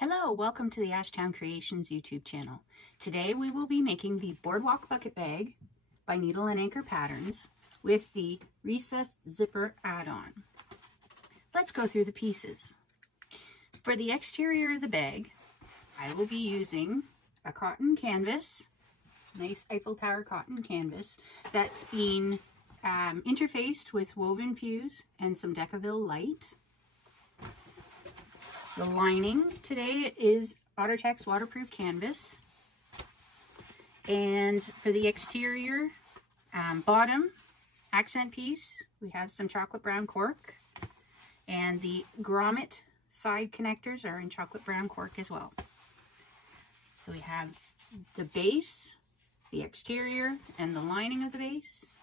Hello, welcome to the Ashtown Creations YouTube channel. Today we will be making the Boardwalk Bucket Bag by Needle and Anchor Patterns with the recessed zipper add-on. Let's go through the pieces. For the exterior of the bag, I will be using a cotton canvas, nice Eiffel Tower cotton canvas, that's been interfaced with woven fuse and some Decaville light. The lining today is Ottertex waterproof canvas. And for the exterior bottom accent piece, we have some chocolate brown cork. And the grommet side connectors are in chocolate brown cork as well. So we have the base, the exterior, and the lining of the base.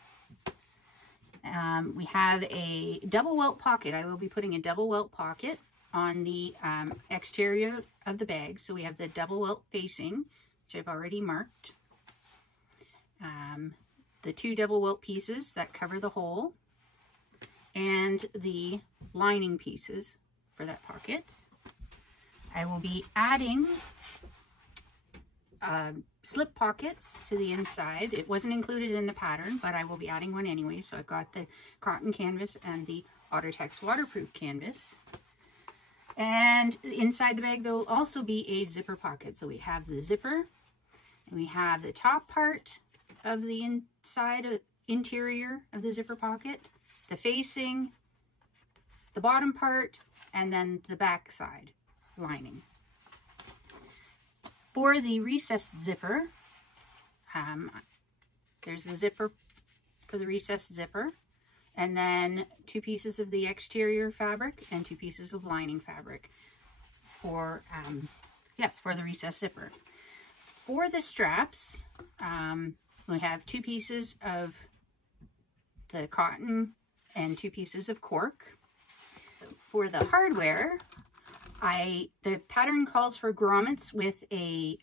We have a double welt pocket. I will be putting a double welt pocket on the exterior of the bag. So we have the double welt facing, which I've already marked. The two double welt pieces that cover the hole, and the lining pieces for that pocket. I will be adding slip pockets to the inside. It wasn't included in the pattern, but I will be adding one anyway. So I've got the cotton canvas and the Ottertex waterproof canvas. And inside the bag, there will also be a zipper pocket. So we have the zipper, and we have the top part of the interior of the zipper pocket, the facing, the bottom part, and then the back side lining. For the recessed zipper, there's the zipper for the recessed zipper, and then two pieces of the exterior fabric and two pieces of lining fabric for the recessed zipper. For the straps, we have two pieces of the cotton and two pieces of cork. For the hardware, the pattern calls for grommets with a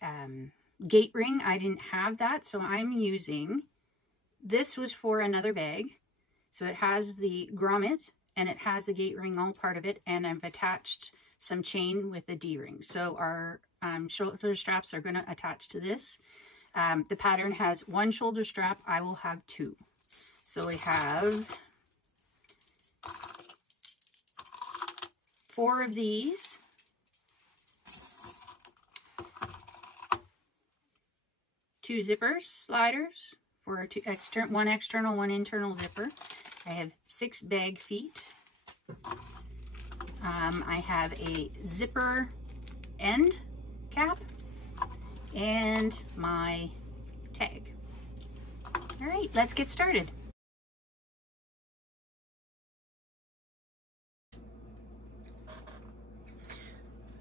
gate ring. I didn't have that, so I'm using, this was for another bag. So it has the grommet and it has the gate ring, all part of it, and I've attached some chain with a D-ring. So our shoulder straps are going to attach to this. The pattern has one shoulder strap. I will have two. So we have 4 of these. Two zippers, sliders, for one external, one internal zipper. I have 6 bag feet. I have a zipper end cap and my tag. All right, let's get started.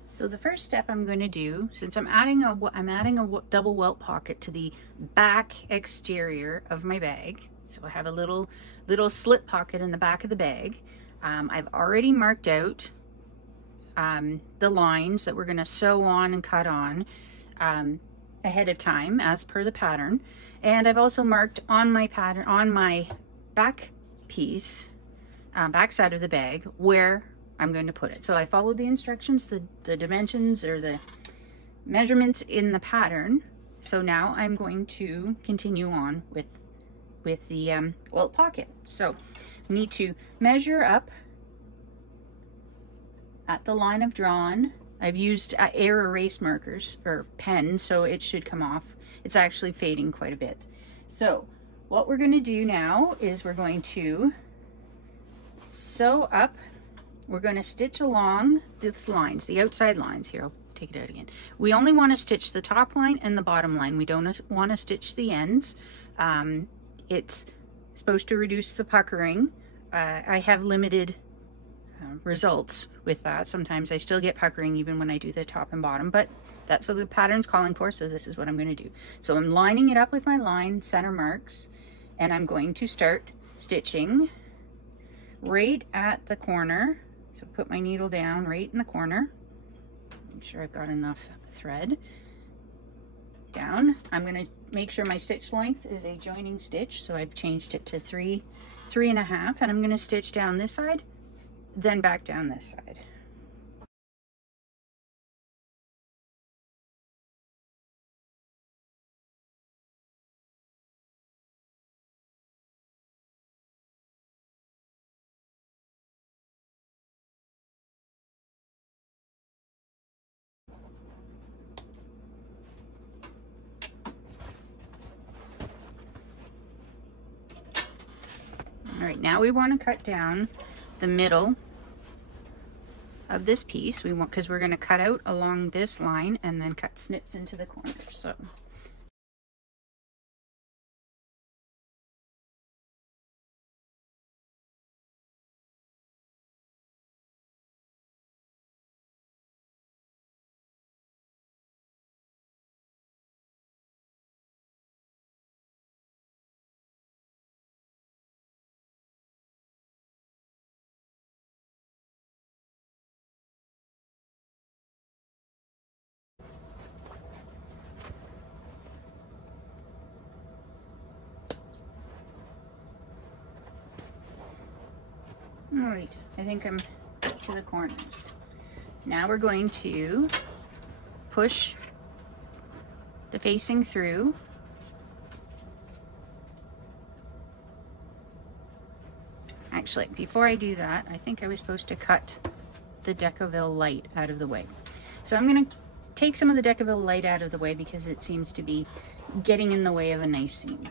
So the first step I'm going to do, since I'm adding a double welt pocket to the back exterior of my bag, so I have a little slip pocket in the back of the bag. I've already marked out the lines that we're going to sew on and cut on ahead of time as per the pattern, and I've also marked on my pattern on my back piece, back side of the bag, where I'm going to put it. So I followed the instructions, the dimensions or the measurements in the pattern. So now I'm going to continue on with the welt pocket. So we need to measure up at the line of drawn. I've used air erase markers or pen, so it should come off. It's actually fading quite a bit. So what we're going to do now is we're going to sew up. We're going to stitch along these lines, the outside lines here. I'll take it out again. We only want to stitch the top line and the bottom line. We don't want to stitch the ends. It's supposed to reduce the puckering. I have limited results with that. Sometimes I still get puckering even when I do the top and bottom, but that's what the pattern's calling for, so this is what I'm going to do. So I'm lining it up with my line center marks, and I'm going to start stitching right at the corner. So put my needle down right in the corner. Make sure I've got enough thread down. I'm going to make sure my stitch length is a joining stitch, so I've changed it to 3.5, and I'm going to stitch down this side, then back down this side. All right, now we want to cut down the middle of this piece. We want, because we're going to cut out along this line and then cut snips into the corners. So all right, I think I'm up to the corners. Now we're going to push the facing through. Actually, before I do that, I think I was supposed to cut the Decaville light out of the way. So I'm going to take some of the Decaville light out of the way because it seems to be getting in the way of a nice seam.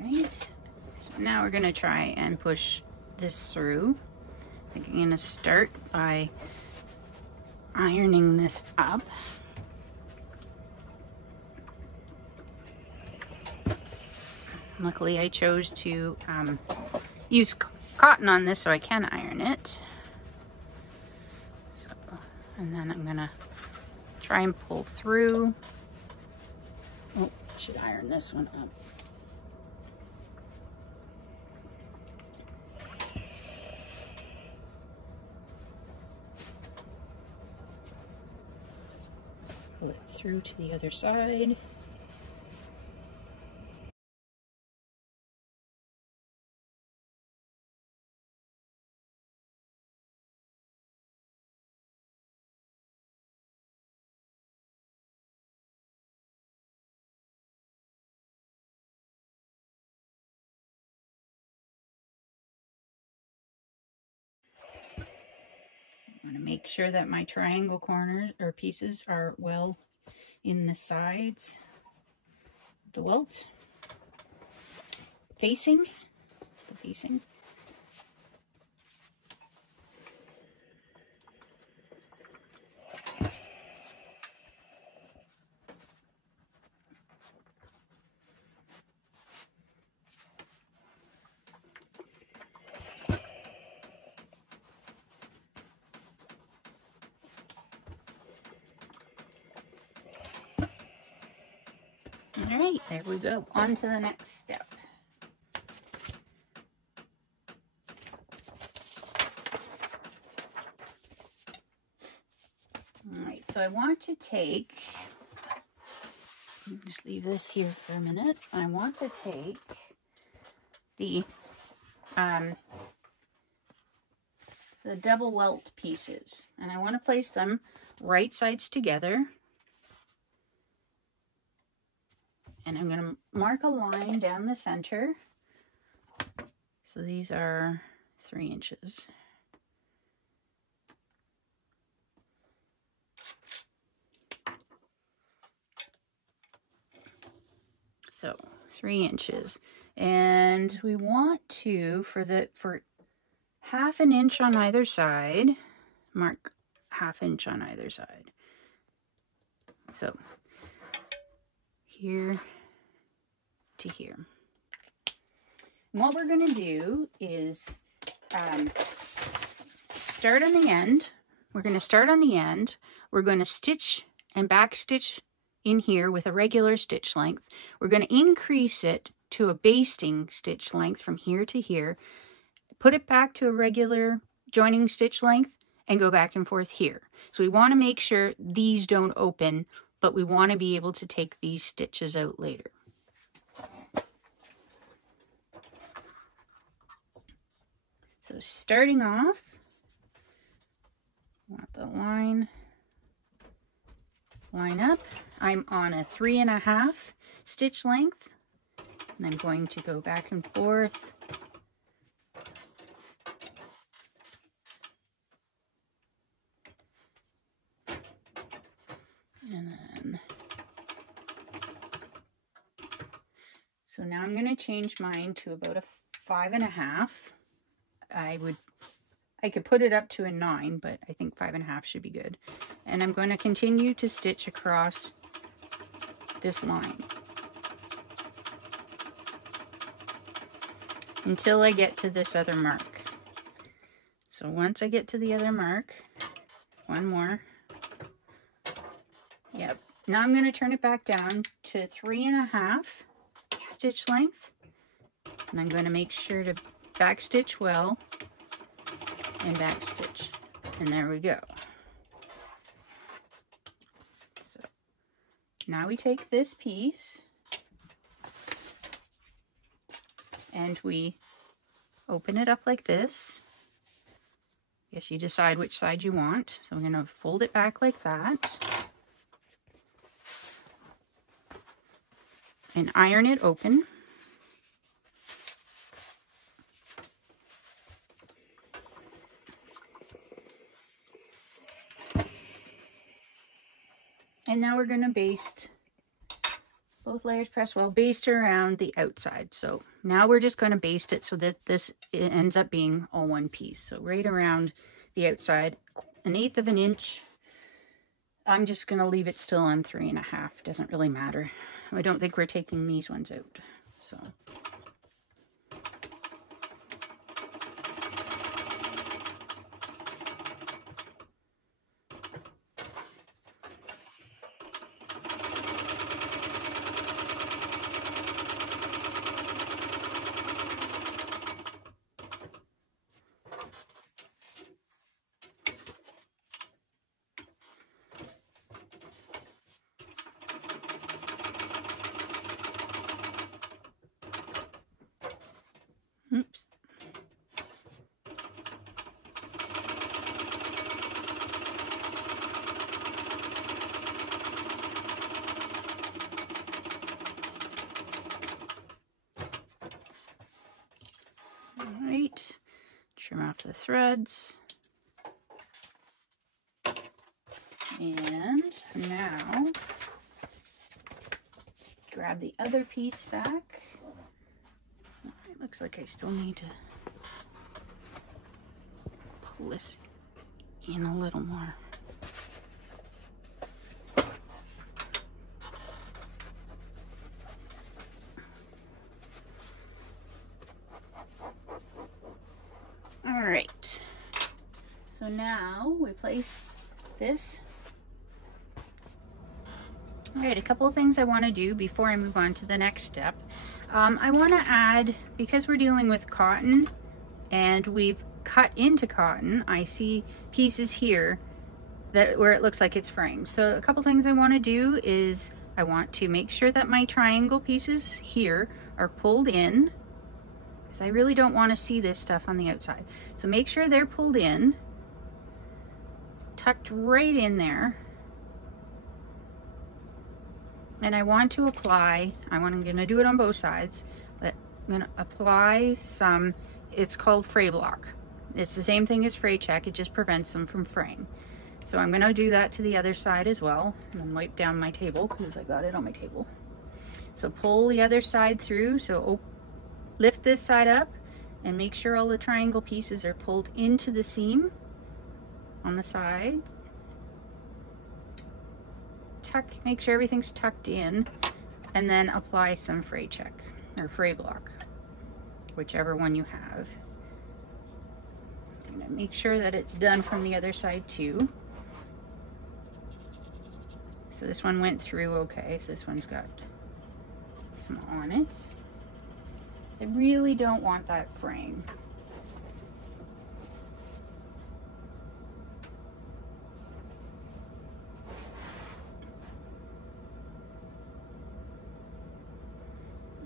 Alright, so now we're going to try and push this through. I think I'm going to start by ironing this up. Luckily I chose to use cotton on this so I can iron it. So, and then I'm gonna try and pull through. Oh, should iron this one up. Pull it through to the other side. I want to make sure that my triangle corners or pieces are well in the sides of the welt. Facing, the facing. All right, there we go. On to the next step. All right, so I want to take, just leave this here for a minute. I want to take the double welt pieces, and I want to place them right sides together. And I'm going to mark a line down the center. So these are 3 inches. So 3 inches. And we want to, for 1/2 inch on either side, mark 1/2 inch on either side. So here to here. And what we're going to do is start on the end. We're going to start on the end. We're going to stitch and back stitch in here with a regular stitch length. We're going to increase it to a basting stitch length from here to here. Put it back to a regular joining stitch length and go back and forth here. So we want to make sure these don't open, but we want to be able to take these stitches out later. So starting off, want the line up. I'm on a 3.5 stitch length, and I'm going to go back and forth I'm going to change mine to about a 5.5. I could put it up to a 9, but I think 5.5 should be good. And I'm going to continue to stitch across this line until I get to this other mark. So once I get to the other mark, one more. Yep. Now I'm going to turn it back down to 3.5 stitch length. And I'm going to make sure to back stitch well and back stitch. And there we go. So now we take this piece and we open it up like this. Guess you decide which side you want. So I'm going to fold it back like that and iron it open. And now we're going to baste both layers, press well, baste around the outside. So now we're just going to baste it so that this ends up being all one piece. So right around the outside, 1/8 of an inch. I'm just going to leave it still on 3.5. Doesn't really matter. I don't think we're taking these ones out. So. Oops. All right, trim off the threads. And now grab the other piece back. It looks like I still need to pull this in a little more. All right, so now we place this. All right, a couple of things I want to do before I move on to the next step. I want to add, because we're dealing with cotton and we've cut into cotton, I see pieces here where it looks like it's framed. So a couple things I want to do is I want to make sure that my triangle pieces here are pulled in, because I really don't want to see this stuff on the outside. So make sure they're pulled in, tucked right in there. And I want to apply, I'm going to do it on both sides, but I'm going to apply some, it's called fray block. It's the same thing as fray check, it just prevents them from fraying. So I'm going to do that to the other side as well, and then wipe down my table because I got it on my table. So pull the other side through, so lift this side up and make sure all the triangle pieces are pulled into the seam on the side. Tuck, make sure everything's tucked in, and then apply some fray check or fray block, whichever one you have. I'm gonna make sure that it's done from the other side too. So this one went through okay, so this one's got some on it. I really don't want that fraying.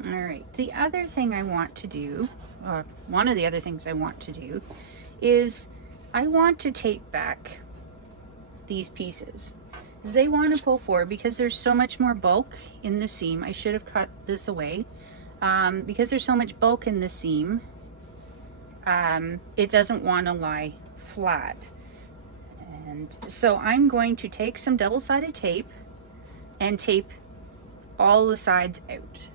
All right, the other thing I want to do, one of the other things I want to do, is I want to tape back these pieces. They want to pull forward because there's so much more bulk in the seam. I should have cut this away. Because there's so much bulk in the seam, it doesn't want to lie flat. And so I'm going to take some double-sided tape and tape all the sides out.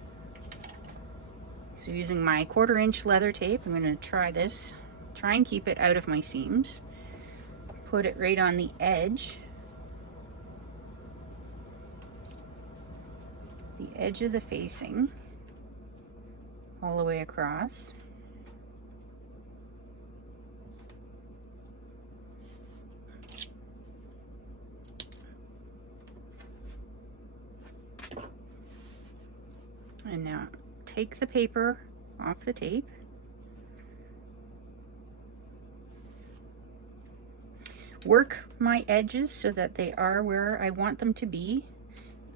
So using my 1/4 inch leather tape, I'm going to try this. Try and keep it out of my seams. Put it right on the edge. The edge of the facing. All the way across. And now take the paper off the tape. Work my edges so that they are where I want them to be.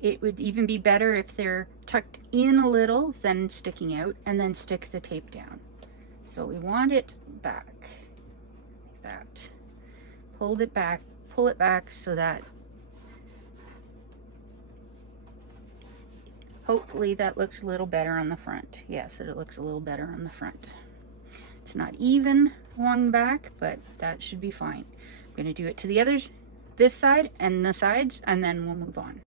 It would even be better if they're tucked in a little than sticking out, and then stick the tape down. So we want it back, like that. Pull it back so that hopefully that looks a little better on the front. Yes, it looks a little better on the front. It's not even along the back, but that should be fine. I'm going to do it to the others, this side and the sides, and then we'll move on.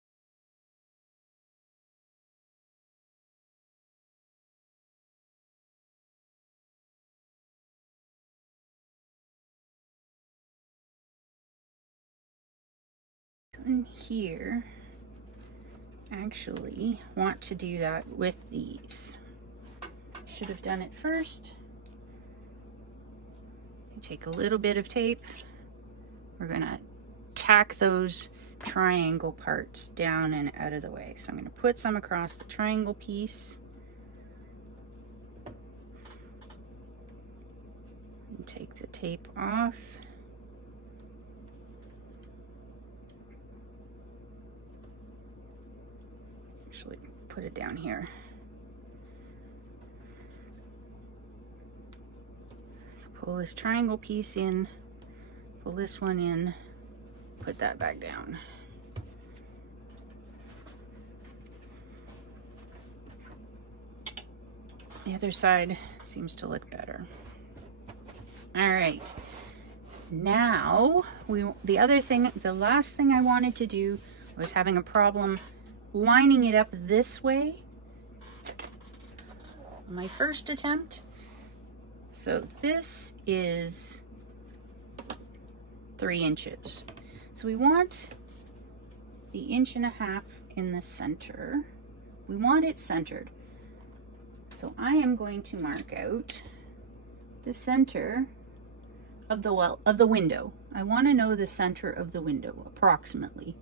In here, actually want to do that with these. Should have done it first. Take a little bit of tape. We're gonna tack those triangle parts down and out of the way. So I'm gonna put some across the triangle piece. And take the tape off. Actually, put it down here. So pull this triangle piece in, pull this one in, put that back down. The other side seems to look better. All right. Now, the last thing I wanted to do was having a problem lining it up this way. My first attempt. So this is 3 inches. So we want the 1.5 inches in the center. We want it centered. So I am going to mark out the center of the window. I want to know the center of the window approximately,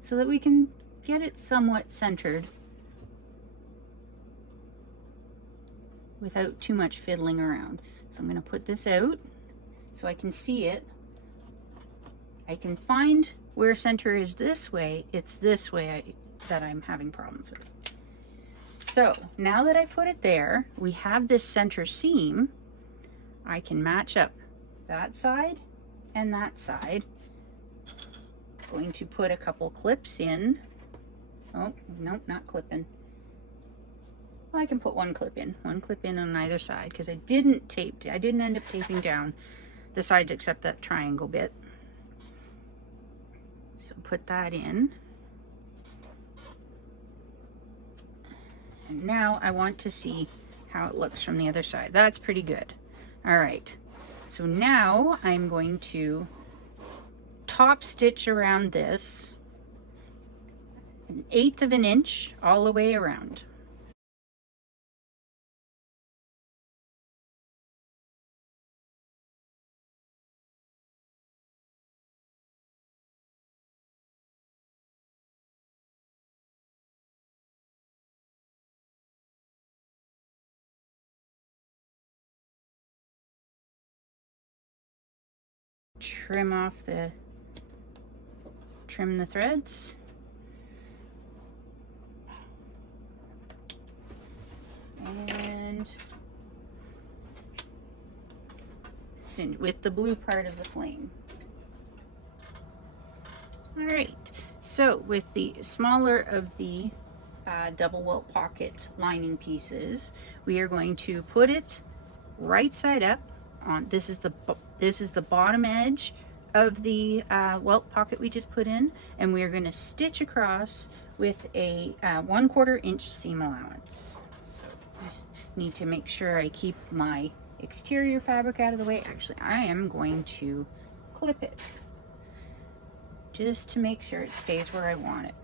so that we can get it somewhat centered without too much fiddling around. So I'm going to put this out so I can see it. I can find where center is this way. It's this way that I'm having problems with. So now that I put it there, we have this center seam. I can match up that side and that side. Going to put a couple clips in. Oh, no, not clipping. Well, I can put one clip in on either side, because I didn't end up taping down the sides except that triangle bit. So put that in. And now I want to see how it looks from the other side. That's pretty good. All right. So now I'm going to top stitch around this 1/8 of an inch all the way around. Trim the threads. And singe with the blue part of the flame. All right, so with the smaller of the double welt pocket lining pieces, we are going to put it right side up on, this is the bottom edge of the welt pocket we just put in, and we are going to stitch across with a 1/4 inch seam allowance. So Need to make sure I keep my exterior fabric out of the way. Actually, I am going to clip it just to make sure it stays where I want it.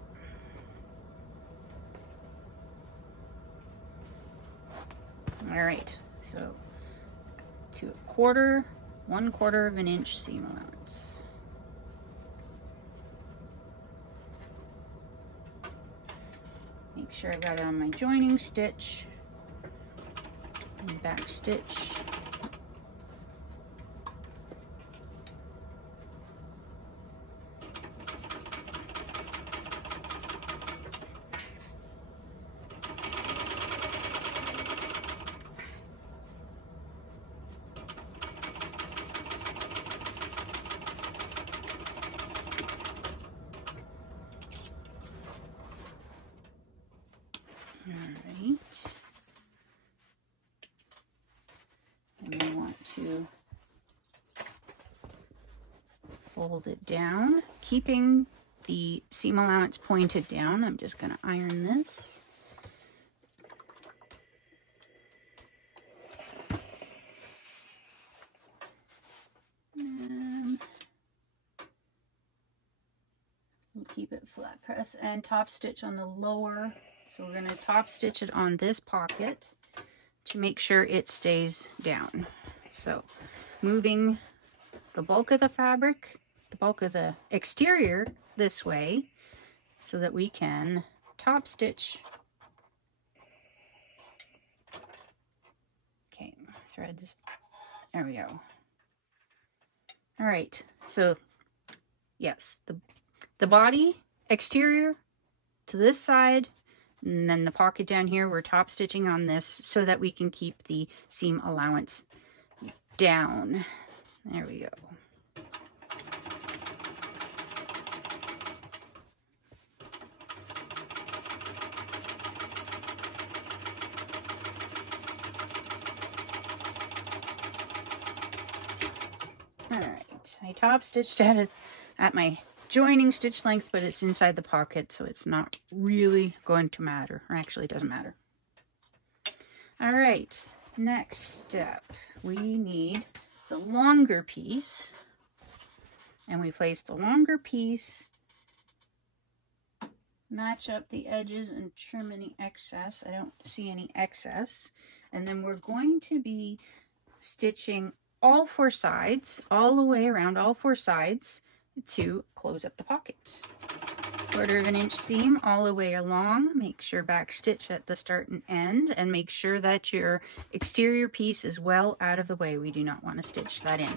All right, so to 1/4 of an inch seam allowance. Make sure I got it on my joining stitch and back stitch. Fold it down, keeping the seam allowance pointed down. I'm just going to iron this. And we'll keep it flat press and top stitch on the lower. So we're going to top stitch it on this pocket to make sure it stays down. So moving the bulk of the fabric, the bulk of the exterior this way, so that we can top stitch. Okay, threads, there we go. All right, so yes, the body exterior to this side, and then the pocket down here, we're top stitching on this so that we can keep the seam allowance down. There we go. Alright, I top stitched at my joining stitch length, but it's inside the pocket, so it's not really going to matter. Or actually, it doesn't matter. Alright, next step. We need the longer piece, and we place the longer piece, match up the edges and trim any excess. I don't see any excess. And then we're going to be stitching all 4 sides, all the way around all 4 sides to close up the pocket. 1/4 of an inch seam all the way along. Make sure back stitch at the start and end, and make sure that your exterior piece is well out of the way. We do not want to stitch that in.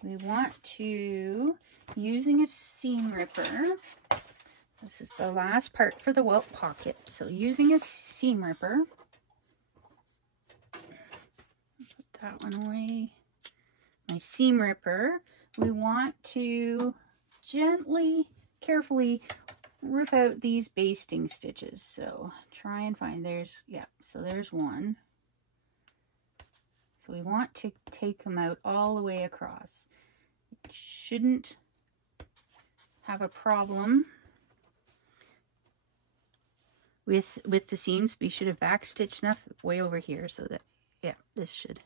We want to, using a seam ripper, this is the last part for the welt pocket, so using a seam ripper, put that one away, my seam ripper, we want to gently, carefully rip out these basting stitches. So try and find, so there's one. So we want to take them out all the way across. It shouldn't have a problem with the seams. We should have back stitched enough way over here so that, yeah, this should.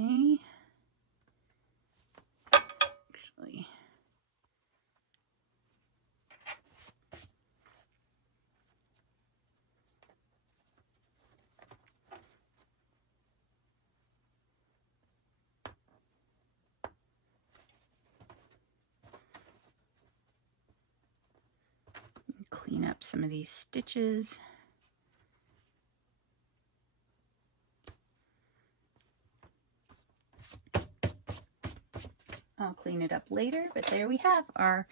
Okay. Actually, clean up some of these stitches. I'll clean it up later, but there we have our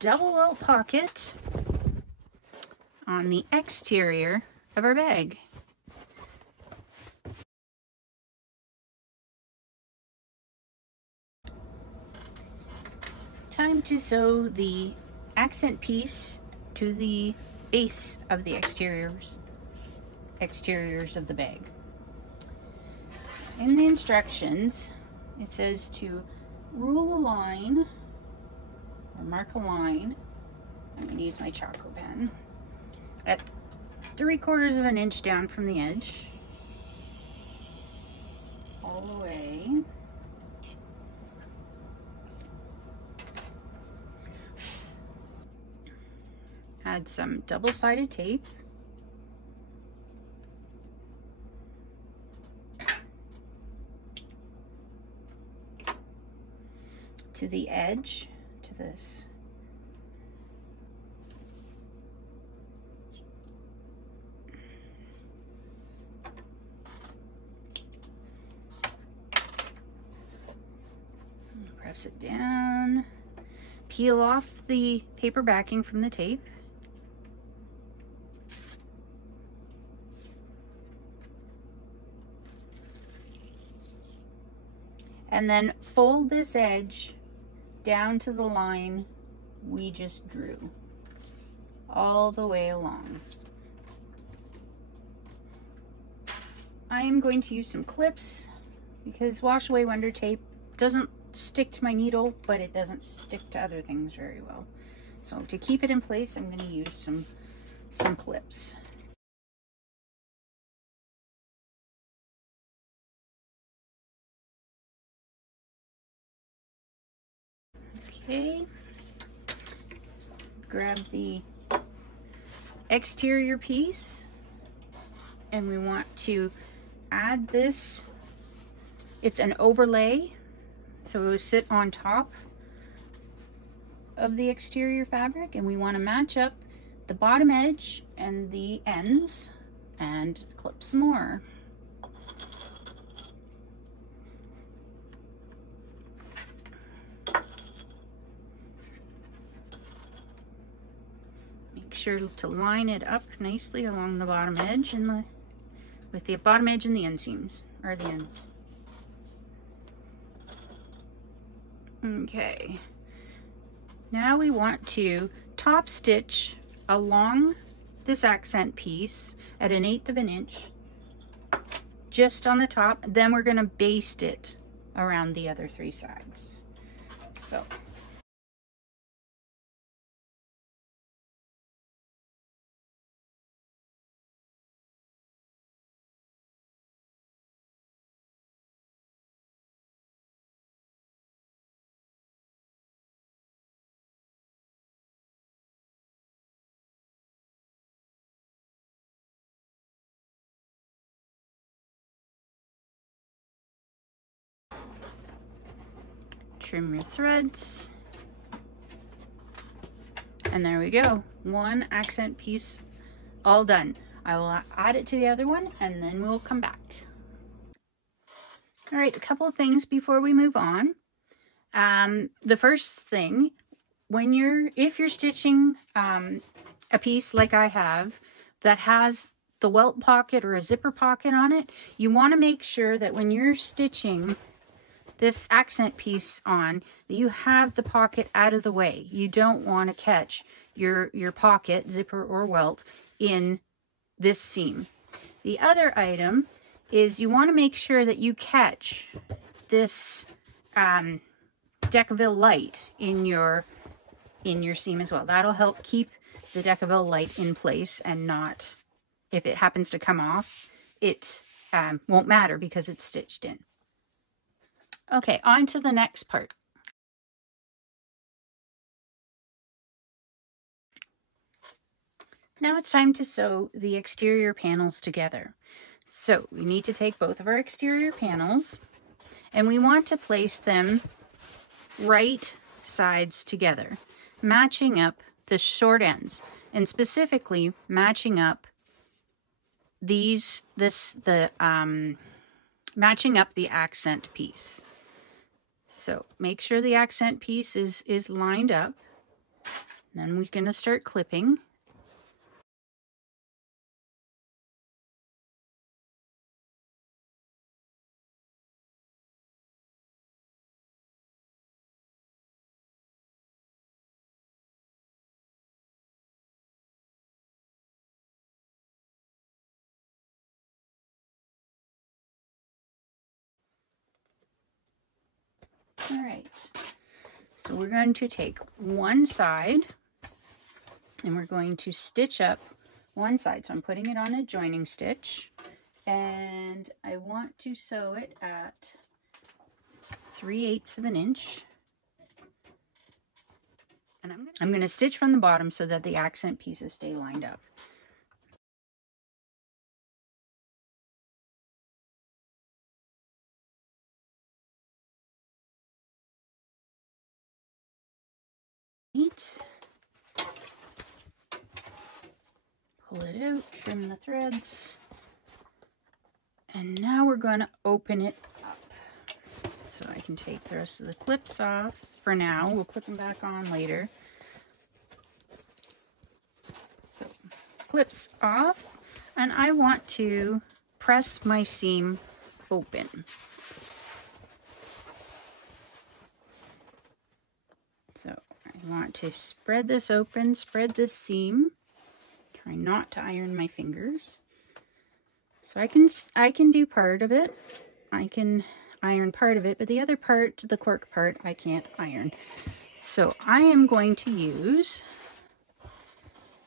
double welt pocket on the exterior of our bag. Time to sew the accent piece to the base of the exteriors of the bag. In the instructions, it says to rule a line or mark a line. I'm going to use my Choco pen at 3/4 of an inch down from the edge, all the way. Add some double-sided tape. To the edge, to this. Press it down. Peel off the paper backing from the tape. And then fold this edge down to the line we just drew, all the way along. I am going to use some clips because wash away wonder tape doesn't stick to my needle, but it doesn't stick to other things very well. So to keep it in place, I'm going to use some clips. Okay, grab the exterior piece and we want to add this. It's an overlay, so it will sit on top of the exterior fabric, and we want to match up the bottom edge and the ends and clip some more. Sure to line it up nicely along the bottom edge and with the bottom edge and the inseams, or the ends. Okay, now we want to top stitch along this accent piece at 1/8 of an inch just on the top. Then we're going to baste it around the other 3 sides. So trim your threads, and there we go, one accent piece all done. I will add it to the other one and then we'll come back. All right, a couple of things before we move on. The first thing, if you're stitching a piece like I have that has the welt pocket or a zipper pocket on it, you want to make sure that when you're stitching this accent piece on, that you have the pocket out of the way. You don't want to catch your pocket, zipper or welt, in this seam. The other item is you want to make sure that you catch this Decaville light in your seam as well. That'll help keep the Decaville light in place and not, if it happens to come off, it won't matter because it's stitched in. Okay, on to the next part. Now it's time to sew the exterior panels together. So we need to take both of our exterior panels and we want to place them right sides together, matching up the short ends, and specifically matching up matching up the accent piece. So make sure the accent piece is lined up. Then we're going to start clipping. All right, so we're going to take one side and we're going to stitch up one side. So I'm putting it on a joining stitch, and I want to sew it at 3/8 of an inch. And I'm going to stitch from the bottom so that the accent pieces stay lined up. Pull it out, trim the threads, and now we're going to open it up. So I can take the rest of the clips off for now. We'll put them back on later. So clips off, and I want to press my seam open. So I want to spread this open, spread this seam. Try not to iron my fingers. So I can do part of it. I can iron part of it, but the other part, the cork part, I can't iron. So I am going to use,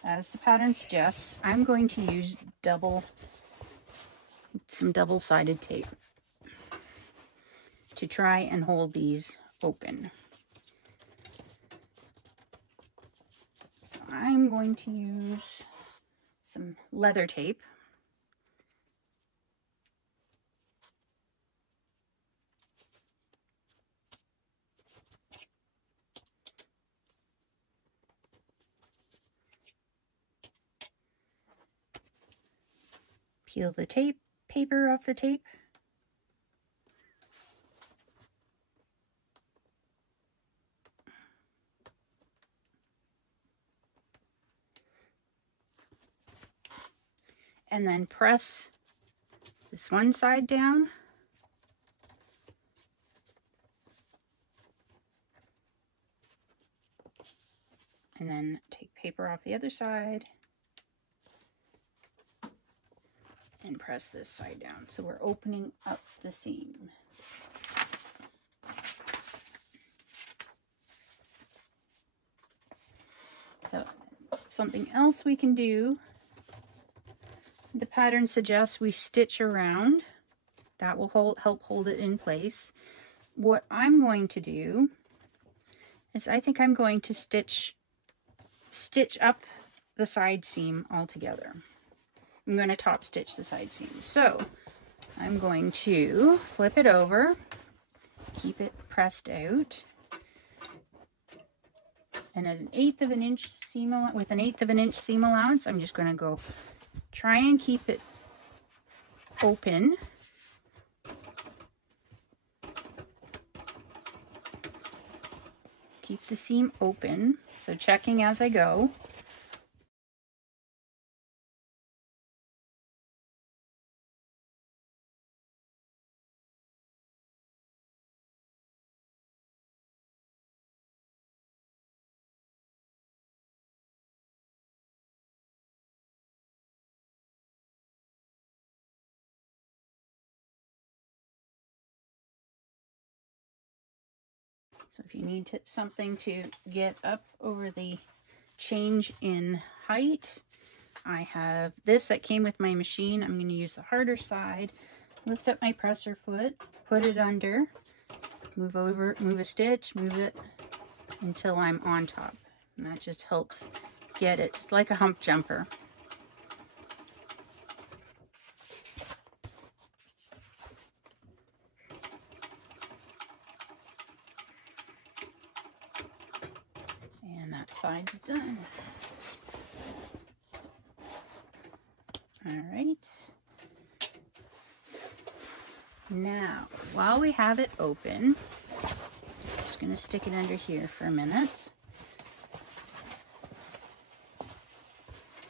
as the pattern suggests, I'm going to use some double-sided tape to try and hold these open. So I'm going to use some leather tape. Peel the paper off the tape. And then press this one side down. And then take paper off the other side. And press this side down. So we're opening up the seam. So something else we can do, the pattern suggests we stitch around. That will help hold it in place. What I'm going to do is I think I'm going to stitch up the side seam altogether. I'm going to top stitch the side seam. So I'm going to flip it over, keep it pressed out, and at an 1/8 of an inch seam, with an 1/8 of an inch seam allowance, I'm just going to go try and keep it open. Keep the seam open, so checking as I go. So if you need something to get up over the change in height, I have this that came with my machine. I'm going to use the harder side, lift up my presser foot, put it under, move over, move a stitch, move it until I'm on top. And that just helps get it. It's like a hump jumper. Side's done. All right. Now, while we have it open, I'm just going to stick it under here for a minute.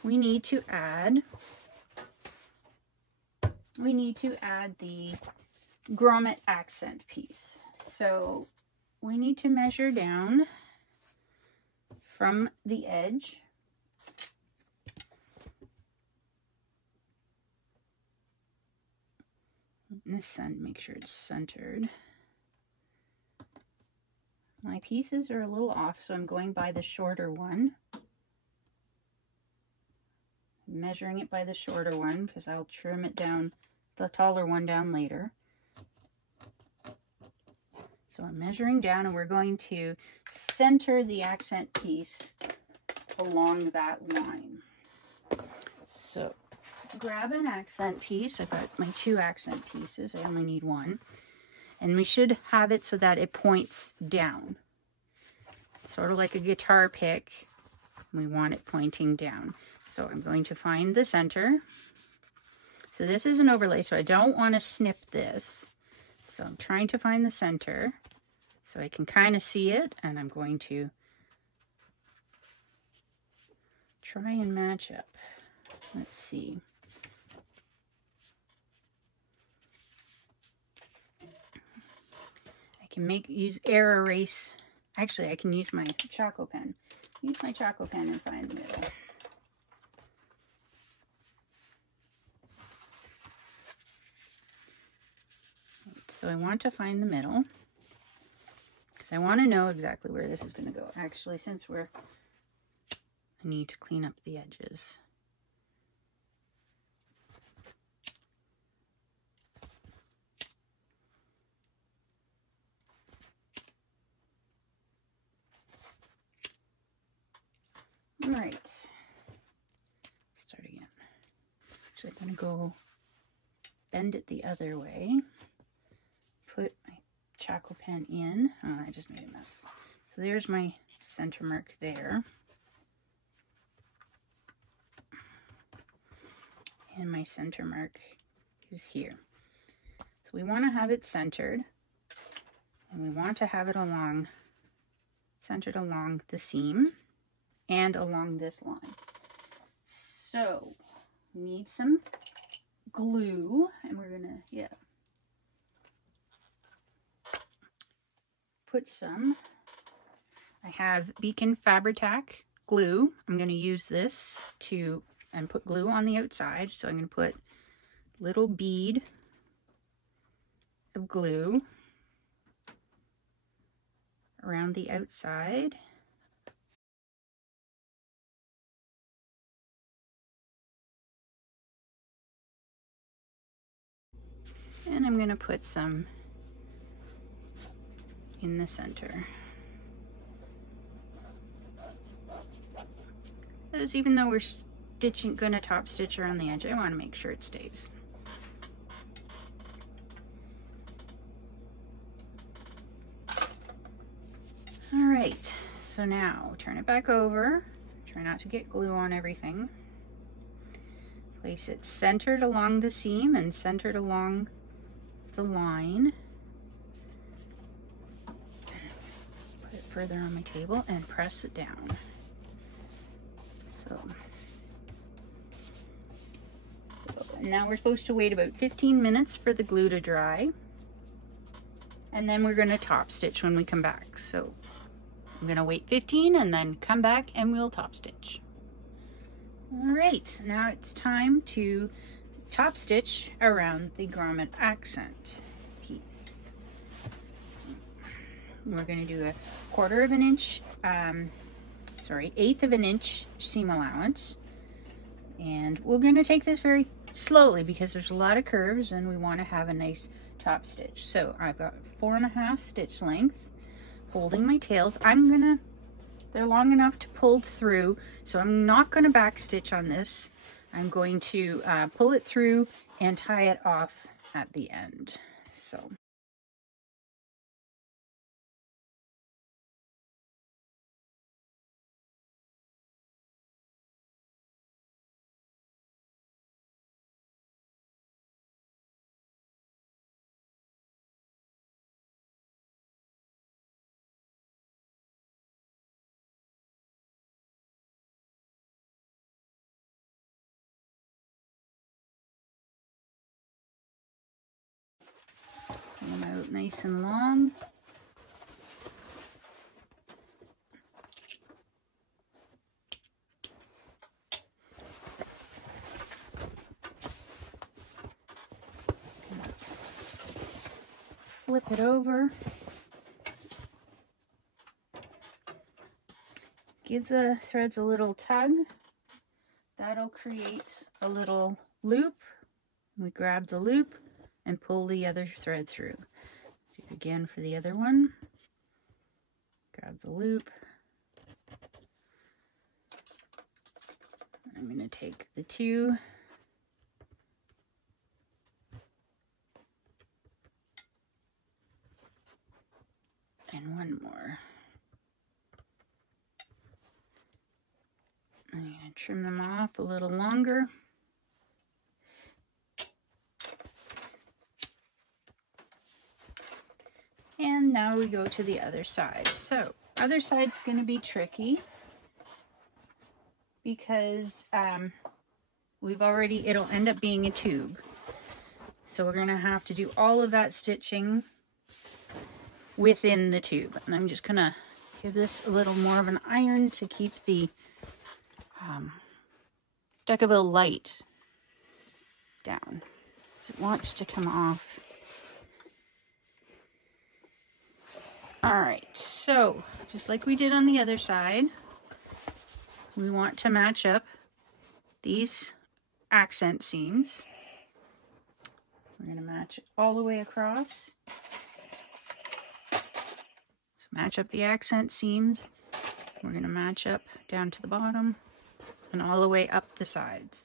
We need to add the grommet accent piece. So we need to measure down from the edge. Make sure it's centered. My pieces are a little off, so I'm going by the shorter one. I'm measuring it by the shorter one because I'll trim it down, the taller one down later. So I'm measuring down, and we're going to center the accent piece along that line. So grab an accent piece. I've got my 2 accent pieces. I only need 1. And we should have it so that it points down. Sort of like a guitar pick. We want it pointing down. So I'm going to find the center. So this is an overlay, so I don't want to snip this. So I'm trying to find the center so I can kind of see it, and I'm going to try and match up. Let's see. I can use air erase. Actually, I can use my Choco pen. Use my Choco pen and find the middle. So I want to find the middle because I want to know exactly where this is going to go. Actually, since I need to clean up the edges. All right, start again. Actually, I'm going to go bend it the other way. Put my Choco pen in. Oh, I just made a mess. So there's my center mark there. And my center mark is here. So we want to have it centered. And we want to have it centered along the seam and along this line. So we need some glue, and we're gonna, put some. I have Beacon Fabri-Tac glue. I'm gonna use this and put glue on the outside. So I'm gonna put a little bead of glue around the outside. And I'm going to put some in the center. Because even though we're going to top stitch around the edge, I want to make sure it stays. All right, so now turn it back over. Try not to get glue on everything. Place it centered along the seam and centered along the line. Put it further on my table and press it down. So now we're supposed to wait about 15 minutes for the glue to dry, and then we're going to top stitch when we come back. So I'm going to wait 15 and then come back and we'll top stitch. All right, now it's time to top stitch around the grommet accent piece. So we're going to do a 1/4 of an inch, 1/8 of an inch seam allowance. And we're going to take this very slowly because there's a lot of curves and we want to have a nice top stitch. So I've got 4.5 stitch length holding my tails. They're long enough to pull through, so I'm not going to back stitch on this. I'm going to pull it through and tie it off at the end. So pull them out nice and long. Flip it over. give the threads a little tug. That'll create a little loop. We grab the loop and pull the other thread through. Do it again for the other one. Grab the loop. I'm going to take the two and one more. I'm going to trim them off a little longer. And now we go to the other side. So, other side's going to be tricky because it'll end up being a tube. So we're going to have to do all of that stitching within the tube. And I'm just going to give this a little more of an iron to keep the Decaville light down, because it wants to come off. Alright, so just like we did on the other side, we want to match up these accent seams. We're going to match it all the way across. So match up the accent seams. We're going to match up down to the bottom and all the way up the sides.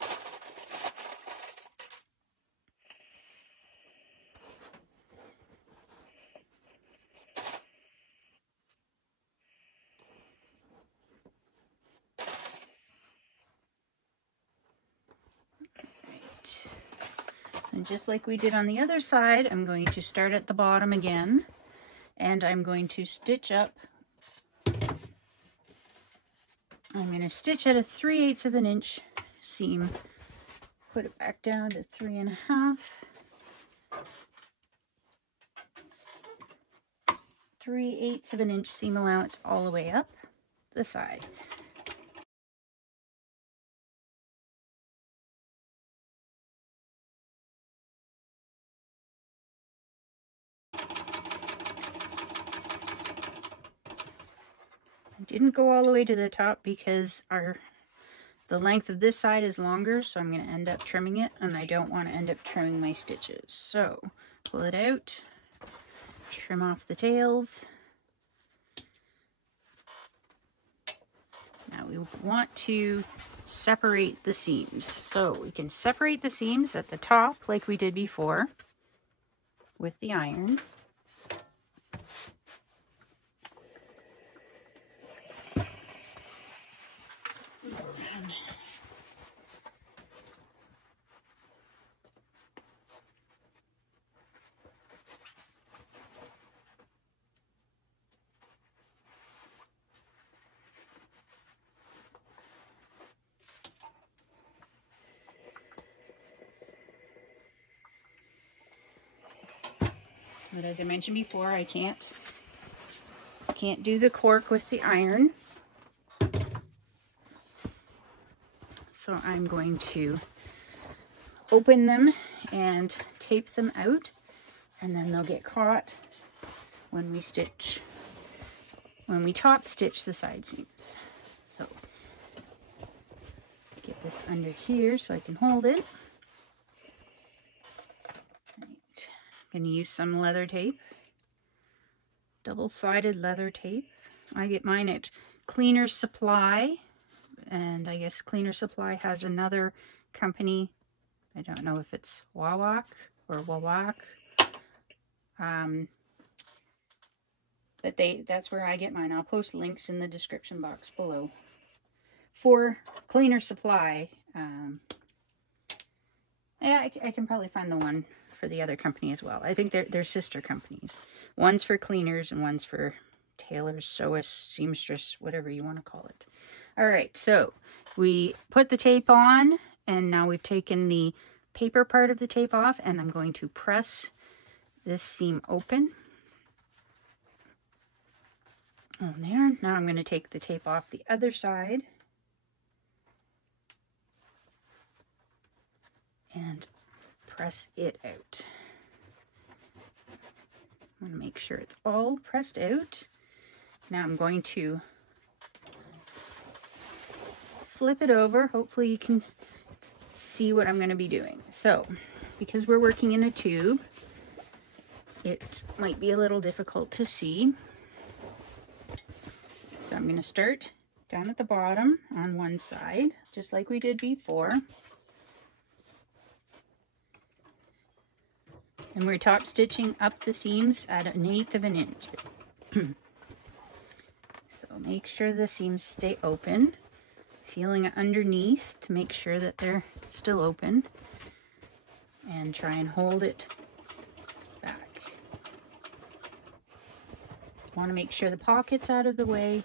And just like we did on the other side, I'm going to start at the bottom again, and I'm going to stitch up. I'm going to stitch at a 3/8 of an inch seam, put it back down to 3.5, 3/8 of an inch seam allowance all the way up the side. Didn't go all the way to the top because the length of this side is longer, so I'm going to end up trimming it, and I don't want to end up trimming my stitches. So pull it out, trim off the tails. Now we want to separate the seams. So we can separate the seams at the top like we did before with the iron. But as I mentioned before, I can't do the cork with the iron. So I'm going to open them and tape them out, and then they'll get caught when we top stitch the side seams. So get this under here so I can hold it. Going to use some leather tape, double-sided leather tape. I get mine at Cleaner Supply, and I guess Cleaner Supply has another company. I don't know if it's Wawak or Wawak, but that's where I get mine. I'll post links in the description box below for Cleaner Supply. Yeah, I can probably find the one for the other company as well. I think they're sister companies. One's for cleaners and one's for tailors, sewists, seamstress, whatever you want to call it. All right, so we put the tape on, and now we've taken the paper part of the tape off, and I'm going to press this seam open. On there. Now I'm going to take the tape off the other side and press it out. I want to make sure it's all pressed out. Now I'm going to flip it over. Hopefully you can see what I'm going to be doing. So, because we're working in a tube, it might be a little difficult to see. So I'm going to start down at the bottom on one side, just like we did before. And we're top stitching up the seams at 1/8 of an inch. So make sure the seams stay open, feeling underneath to make sure that they're still open, and try and hold it back. Want to make sure the pocket's out of the way.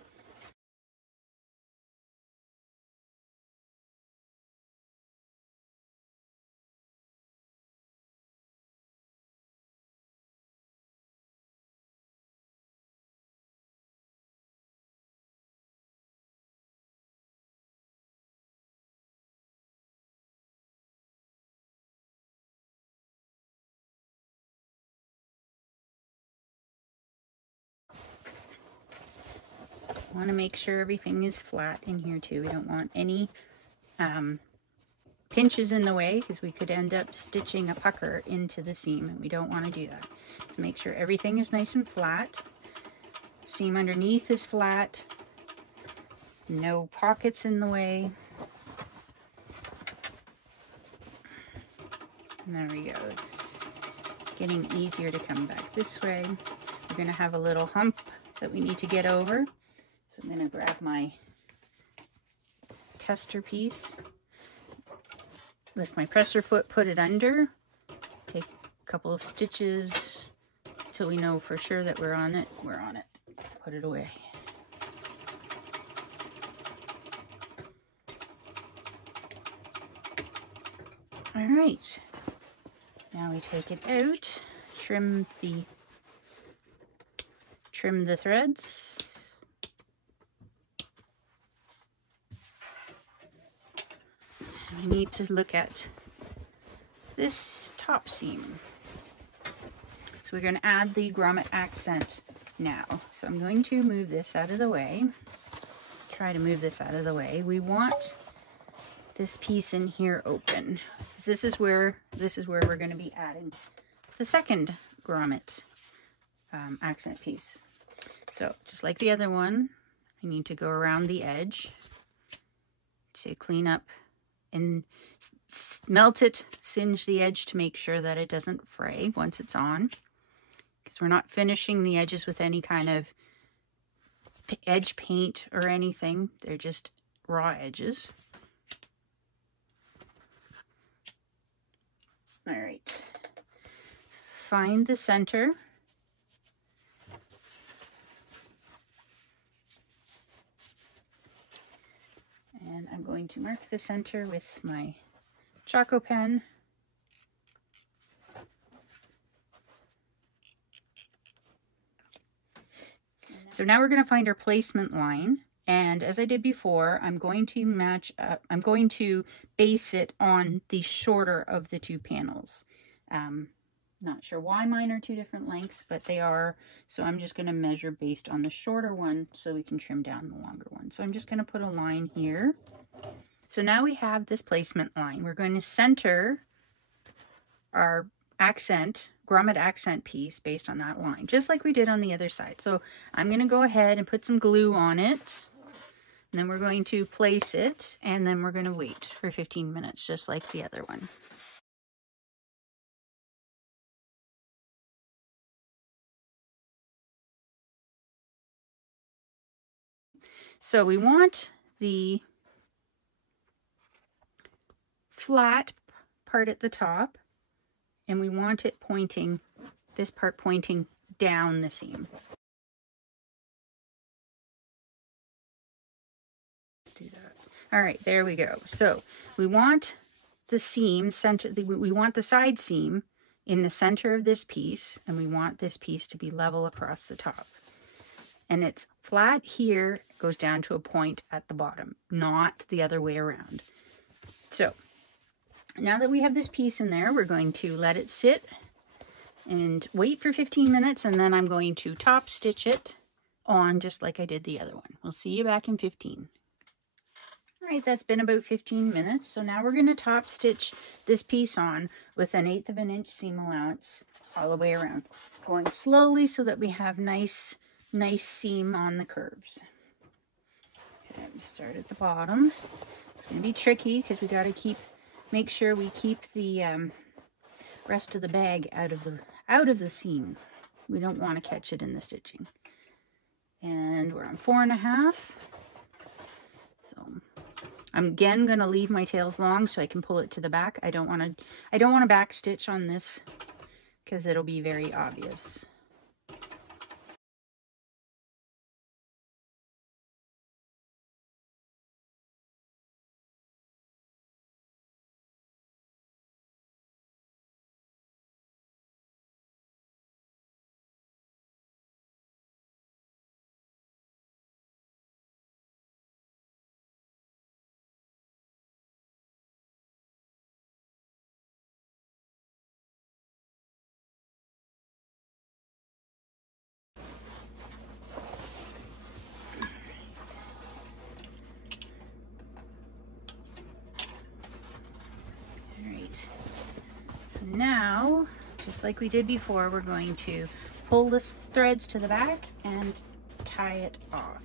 Want to make sure everything is flat in here too. We don't want any pinches in the way, because we could end up stitching a pucker into the seam, and we don't want to do that. So make sure everything is nice and flat. Seam underneath is flat. No pockets in the way. And there we go. Getting easier to come back this way. We're going to have a little hump that we need to get over. So I'm going to grab my tester piece, lift my presser foot, put it under, take a couple of stitches till we know for sure that we're on it. We're on it. Put it away. All right. Now we take it out, trim the threads. We need to look at this top seam. So we're going to add the grommet accent now. So I'm going to move this out of the way. Try to move this out of the way. We want this piece in here open. This is where we're going to be adding the second grommet accent piece. So just like the other one, I need to go around the edge to clean up and melt it, singe the edge to make sure that it doesn't fray once it's on, because we're not finishing the edges with any kind of edge paint or anything. They're just raw edges. All right, find the center. And I'm going to mark the center with my Choco pen. So now we're going to find our placement line. And as I did before, I'm going to base it on the shorter of the two panels. Not sure why mine are two different lengths, but they are. So I'm just going to measure based on the shorter one so we can trim down the longer one. So I'm just going to put a line here. So now we have this placement line. We're going to center our grommet accent piece based on that line, just like we did on the other side. So I'm going to go ahead and put some glue on it. And then we're going to place it, and then we're going to wait for 15 minutes, just like the other one. So we want the flat part at the top, and we want it pointing, this part pointing down the seam. Do that. All right, there we go. So we want the seam center, we want the side seam in the center of this piece, and we want this piece to be level across the top. And it's flat here, goes down to a point at the bottom, not the other way around. So now that we have this piece in there, we're going to let it sit and wait for 15 minutes, and then I'm going to top stitch it on just like I did the other one. We'll see you back in 15. Alright, that's been about 15 minutes. So now we're going to top stitch this piece on with 1/8 of an inch seam allowance all the way around. Going slowly so that we have nice seam on the curves. Okay, we start at the bottom. It's going to be tricky because we got to make sure we keep the rest of the bag out of the seam. We don't want to catch it in the stitching. And we're on 4.5. So I'm again going to leave my tails long so I can pull it to the back. I don't want to back stitch on this because it'll be very obvious. So now, just like we did before, we're going to pull the threads to the back and tie it off.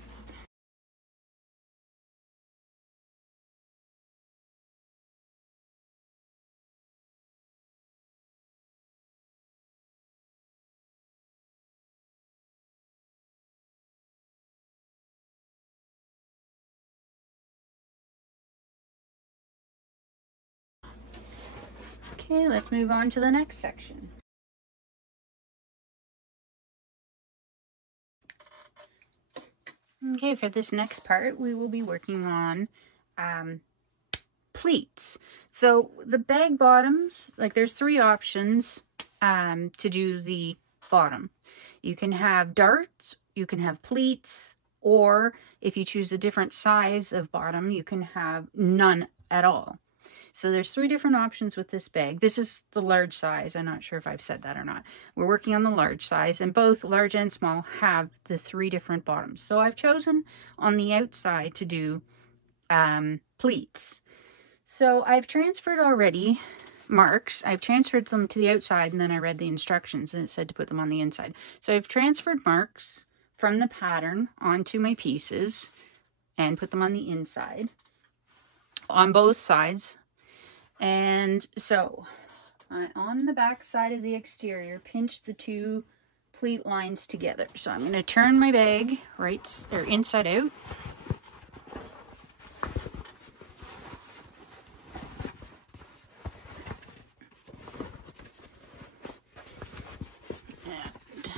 Okay, let's move on to the next section. Okay, for this next part, we will be working on pleats. So the bag bottoms, like there's 3 options to do the bottom. You can have darts, you can have pleats, or if you choose a different size of bottom, you can have none at all. So there's 3 different options with this bag. This is the large size. I'm not sure if I've said that or not. We're working on the large size, and both large and small have the 3 different bottoms. So I've chosen on the outside to do pleats. So I've transferred already marks. I've transferred them to the outside, and then I read the instructions and it said to put them on the inside. So I've transferred marks from the pattern onto my pieces and put them on the inside on both sides. And so on the back side of the exterior, pinch the 2 pleat lines together. So I'm going to turn my bag inside out. And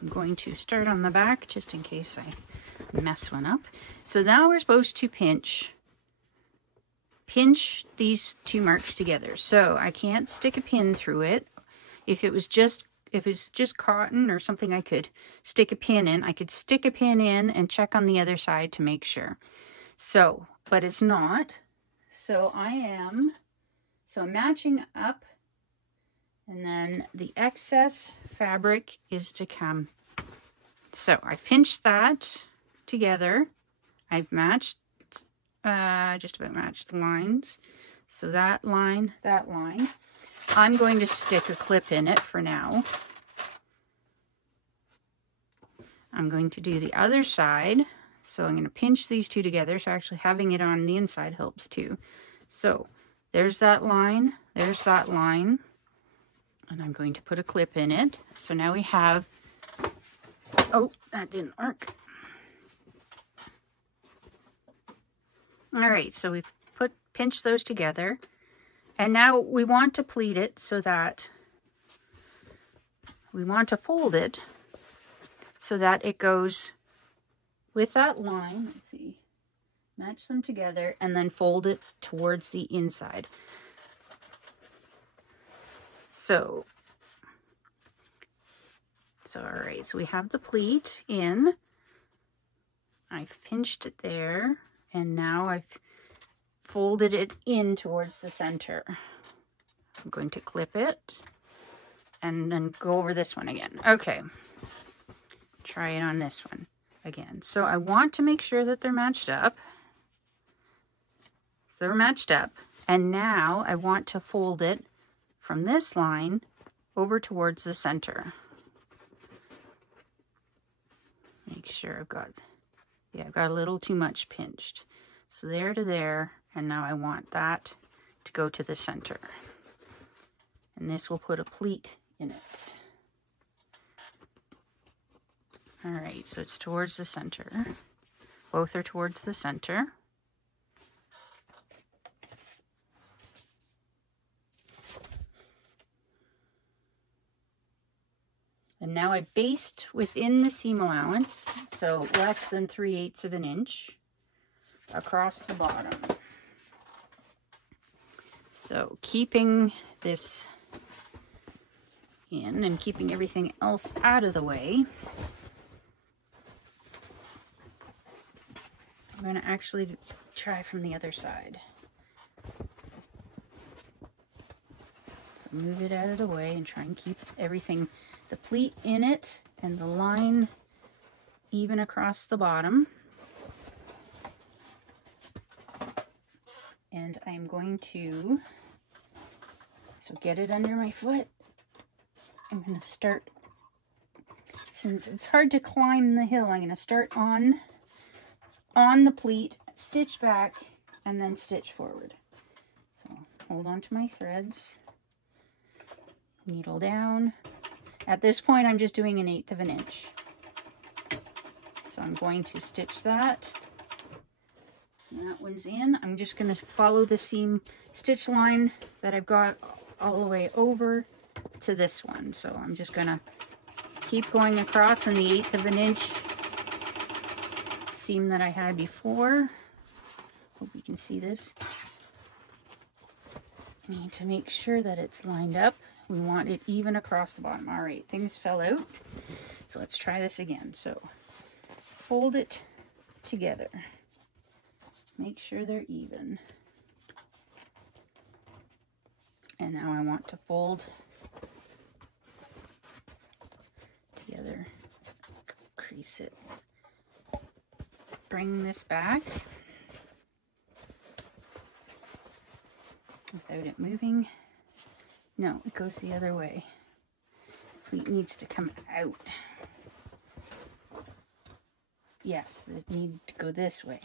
I'm going to start on the back just in case I mess one up. So now we're supposed to pinch these 2 marks together. So I can't stick a pin through it. If it's just cotton or something I could stick a pin in, I could stick a pin in and check on the other side to make sure. So, but it's not. So I'm matching up, and then the excess fabric is to come. So I pinched that together. I've matched just about matched the lines. So that line. I'm going to stick a clip in it for now. I'm going to do the other side. So I'm going to pinch these 2 together. So actually having it on the inside helps too. So there's that line. There's that line. And I'm going to put a clip in it. So now we have, oh, that didn't work. All right, so we've pinched those together, and now we want to pleat it so that we want to fold it so that it goes with that line. Let's see, match them together and then fold it towards the inside. So all right, so we have the pleat in. I've pinched it there. And now I've folded it in towards the center. I'm going to clip it and then go over this one again. Okay, try it on this one again. So I want to make sure that they're matched up. So they're matched up. And now I want to fold it from this line over towards the center. Make sure I've got, yeah, I've got a little too much pinched. So there to there, and now I want that to go to the center. And this will put a pleat in it. All right, so it's towards the center. Both are towards the center. And now I basted within the seam allowance, so less than 3/8 of an inch across the bottom. So keeping this in and keeping everything else out of the way, I'm going to actually try from the other side. So move it out of the way and try and keep everything, the pleat in it and the line even across the bottom. And I'm going to, so get it under my foot. I'm going to start, since it's hard to climb the hill, I'm going to start on the pleat, stitch back, and then stitch forward. So hold on to my threads, needle down. At this point, I'm just doing 1/8 of an inch. So I'm going to stitch that. And that one's in. I'm just going to follow the seam stitch line that I've got all the way over to this one. So I'm just going to keep going across in the 1/8 of an inch seam that I had before. Hope you can see this. I need to make sure that it's lined up. We want it even across the bottom. All right, things fell out. So let's try this again. So fold it together. Make sure they're even. And now I want to fold together, crease it. Bring this back without it moving. No, it goes the other way. Pleat needs to come out. Yes, it needs to go this way.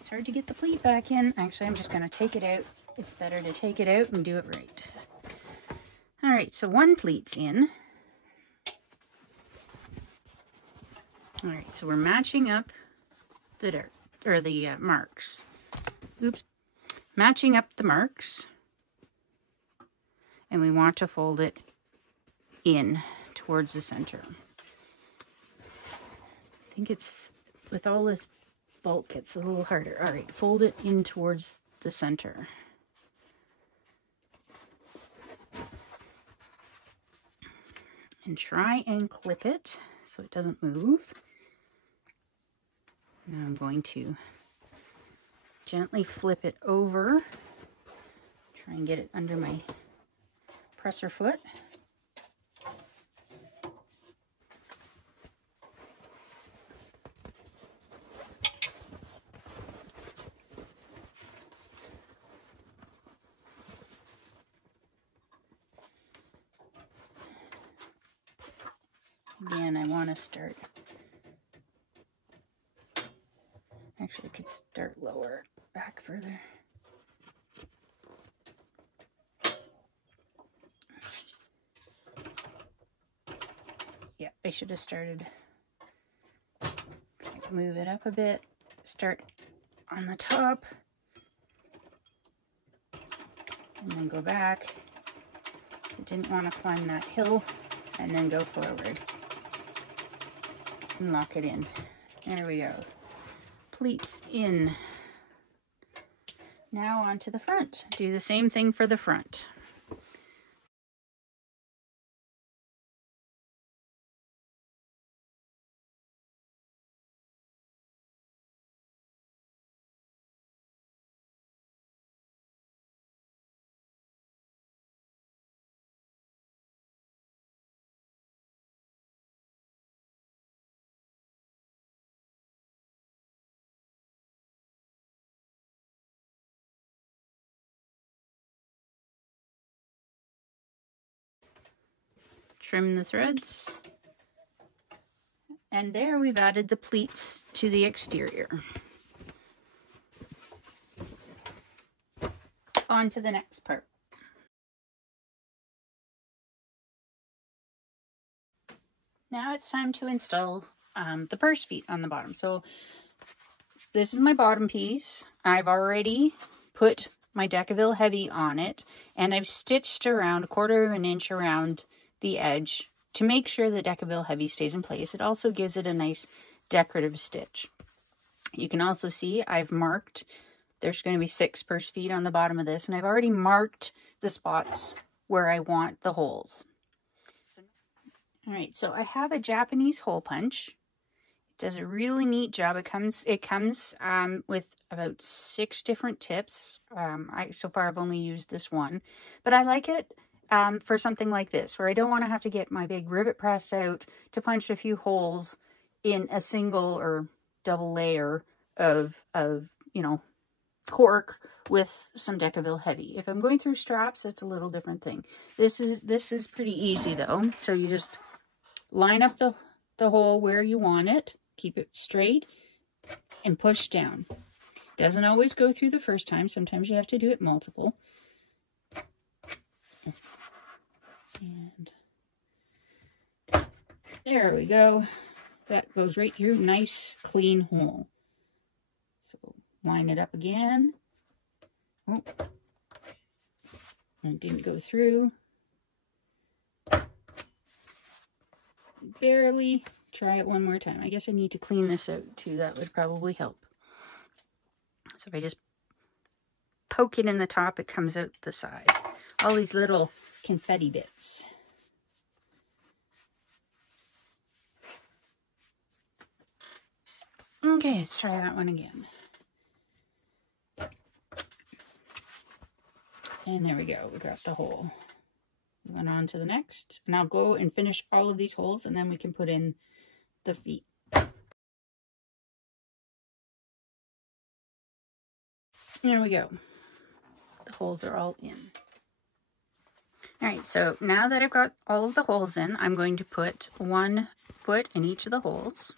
It's hard to get the pleat back in. Actually, I'm just going to take it out. It's better to take it out and do it right. All right, so one pleat's in. All right, so we're matching up the dirt, or the marks. Oops. Matching up the marks. And we want to fold it in towards the center. I think it's, with all this bulk, it's a little harder. All right, fold it in towards the center. And try and clip it so it doesn't move. Now I'm going to gently flip it over. Try and get it under my presser foot. Again, I want to start, actually I could start lower, back further. Yeah, I should have started, move it up a bit, start on the top, and then go back. I didn't want to climb that hill, and then go forward. And lock it in. There we go. Pleats in. Now onto the front. Do the same thing for the front. trim the threads. And there we've added the pleats to the exterior. On to the next part. Now it's time to install the purse feet on the bottom. So this is my bottom piece. I've already put my Decaville Heavy on it, and I've stitched around 1/4 of an inch around the edge to make sure the Decaville Heavy stays in place. It also gives it a nice decorative stitch. You can also see I've marked, there's going to be 6 purse feet on the bottom of this, and I've already marked the spots where I want the holes. All right, so I have a Japanese hole punch. It does a really neat job. It comes with about 6 different tips. So far I've only used this one, but I like it for something like this, where I don't want to have to get my big rivet press out to punch a few holes in a single or double layer of you know, cork with some Decaville Heavy. If I'm going through straps, it's a little different thing. This is pretty easy though. So you just line up the hole where you want it, keep it straight, and push down. Doesn't always go through the first time. Sometimes you have to do it multiple. And there we go. That goes right through. Nice, clean hole. So line it up again. Oh, it didn't go through. Barely. Try it one more time. I guess I need to clean this out too. That would probably help. So if I just poke it in the top, it comes out the side. All these little confetti bits. Okay, let's try that one again. And there we go. We got the hole. Went on to the next, and I'll go and finish all of these holes, and then we can put in the feet. There we go. The holes are all in. All right, so now that I've got all of the holes in, I'm going to put 1 foot in each of the holes.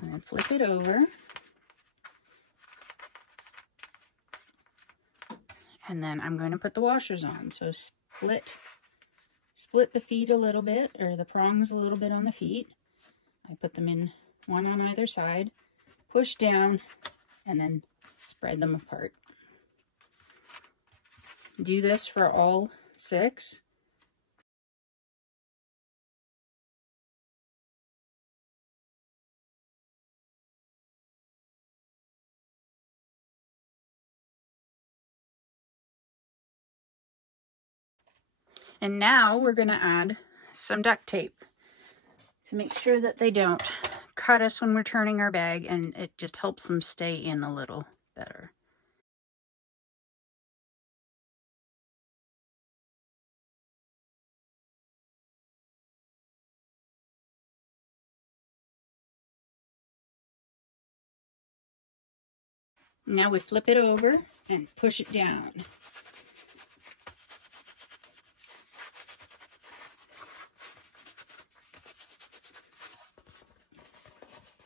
And then flip it over. And then I'm going to put the washers on. So split the feet a little bit, or the prongs a little bit on the feet. I put them in 1 on either side, push down, and then spread them apart. Do this for all 6. And now we're going to add some duct tape to make sure that they don't cut us when we're turning our bag, and it just helps them stay in a little better. Now we flip it over and push it down.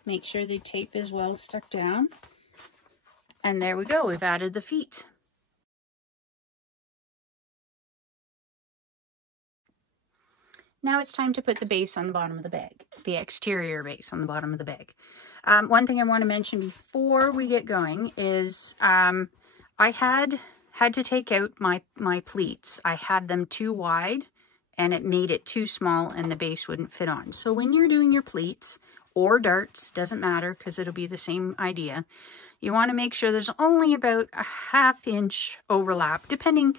Make sure the tape is well stuck down. And there we go, we've added the feet. Now it's time to put the base on the bottom of the bag, the exterior base on the bottom of the bag. One thing I want to mention before we get going is I had to take out my pleats. I had them too wide and it made it too small and the base wouldn't fit on. So when you're doing your pleats or darts, doesn't matter because it'll be the same idea, you want to make sure there's only about a 1/2 inch overlap, depending.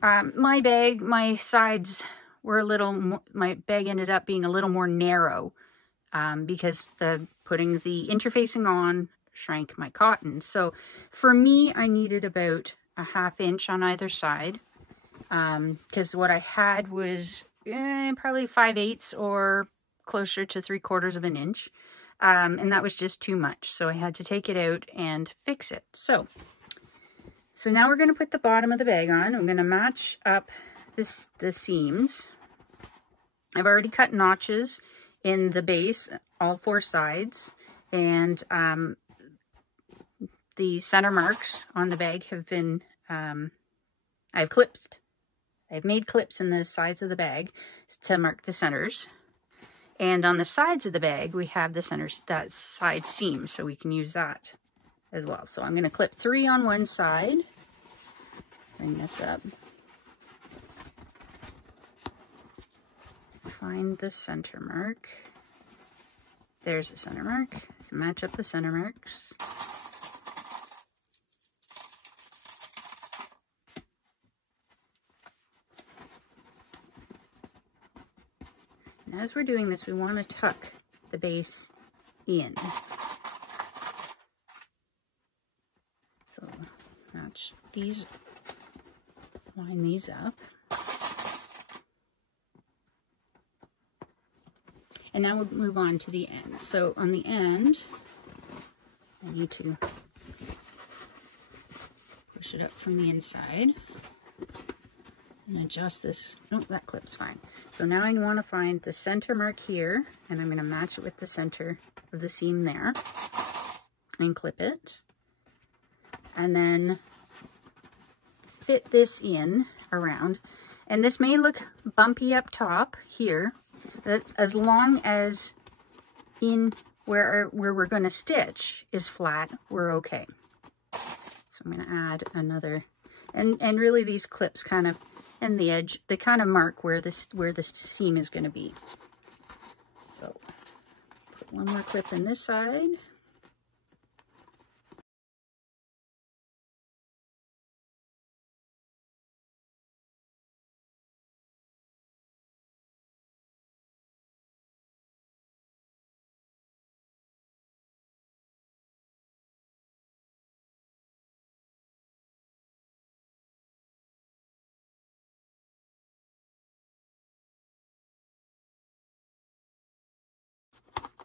My bag, my sides were a little, my bag ended up being a little more narrow because putting the interfacing on shrank my cotton. So for me, I needed about a 1/2 inch on either side because what I had was probably 5/8 or closer to 3/4 of an inch. and that was just too much. So I had to take it out and fix it. So now we're going to put the bottom of the bag on. I'm going to match up the seams. I've already cut notches in the base, all 4 sides, and the center marks on the bag have been, I've clipped. I've made clips in the sides of the bag to mark the centers. And on the sides of the bag, we have the centers, that side seam, so we can use that as well. So I'm going to clip 3 on one side. Bring this up. Find the center mark. There's the center mark. So match up the center marks. And as we're doing this, we want to tuck the base in. So match these, line these up. And now we'll move on to the end. So on the end, I need to push it up from the inside and adjust this. Oh, that clip's fine. So now I want to find the center mark here, and I'm going to match it with the center of the seam there and clip it. And then fit this in around. And this may look bumpy up top here. That's as long as in where we're going to stitch is flat, we're okay. So I'm going to add another, and really these clips kind of, and the edge, they kind of mark where the seam is going to be. So put one more clip in this side.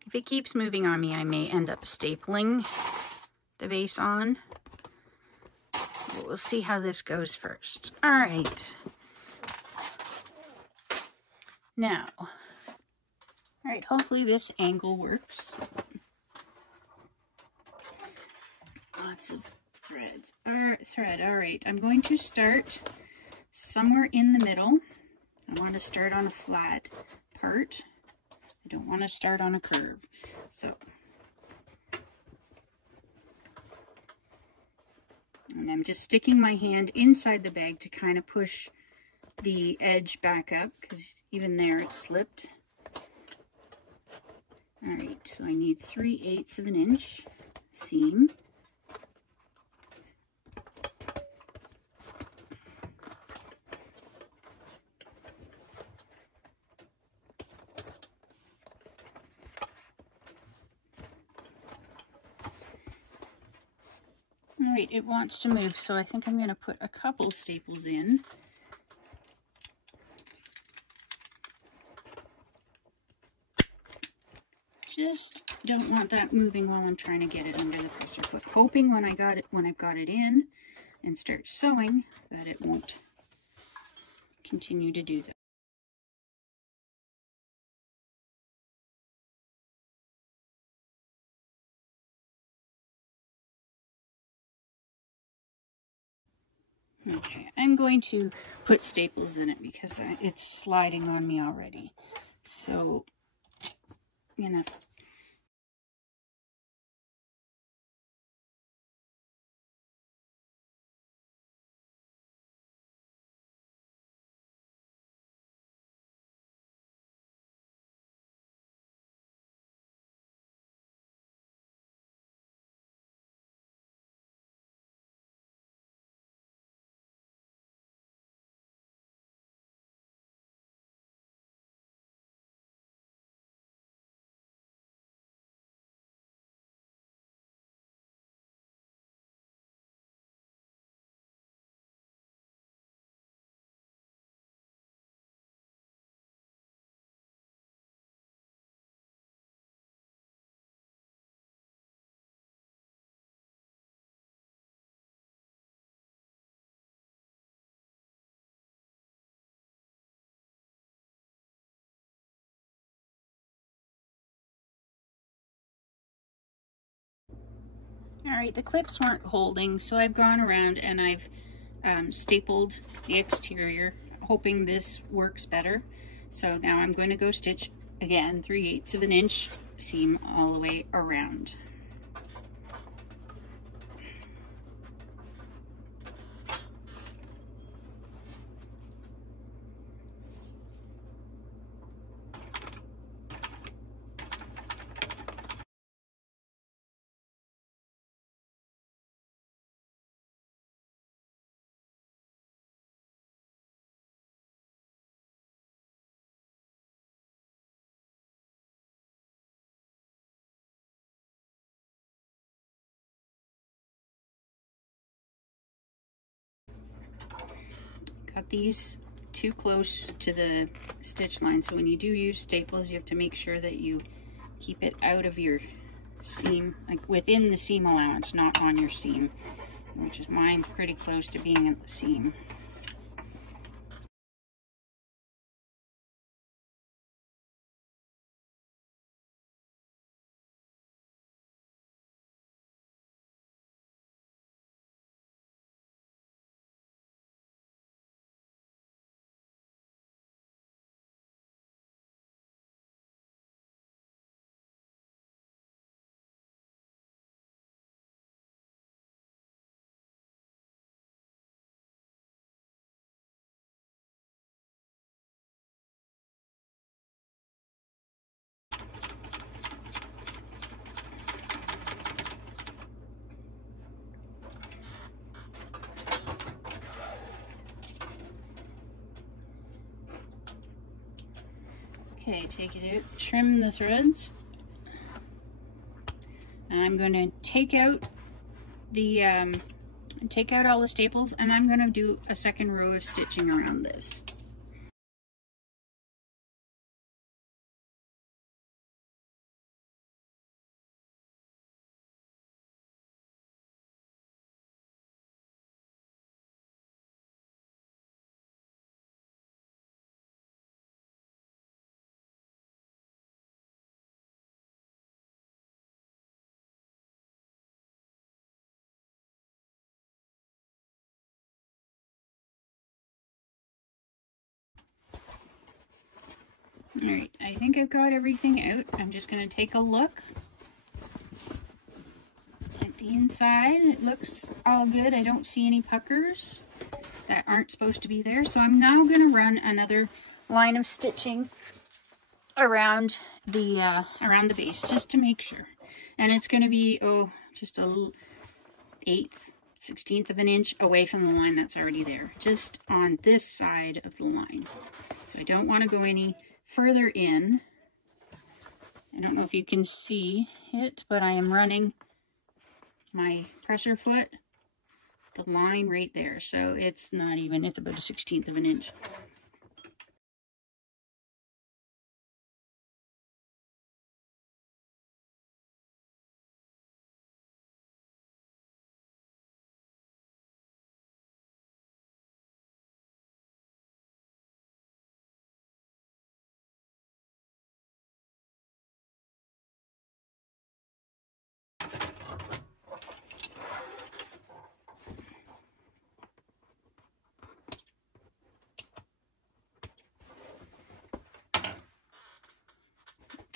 If it keeps moving on me, I may end up stapling the base on. But we'll see how this goes first. All right. Now, all right, hopefully this angle works. Lots of threads. All right, I'm going to start somewhere in the middle. I want to start on a flat part. I don't want to start on a curve. So, and I'm just sticking my hand inside the bag to kind of push the edge back up, because even there it slipped. All right, so I need 3/8 of an inch seam. All right, it wants to move, so I think I'm going to put a couple staples in. Just don't want that moving while I'm trying to get it under the presser foot. Hoping when I've got it in and start sewing that it won't continue to do that. Okay, I'm going to put staples in it because it's sliding on me already. So, I'm gonna Alright, the clips weren't holding, so I've gone around and I've stapled the exterior, hoping this works better. So now I'm going to go stitch again 3/8 of an inch seam all the way around. Got these too close to the stitch line, so when you do use staples, you have to make sure that you keep it out of your seam, like within the seam allowance, not on your seam, which is mine's pretty close to being at the seam. Okay, take it out, trim the threads, and I'm going to take out all the staples, and I'm going to do a second row of stitching around this. Alright, I think I've got everything out. I'm just going to take a look at the inside. It looks all good. I don't see any puckers that aren't supposed to be there. So I'm now going to run another line of stitching around the base, just to make sure. And it's going to be, just a 1/8, 1/16 of an inch away from the line that's already there, just on this side of the line. So I don't want to go any further in. I don't know if you can see it, but I am running my presser foot, the line right there. So it's not even, it's about a 1/16 of an inch.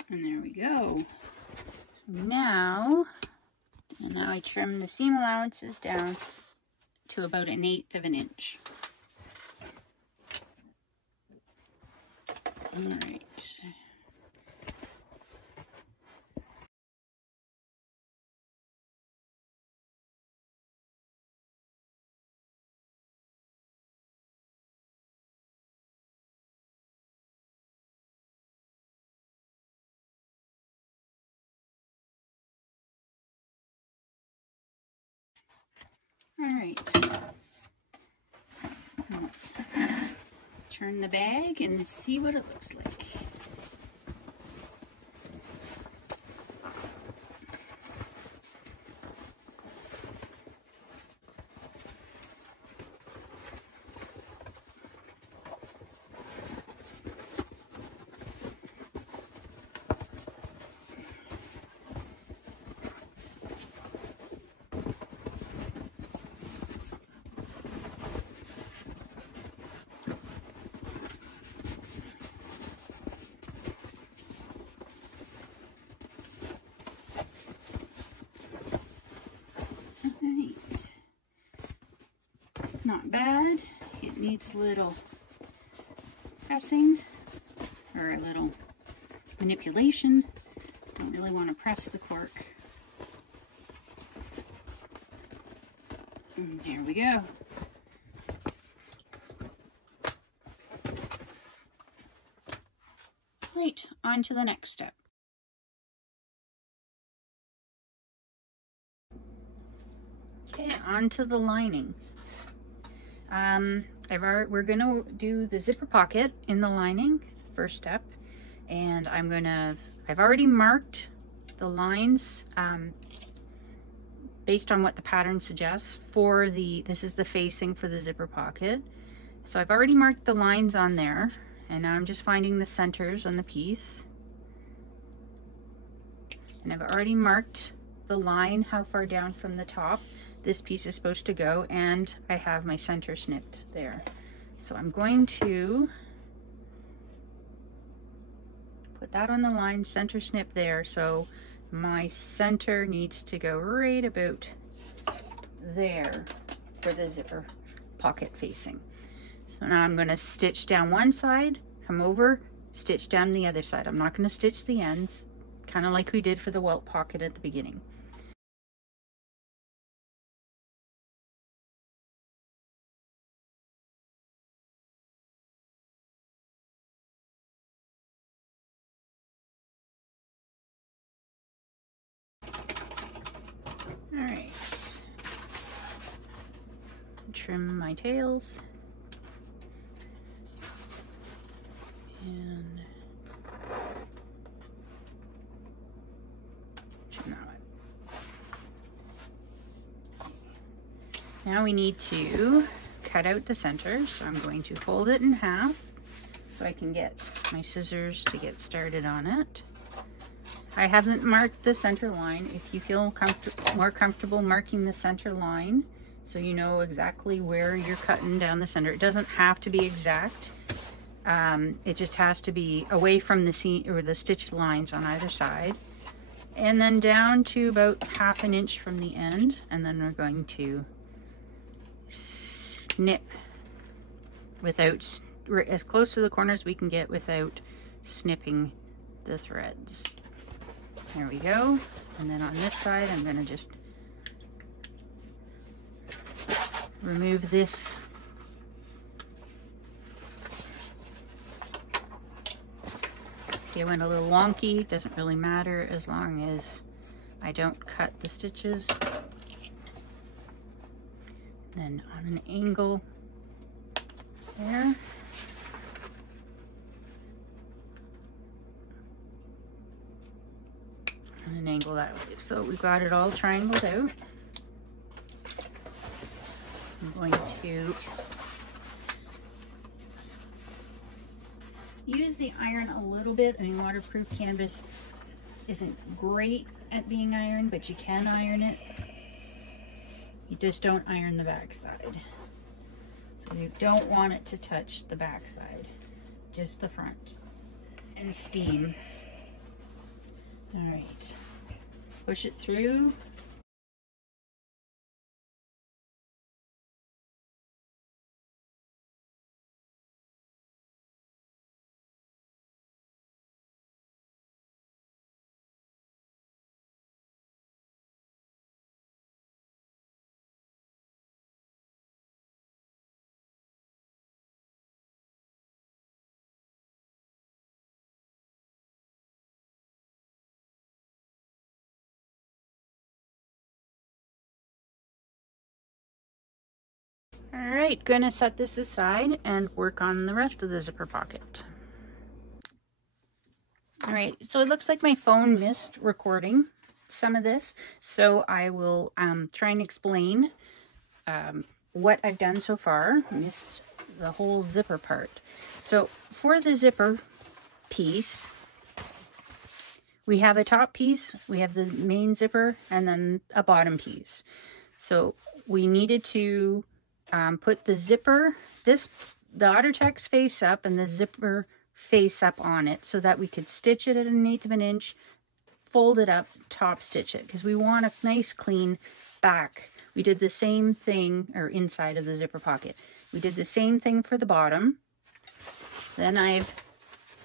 And there we go. Now I trim the seam allowances down to about 1/8 of an inch. All right. Alright, let's turn the bag and see what it looks like. not bad. It needs a little pressing or a little manipulation. Don't really want to press the cork. And there we go. Right, on to the next step. Okay, on to the lining. We're gonna do the zipper pocket in the lining, first step, and I've already marked the lines based on what the pattern suggests for this is the facing for the zipper pocket. So I've already marked the lines on there, and now I'm just finding the centers on the piece. And I've already marked the line, how far down from the top this piece is supposed to go, and I have my center snipped there. So I'm going to put that on the line, center snip there, so my center needs to go right about there for the zipper pocket facing. So now I'm going to stitch down one side, come over, stitch down the other side. I'm not going to stitch the ends, kind of like we did for the Welt pocket at the beginning. All right, trim my tails and trim that one. Now we need to cut out the center, so I'm going to fold it in half so I can get my scissors to get started on it. I haven't marked the center line. If you feel more comfortable marking the center line so you know exactly where you're cutting down the center. It doesn't have to be exact. It just has to be away from the seam or the stitched lines on either side. And then down to about 1/2 inch from the end. And then we're going to snip without, as close to the corner as we can get without snipping the threads. There we go. And then on this side, I'm going to just remove this see, I went a little wonky. It doesn't really matter as long as I don't cut the stitches. Then on an angle there. And an angle that way. So we've got it all triangled out. I'm going to use the iron a little bit. I mean, waterproof canvas isn't great at being ironed, but you can iron it. You just don't iron the back side. So you don't want it to touch the back side, just the front. And steam. All right, push it through. All right, gonna set this aside and work on the rest of the zipper pocket. All right, so it looks like my phone missed recording some of this, so I will try and explain what I've done so far. Missed the whole zipper part. So for the zipper piece, we have a top piece, we have the main zipper, and then a bottom piece. So we needed to put the zipper, the OtterTex face up and the zipper face up on it so that we could stitch it at 1/8 of an inch, fold it up, top stitch it, because we want a nice clean back. we did the same thing, or inside of the zipper pocket. We did the same thing for the bottom. Then I've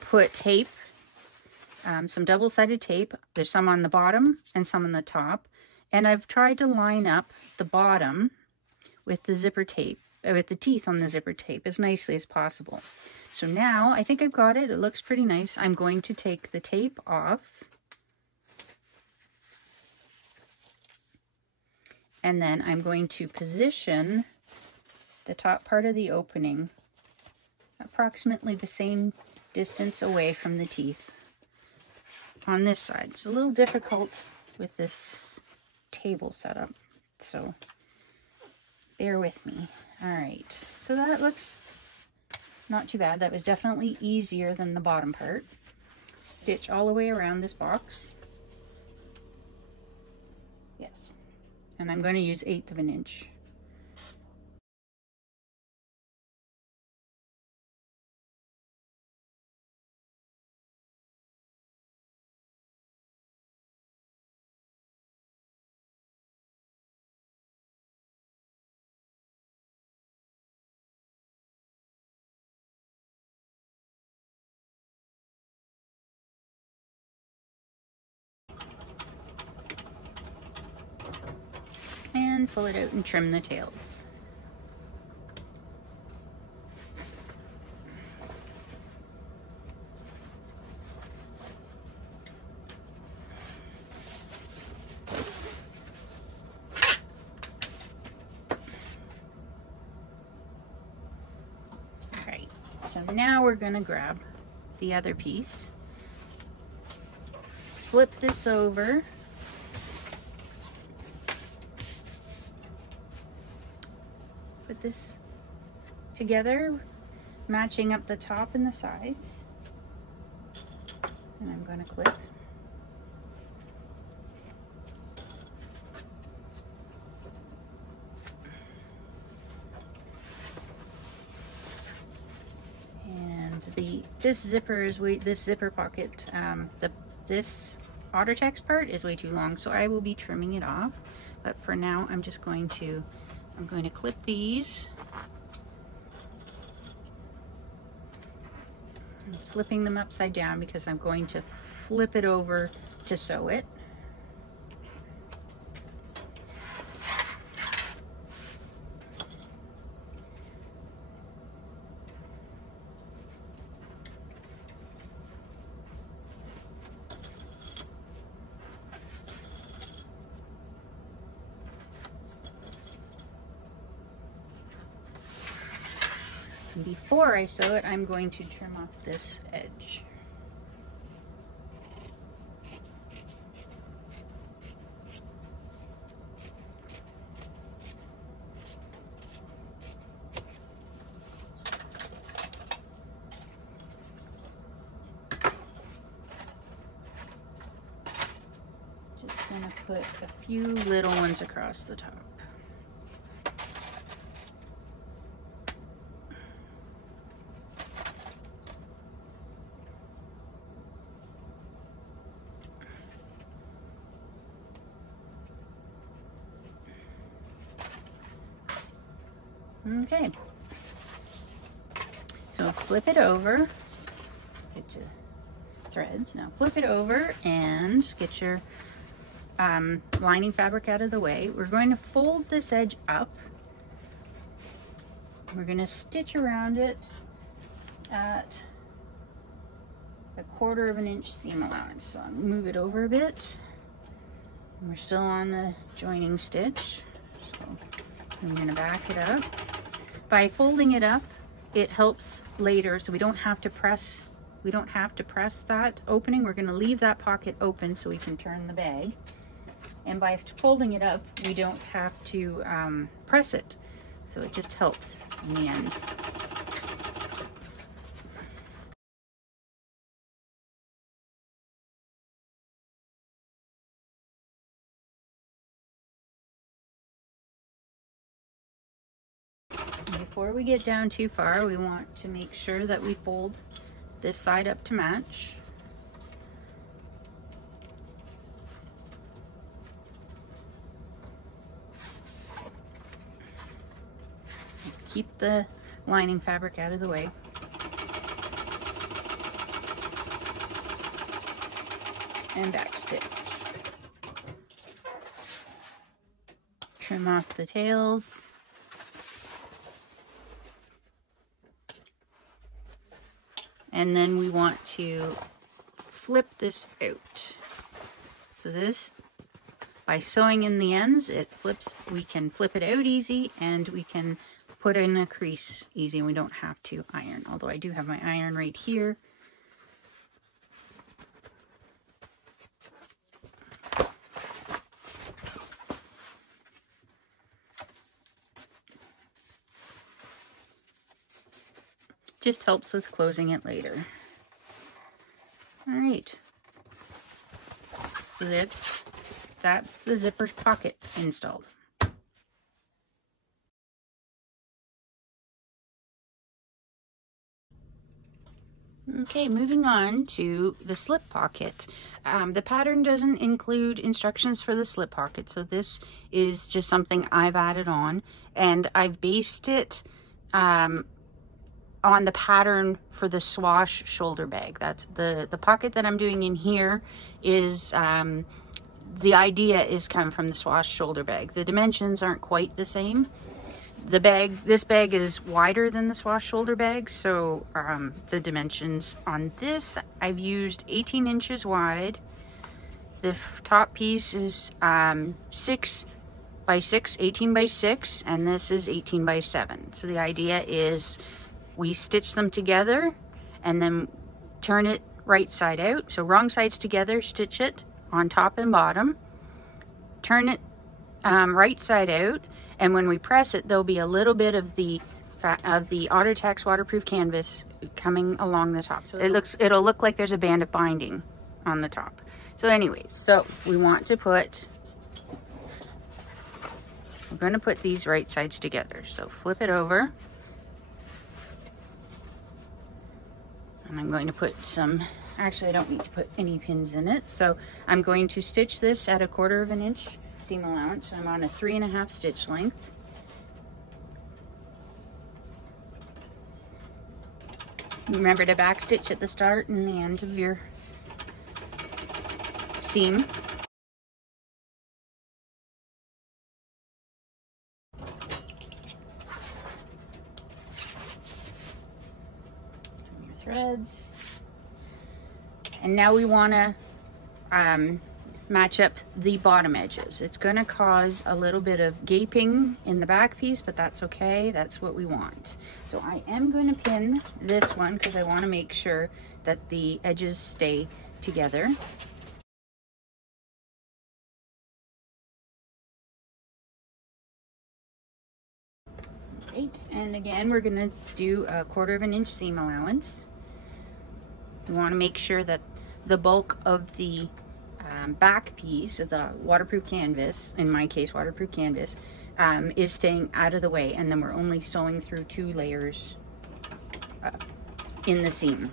put tape, some double-sided tape. There's some on the bottom and some on the top. And I've tried to line up the bottom with the zipper tape, with the teeth on the zipper tape as nicely as possible. So now I think I've got it. It looks pretty nice. I'm going to take the tape off. And then I'm going to position the top part of the opening approximately the same distance away from the teeth on this side. It's a little difficult with this table setup, so bear with me. All right, so that looks not too bad. That was definitely easier than the bottom part. Stitch all the way around this box. Yes, and I'm going to use 1/8 of an inch. And pull it out and trim the tails. Alright, so now we're going to grab the other piece, flip this over, put this together, matching up the top and the sides, and I'm going to clip. And this zipper pocket, this OtterTex part is way too long, so I will be trimming it off. But for now, I'm going to clip these. I'm flipping them upside down because I'm going to flip it over to sew it. And before I sew it, I'm going to trim off this edge. Just going to put a few little ones across the top. Okay, so flip it over, get your threads. Now flip it over and get your lining fabric out of the way. We're going to fold this edge up. We're going to stitch around it at 1/4 of an inch seam allowance. So I'll move it over a bit. And we're still on the joining stitch. So I'm going to back it up. By folding it up, it helps later, so we don't have to press that opening. We're going to leave that pocket open so we can turn the bag. And by folding it up, we don't have to press it. So it just helps in the end. Before we get down too far, we want to make sure that we fold this side up to match. keep the lining fabric out of the way. And back stitch. Trim off the tails. And then we want to flip this out. So this, by sewing in the ends, it flips, we can flip it out easy, and we can put in a crease easy, and we don't have to iron. Although I do have my iron right here. Just helps with closing it later. All right. So that's the zippered pocket installed. Okay, moving on to the slip pocket. The pattern doesn't include instructions for the slip pocket, so this is just something I've added on, and I've based it on the pattern for the swash shoulder bag. That's the pocket that I'm doing in here is the idea is come from the swash shoulder bag. The dimensions aren't quite the same. This bag is wider than the swash shoulder bag, so the dimensions on this, I've used 18 inches wide. The top piece is 6 by 6, 18 by 6, and this is 18 by 7. So the idea is we stitch them together and then turn it right side out. So wrong sides together, stitch it on top and bottom, turn it right side out, and when we press it, there'll be a little bit of the OtterTax waterproof canvas coming along the top. So it'll look like there's a band of binding on the top. So anyways, so we want to put, we're going to put these right sides together. So flip it over. And I'm going to put some, actually I don't need to put any pins in it. So I'm going to stitch this at 1/4 inch seam allowance. So I'm on a 3.5 stitch length. Remember to back stitch at the start and the end of your seam. Your threads. And now we want to match up the bottom edges. It's going to cause a little bit of gaping in the back piece, but that's okay. That's what we want. So I am going to pin this one because I want to make sure that the edges stay together. Right, and again we're going to do a 1/4 inch seam allowance. We want to make sure that the bulk of the back piece of the waterproof canvas, in my case waterproof canvas, is staying out of the way, and then we're only sewing through 2 layers in the seam.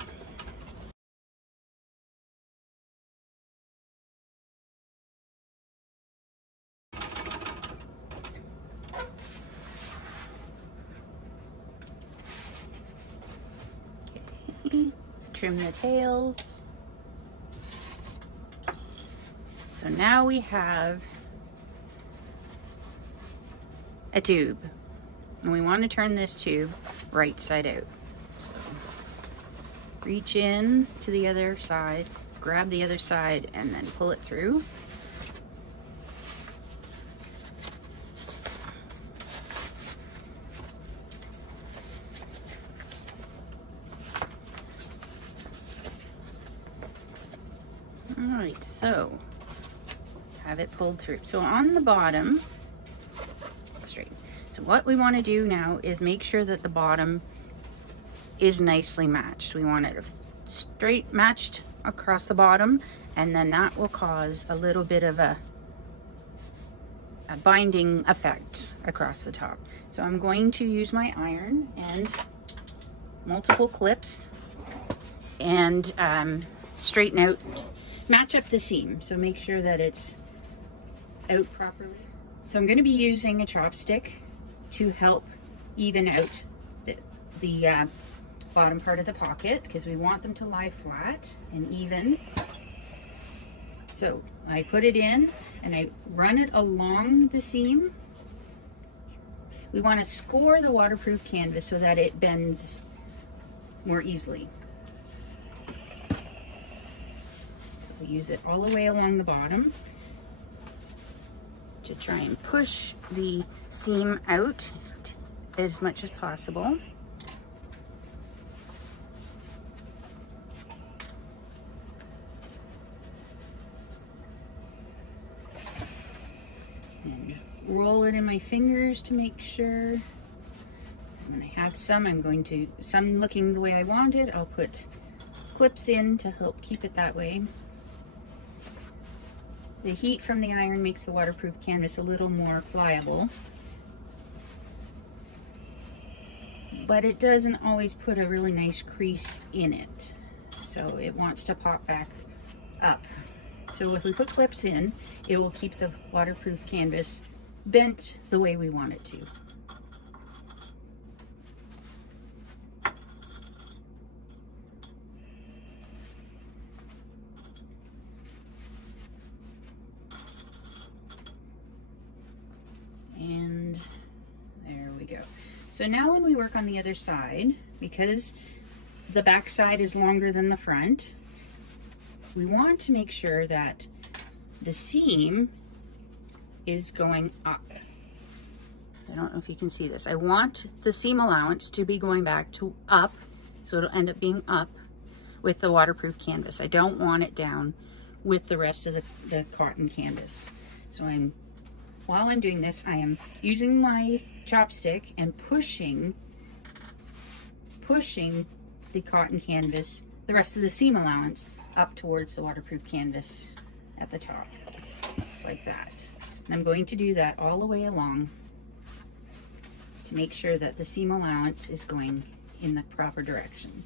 Okay. Trim the tails. So now we have a tube, and we want to turn this tube right side out. So reach in to the other side, grab the other side, and then pull it through. All right, so have it pulled through. So on the bottom, straight. So what we want to do now is make sure that the bottom is nicely matched. We want it straight matched across the bottom, and then that will cause a little bit of a binding effect across the top. So I'm going to use my iron and multiple clips and straighten out, match up the seam. So make sure that it's out properly. So I'm going to be using a chopstick to help even out the bottom part of the pocket, because we want them to lie flat and even. So I put it in and I run it along the seam. We want to score the waterproof canvas so that it bends more easily. So we use it all the way along the bottom to try and push the seam out as much as possible. And roll it in my fingers to make sure. When I have some, some looking the way I want it, I'll put clips in to help keep it that way. The heat from the iron makes the waterproof canvas a little more pliable, but it doesn't always put a really nice crease in it. So it wants to pop back up. So if we put clips in, it will keep the waterproof canvas bent the way we want it to. And there we go. So now when we work on the other side, because the back side is longer than the front, we want to make sure that the seam is going up. I don't know if you can see this. I want the seam allowance to be going back to up, so it'll end up being up with the waterproof canvas. I don't want it down with the rest of the cotton canvas. So while I'm doing this, I am using my chopstick and pushing the cotton canvas, the rest of the seam allowance, up towards the waterproof canvas at the top, just like that. And I'm going to do that all the way along to make sure that the seam allowance is going in the proper direction.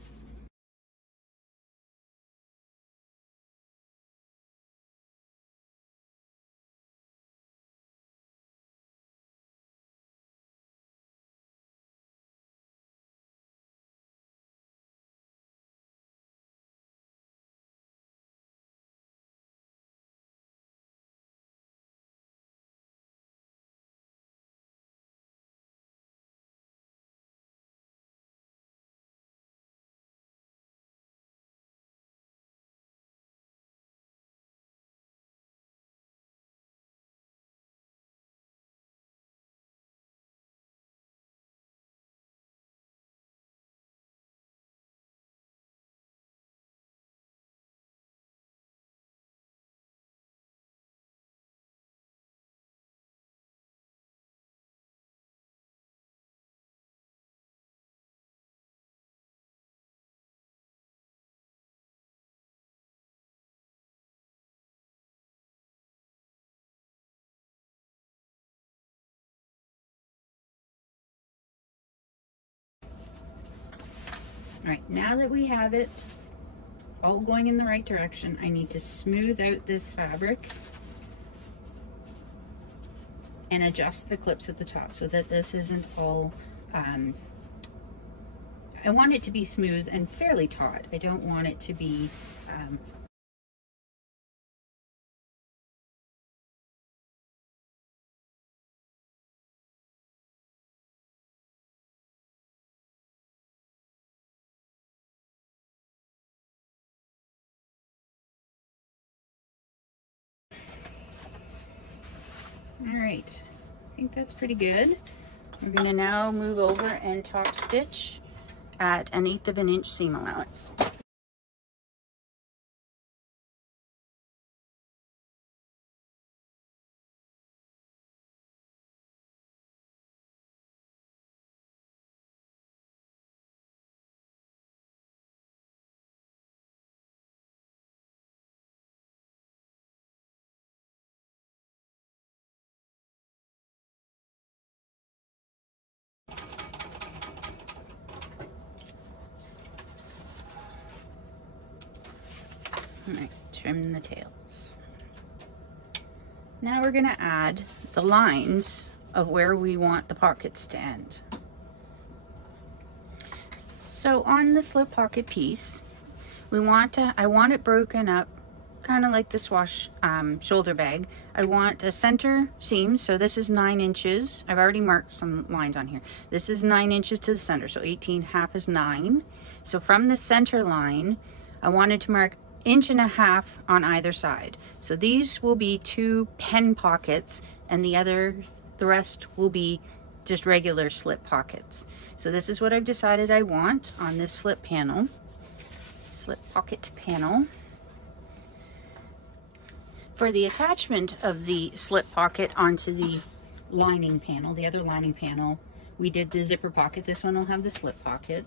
All right, now that we have it all going in the right direction, I need to smooth out this fabric and adjust the clips at the top so that this isn't all, I want it to be smooth and fairly taut. I don't want it to be all right, I think that's pretty good. We're going to now move over and top stitch at 1/8 of an inch seam allowance. All right, trim the tails. Now we're going to add the lines of where we want the pockets to end. So on the slip pocket piece, I want it broken up kind of like the swash shoulder bag. I want a center seam, so this is 9 inches. I've already marked some lines on here. This is 9 inches to the center, so 18, half is 9. So from the center line, I wanted to mark 1.5 inches on either side. So these will be 2 pen pockets, and the rest will be just regular slip pockets. So this is what I've decided I want on this slip pocket panel. For the attachment of the slip pocket onto the lining panel, the other lining panel, we did the zipper pocket. This one will have the slip pocket.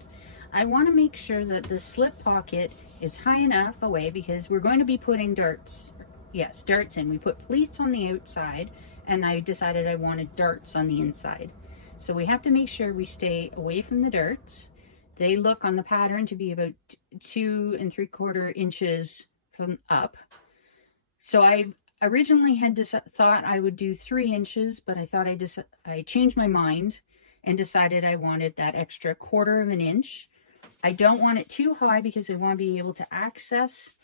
I want to make sure that the slip pocket is high enough away because we're going to be putting darts. Yes, darts in. We put pleats on the outside, and I decided I wanted darts on the inside. So we have to make sure we stay away from the darts. They look on the pattern to be about 2 3/4 inches from up. So I originally had thought I would do 3 inches, but I thought I changed my mind and decided I wanted that extra 1/4 inch. I don't want it too high because I want to be able to access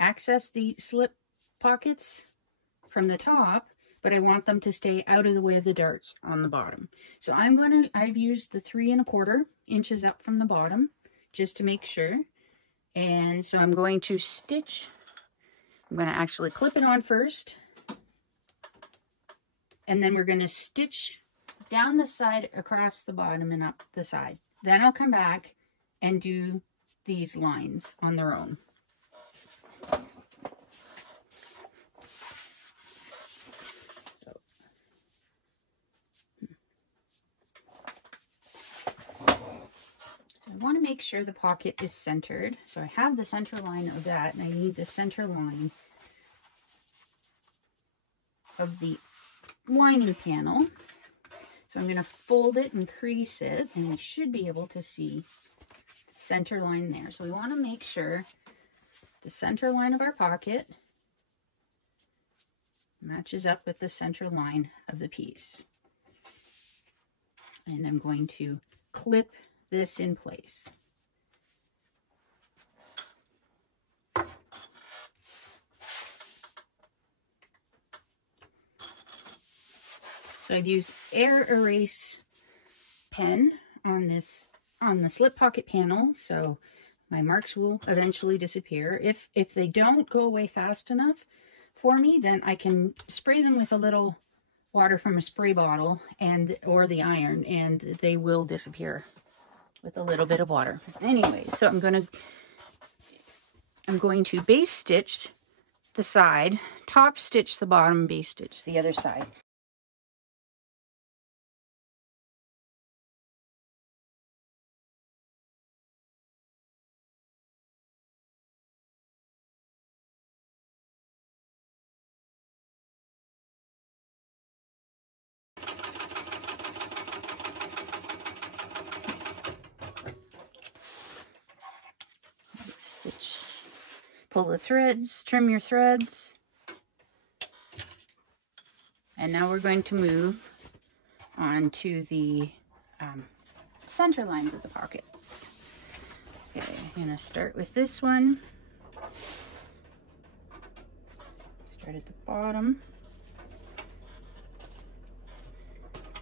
the slip pockets from the top, but I want them to stay out of the way of the darts on the bottom. So I've used the 3 1/4 inches up from the bottom just to make sure. And so I'm going to actually clip it on first, and then we're going to stitch down the side, across the bottom, and up the side. Then I'll come back and do these lines on their own. I want to make sure the pocket is centered. So I have the center line of that, and I need the center line of the lining panel. So I'm going to fold it and crease it, and you should be able to see the center line there. So we want to make sure the center line of our pocket matches up with the center line of the piece. And I'm going to clip this in place. So I've used air erase pen on the slip pocket panel, so my marks will eventually disappear. If they don't go away fast enough for me, then I can spray them with a little water from a spray bottle or the iron, and they will disappear with a little bit of water. Anyway, so I'm going to base stitch the side, top stitch the bottom, base stitch the other side. Stitch, pull the threads, trim your threads, and now we're going to move on to the center lines of the pockets. Okay, I'm going to start with this one. Start at the bottom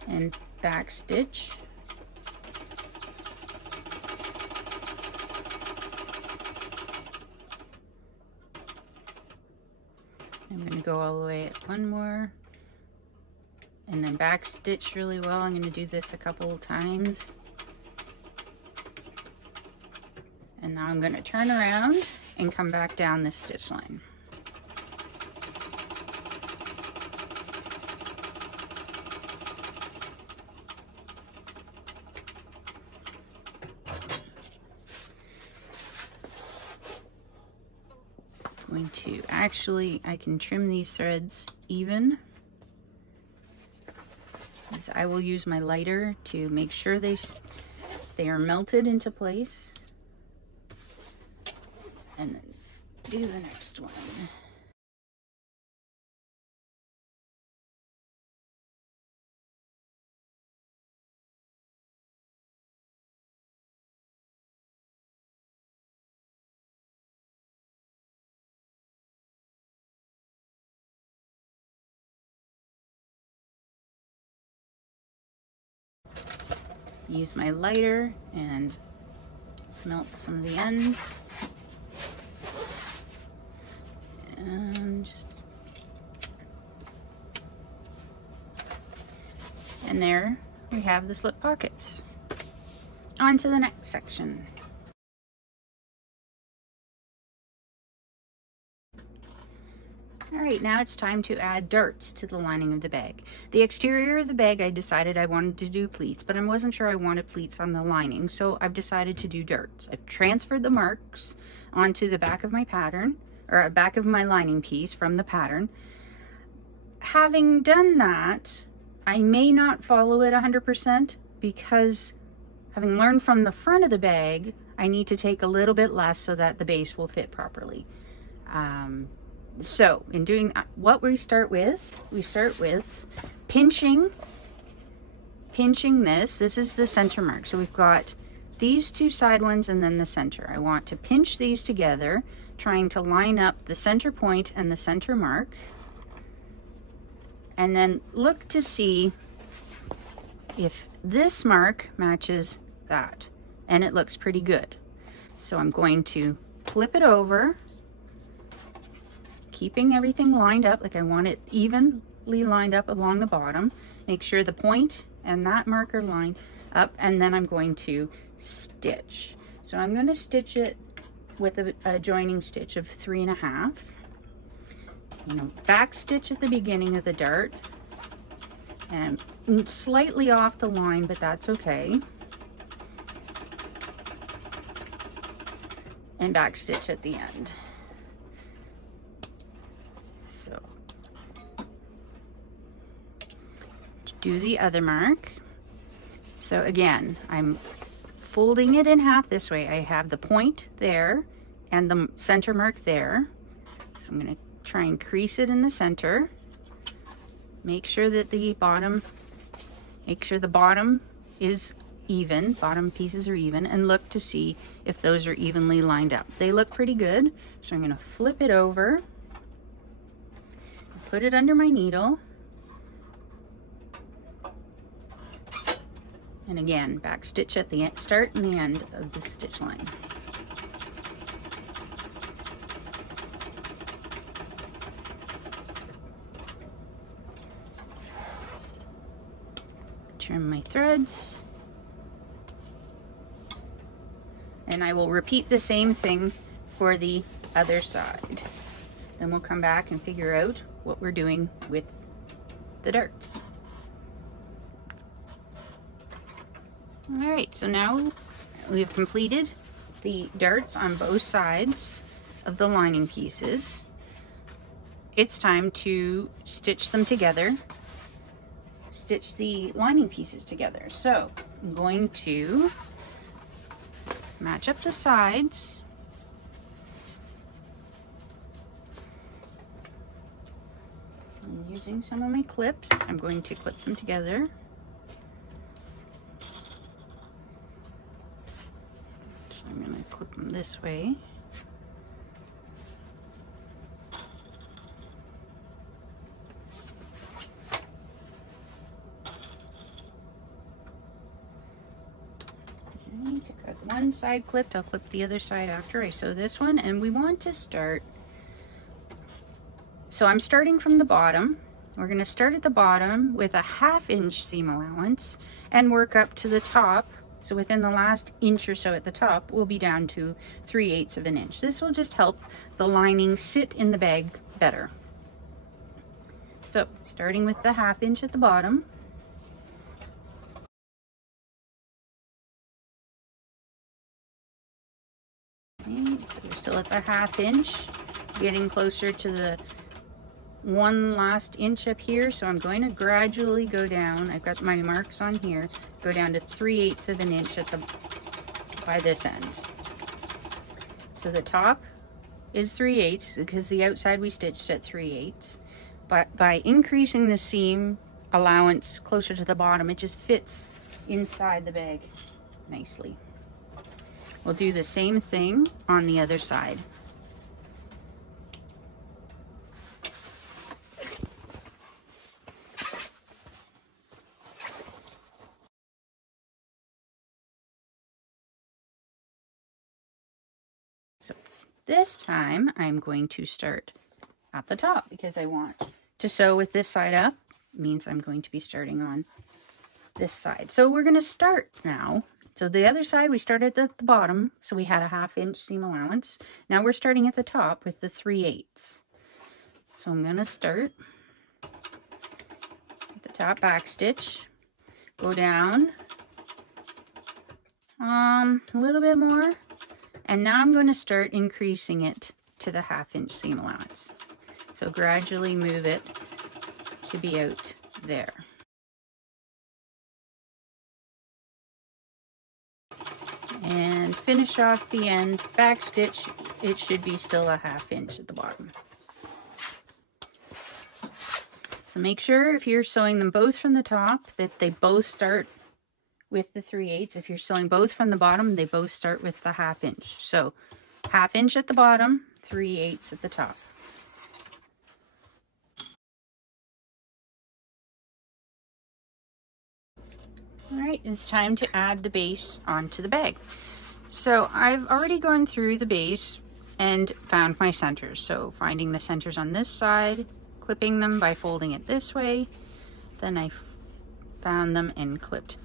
and back stitch. I'm going to go all the way at one more and then back stitch really well. I'm going to do this a couple of times. And now I'm going to turn around and come back down this stitch line. Going to I can trim these threads even, as I will use my lighter to make sure they are melted into place, and then do the next one. use my lighter and melt some of the ends. And there we have the slip pockets. On to the next section. All right, now it's time to add darts to the lining of the bag. The exterior of the bag, I decided I wanted to do pleats, but I wasn't sure I wanted pleats on the lining, so I've decided to do darts. I've transferred the marks onto the back of my pattern, or back of my lining piece from the pattern. Having done that, I may not follow it 100% because having learned from the front of the bag, I need to take a little bit less so that the base will fit properly. So in doing what we start with pinching this. This is the center mark. So we've got these two side ones and then the center. I want to pinch these together, trying to line up the center point and the center mark. And then look to see if this mark matches that. And it looks pretty good. So I'm going to flip it over, keeping everything lined up, like I want it evenly lined up along the bottom. Make sure the point and that marker line up, and then I'm going to stitch. So I'm going to stitch it with a joining stitch of 3.5. Back stitch at the beginning of the dart, and I'm slightly off the line, but that's okay. And back stitch at the end. So do the other mark. So again, I'm folding it in half this way. I have the point there and the center mark there. So I'm going to try and crease it in the center. Make sure that the bottom is even, bottom pieces are even, and look to see if those are evenly lined up. They look pretty good. So I'm going to flip it over, put it under my needle, and again, back stitch at the start and the end of the stitch line. Trim my threads, and I will repeat the same thing for the other side. Then we'll come back and figure out what we're doing with the darts. All right, so now we've completed the darts on both sides of the lining pieces. It's time to stitch them together. Stitch the lining pieces together. So I'm going to match up the sides. I'm using some of my clips. I'm going to clip them together. So I'm going to clip them this way. One side clipped, I'll clip the other side after I sew this one, and we want to start. So I'm starting from the bottom. We're going to start at the bottom with a 1/2 inch seam allowance and work up to the top. So within the last inch or so at the top, we'll be down to 3/8 of an inch. This will just help the lining sit in the bag better. So starting with the 1/2 inch at the bottom. Okay, so we're still at the 1/2 inch, getting closer to the one last inch up here. So I'm going to gradually go down. I've got my marks on here. Go down to 3/8 of an inch at the by this end. So the top is 3/8 because the outside we stitched at 3/8. But by increasing the seam allowance closer to the bottom, it just fits inside the bag nicely. We'll do the same thing on the other side. This time I'm going to start at the top because I want to sew with this side up. It means I'm going to be starting on this side. So we're going to start now. So the other side we started at the bottom, so we had a 1/2 inch seam allowance. Now we're starting at the top with the 3/8. So I'm going to start at the top back stitch, go down a little bit more, and now I'm going to start increasing it to the 1/2 inch seam allowance. So gradually move it to be out there. And finish off the end, back stitch, it should be still a 1/2 inch at the bottom. So make sure if you're sewing them both from the top that they both start with the 3/8. If you're sewing both from the bottom, they both start with the 1/2 inch. So 1/2 inch at the bottom, 3/8 at the top. All right, it's time to add the base onto the bag. So I've already gone through the base and found my centers. So finding the centers on this side, clipping them by folding it this way. Then I found them and clipped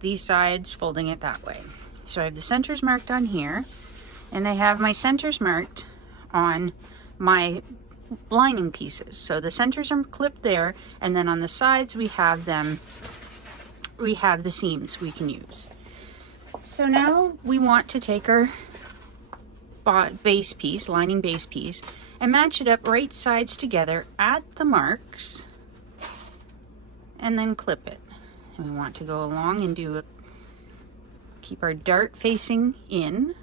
these sides, folding it that way. So I have the centers marked on here, and I have my centers marked on my lining pieces. So the centers are clipped there, and then on the sides we have them, we have the seams we can use. So now we want to take our base piece, lining base piece, and match it up right sides together at the marks, and then clip it. And we want to go along and do keep our dart facing in,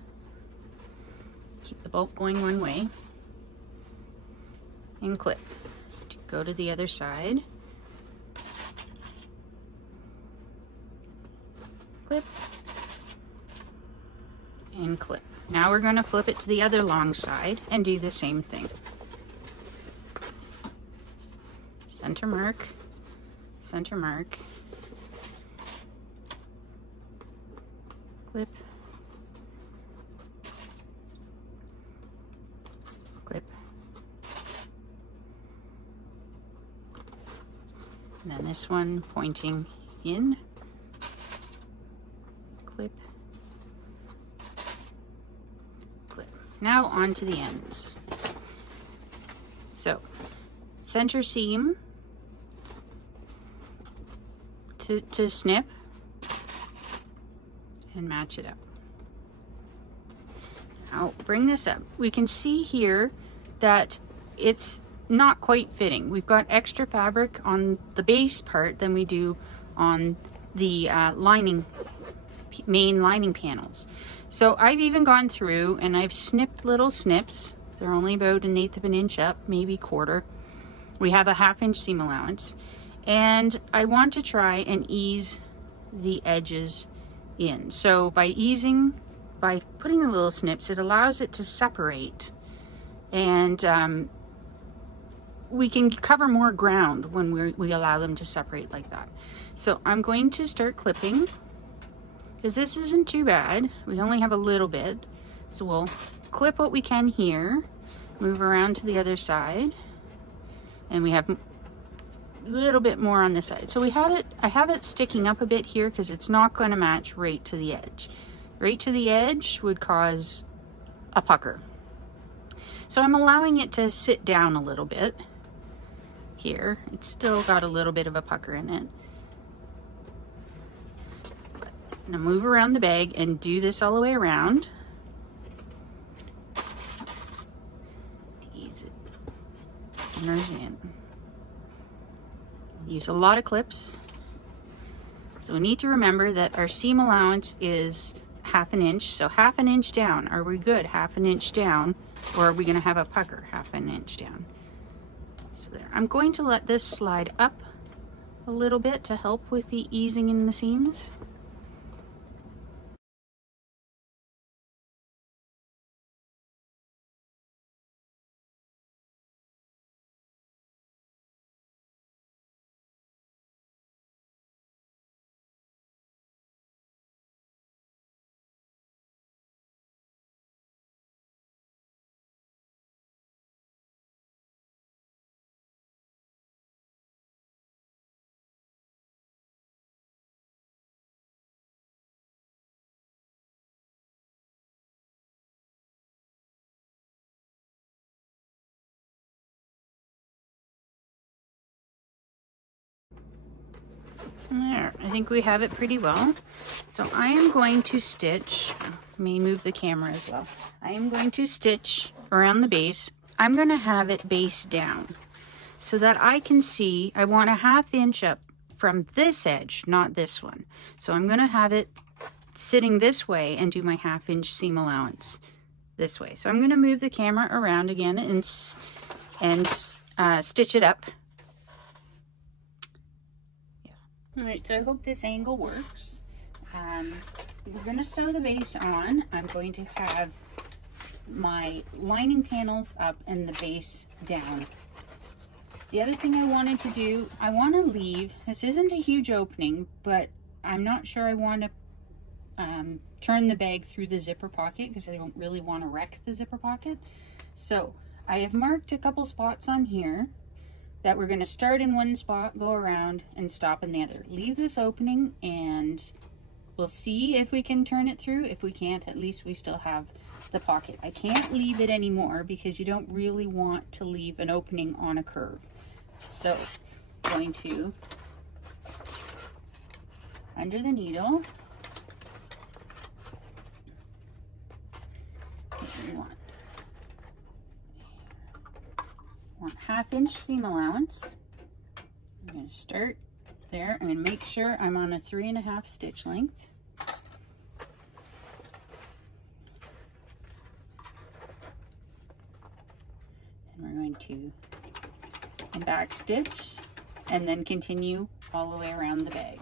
keep the bolt going one way, and clip. Go to the other side, clip, and clip. Now we're going to flip it to the other long side and do the same thing. Center mark, clip, clip, and then this one pointing in, clip, clip. Now on to the ends. So center seam to snip and match it up. Now bring this up. We can see here that it's not quite fitting. We've got extra fabric on the base part than we do on the main lining panels. So I've even gone through and I've snipped little snips. They're only about 1/8 of an inch up, maybe 1/4. We have a 1/2 inch seam allowance, and I want to try and ease the edges in. So by putting the little snips, it allows it to separate, and we can cover more ground when we allow them to separate like that. So I'm going to start clipping, because this isn't too bad. We only have a little bit, so we'll clip what we can here, move around to the other side, and we have a little bit more on this side. So I have it sticking up a bit here because it's not going to match right to the edge. Right to the edge would cause a pucker. So I'm allowing it to sit down a little bit here. It's still got a little bit of a pucker in it. I'm gonna move around the bag and do this all the way around. Ease it. Centers in. Use a lot of clips. So we need to remember that our seam allowance is 1/2 inch. So 1/2 inch down. Are we good? 1/2 inch down, or are we going to have a pucker 1/2 inch down? So there. I'm going to let this slide up a little bit to help with the easing in the seams. There, I think we have it pretty well. So I am going to stitch, may move the camera as well. I am going to stitch around the base. I'm going to have it base down so that I can see, I want a 1/2 inch up from this edge, not this one. So I'm going to have it sitting this way and do my 1/2 inch seam allowance this way. So I'm going to move the camera around again and stitch it up. Yes. All right, so I hope this angle works. We're going to sew the base on. I'm going to have my lining panels up and the base down. The other thing I wanted to do, I want to leave, this isn't a huge opening, but I'm not sure I want to turn the bag through the zipper pocket because I don't really want to wreck the zipper pocket. So I have marked a couple spots on here that we're going to start in one spot, go around, and stop in the other. Leave this opening and we'll see if we can turn it through. If we can't, at least we still have the pocket. I can't leave it anymore because you don't really want to leave an opening on a curve. So I'm going to, under the needle, we want 1/2 inch seam allowance. I'm going to start there. I'm going to make sure I'm on a 3.5 stitch length. And we're going to back stitch and then continue all the way around the bag.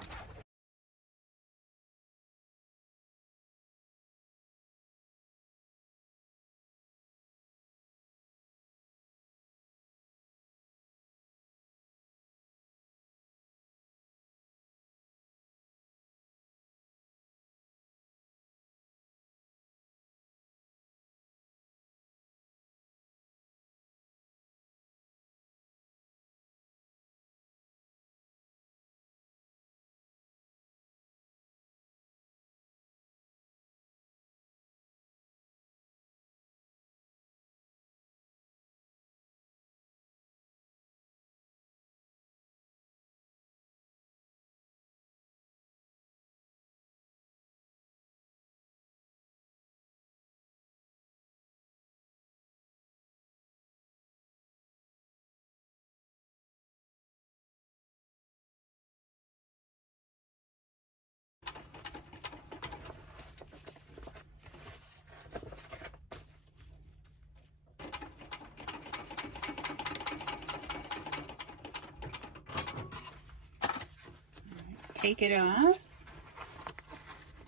Take it off,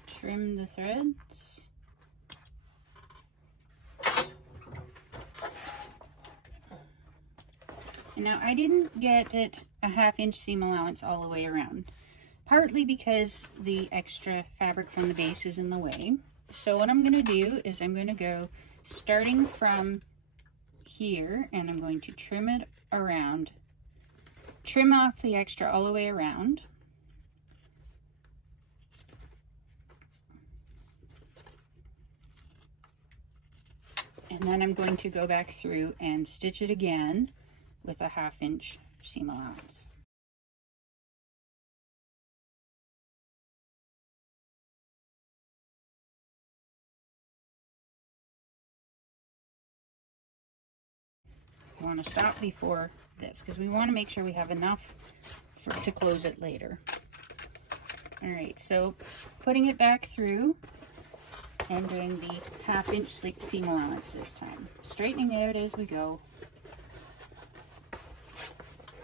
trim the threads, and now I didn't get it a 1/2 inch seam allowance all the way around, partly because the extra fabric from the base is in the way. So what I'm going to do is I'm going to go starting from here and I'm going to trim it around, trim off the extra all the way around. And then I'm going to go back through and stitch it again with a 1/2 inch seam allowance. I want to stop before this because we want to make sure we have enough to close it later. All right, so putting it back through and doing the 1/2 inch seam allowance this time. Straightening it out as we go.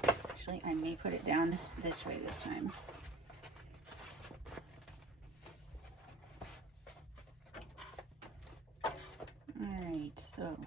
Actually, I may put it down this way this time. All right, so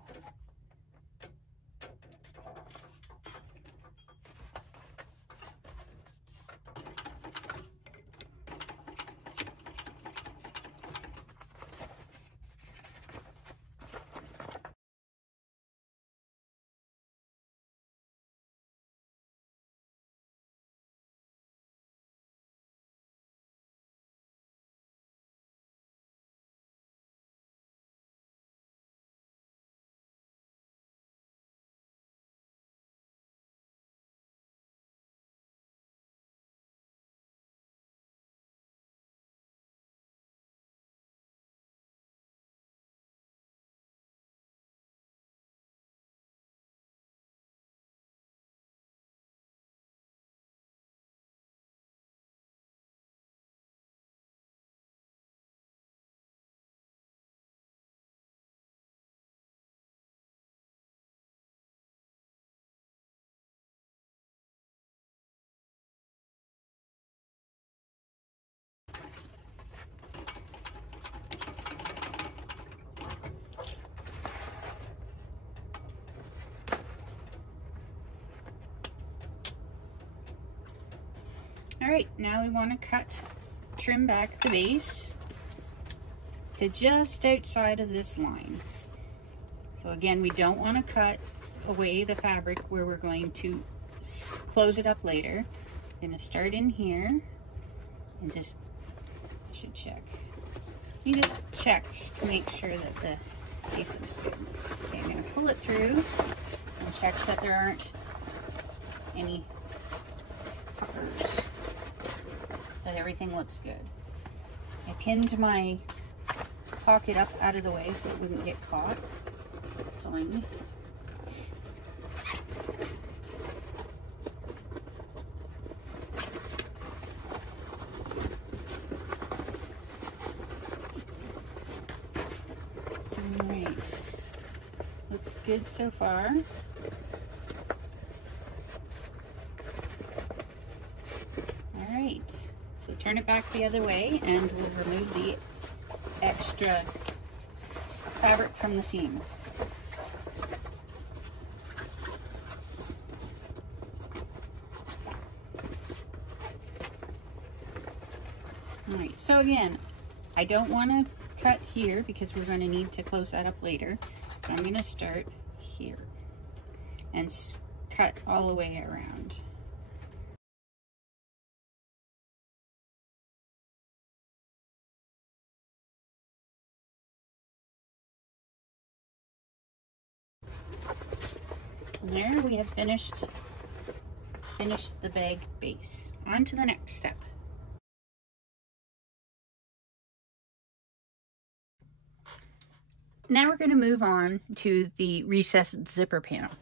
right, now we want to trim back the base to just outside of this line. So again, we don't want to cut away the fabric where we're going to close it up later. I'm going to start in here and just, I should check. You just check to make sure that the casing's good. Okay, I'm going to pull it through and check that there aren't any puckers, that everything looks good. I pinned my pocket up out of the way so it wouldn't get caught. Sewing. Alright, looks good so far. Alright, so turn it back the other way and we'll remove the extra fabric from the seams. Alright, so again, I don't want to cut here because we're going to need to close that up later. So I'm going to start here and cut all the way around. And there we have finished the bag base. On to the next step. Now we're going to move on to the recessed zipper panel.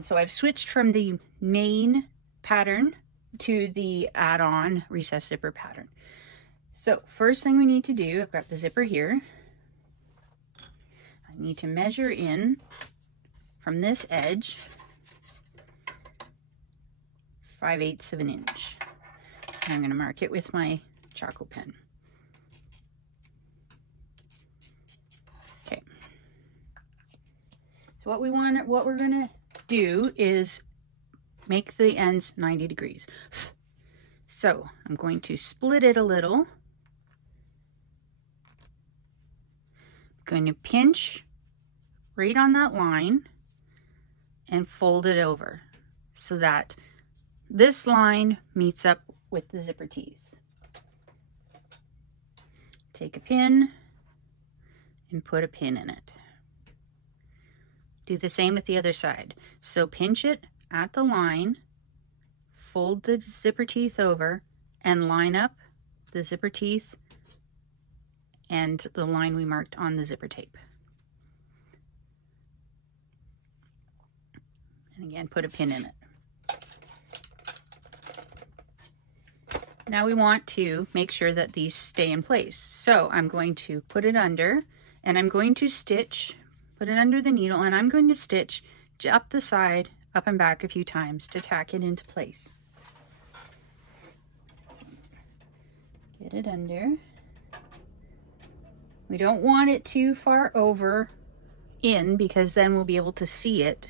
So I've switched from the main pattern to the add-on recessed zipper pattern. So first thing we need to do, I've got the zipper here. I need to measure in from this edge 5/8 of an inch. And I'm going to mark it with my charcoal pen. Okay. So what we're going to do is make the ends 90 degrees. So I'm going to split it a little. I'm going to pinch right on that line and fold it over so that this line meets up with the zipper teeth. Take a pin and put a pin in it. Do the same with the other side. So pinch it at the line, fold the zipper teeth over, and line up the zipper teeth and the line we marked on the zipper tape. And again, put a pin in it. Now we want to make sure that these stay in place. So I'm going to put it under, and I'm going to stitch, put it under the needle, and I'm going to stitch up the side, up and back a few times to tack it into place. Get it under. We don't want it too far over in because then we'll be able to see it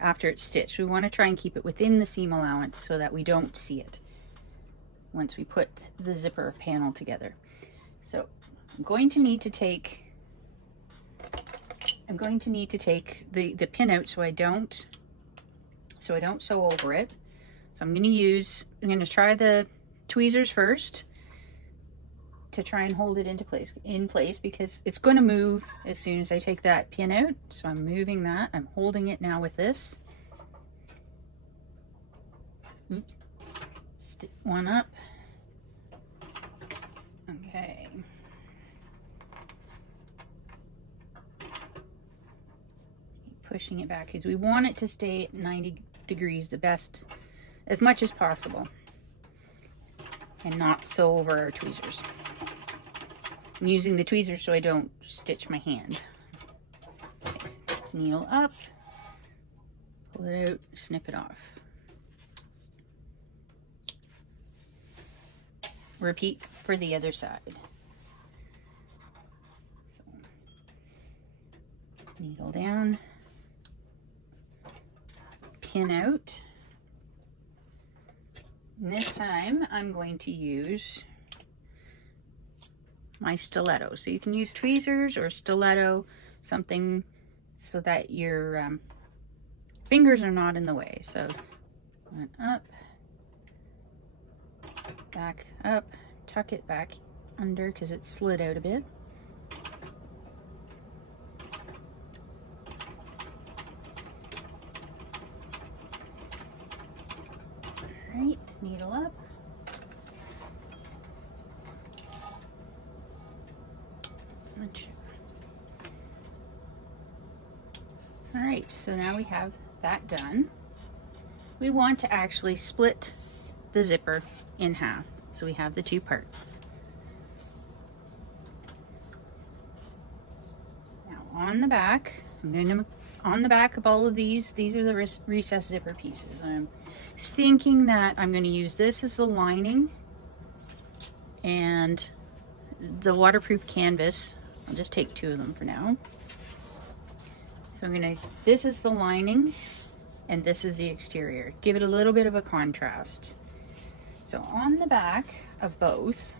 after it's stitched. We want to try and keep it within the seam allowance so that we don't see it once we put the zipper panel together. So I'm going to need to take the pin out so I don't sew over it. So I'm going to try the tweezers first to try and hold it in place because it's going to move as soon as I take that pin out. So I'm moving that. I'm holding it now with this. Oops. Stick one up. Okay. Keep pushing it back because we want it to stay at 90 degrees as much as possible and not sew over our tweezers. I'm using the tweezers so I don't stitch my hand. Okay. Needle up, pull it out, snip it off. Repeat for the other side. So, needle down, pin out, And this time I'm going to use my stiletto. So you can use tweezers or stiletto, something so that your fingers are not in the way. So went up, back up, tuck it back under because it slid out a bit. All right, needle up. All right, so now we have that done. We want to actually split the zipper in half, so we have the two parts. Now on the back, on the back of all of these are the recessed zipper pieces. I'm thinking that I'm going to use this as the lining and the waterproof canvas. I'll just take two of them for now. So this is the lining and this is the exterior. Give it a little bit of a contrast. So on the back of both,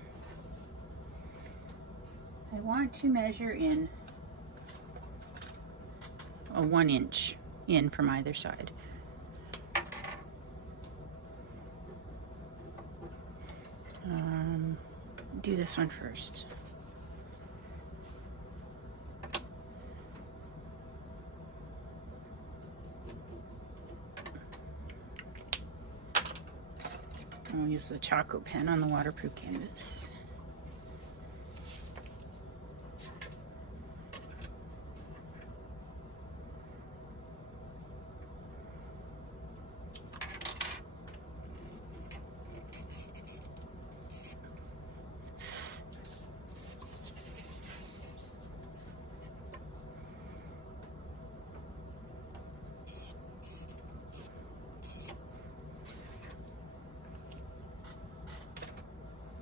I want to measure in a 1 inch in from either side. Do this one first. I'll use the Choco pen on the waterproof canvas.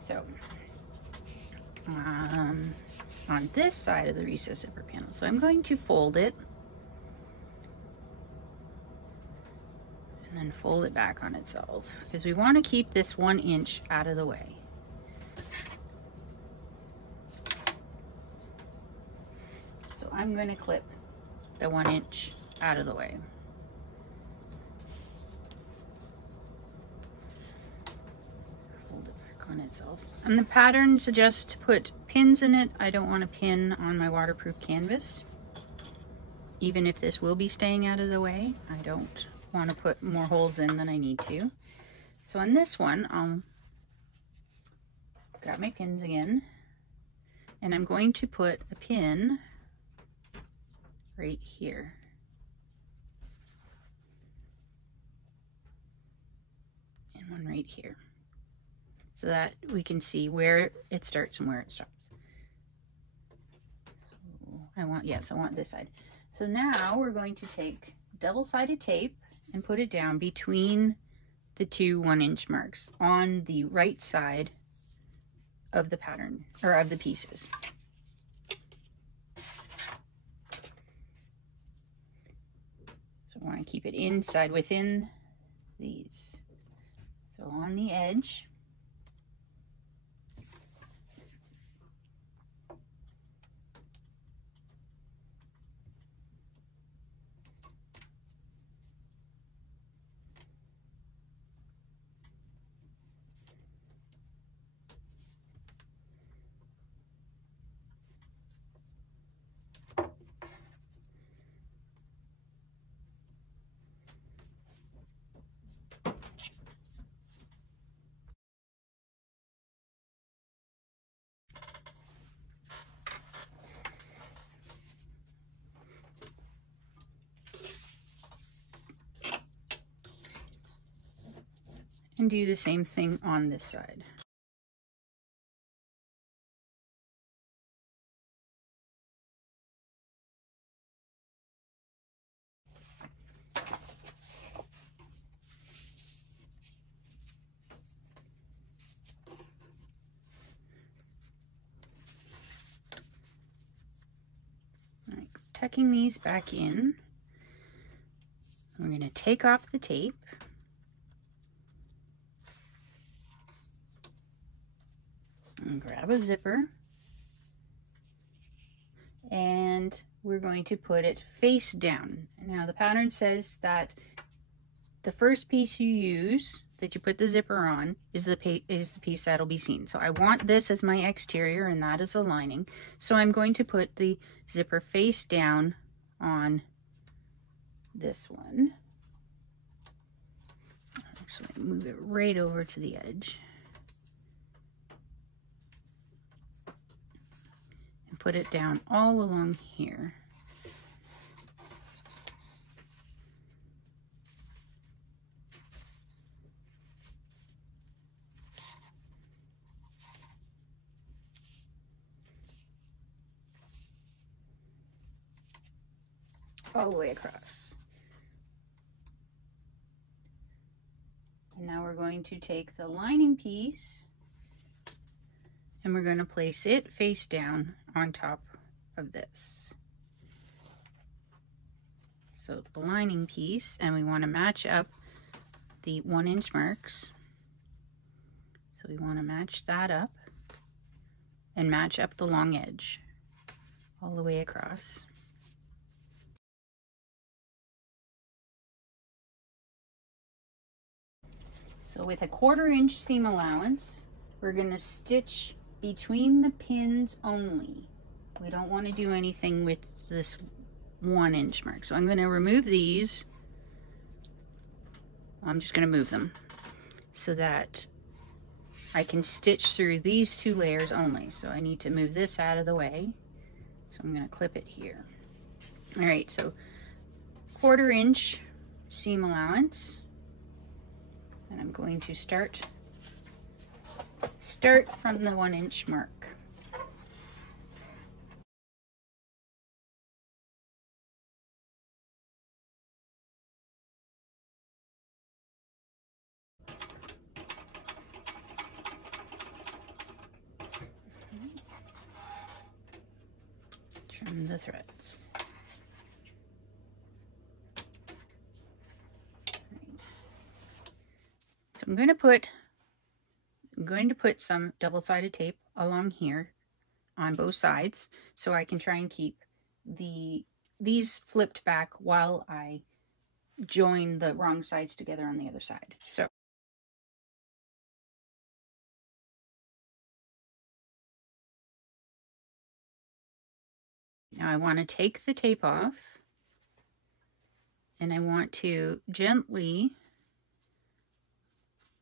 So, on this side of the recessed zipper panel, so I'm going to fold it and then fold it back on itself because we want to keep this 1 inch out of the way. So I'm going to clip the 1 inch out of the way. On itself. And the pattern suggests to put pins in it. I don't want a pin on my waterproof canvas. Even if this will be staying out of the way, I don't want to put more holes in than I need to. So on this one, I'll grab my pins again, and I'm going to put a pin right here. And one right here, so that we can see where it starts and where it stops. So I want this side. So now we're going to take double-sided tape and put it down between the two 1 inch marks on the right side of the pattern, or of the pieces. So I want to keep it inside within these. So on the edge, and do the same thing on this side. Right, tucking these back in, we're going to take off the tape. And grab a zipper. And we're going to put it face down. Now the pattern says that the first piece you use, that you put the zipper on, is the piece that'll be seen. So I want this as my exterior, and that is the lining. So I'm going to put the zipper face down on this one. Actually, move it right over to the edge. And put it down all along here. All the way across. And now we're going to take the lining piece and we're going to place it face down on top of this. So the lining piece, and we want to match up the 1-inch marks. So we want to match that up and match up the long edge all the way across. So with a 1/4 inch seam allowance, we're going to stitch between the pins only. We don't want to do anything with this 1-inch mark. So I'm going to remove these. I'm just going to move them so that I can stitch through these 2 layers only. So I need to move this out of the way. So I'm going to clip it here. All right, so 1/4 inch seam allowance. And I'm going to start from the 1-inch mark. Trim the threads. So I'm going to put some double-sided tape along here on both sides so I can try and keep these flipped back while I join the wrong sides together on the other side. So now I want to take the tape off and I want to gently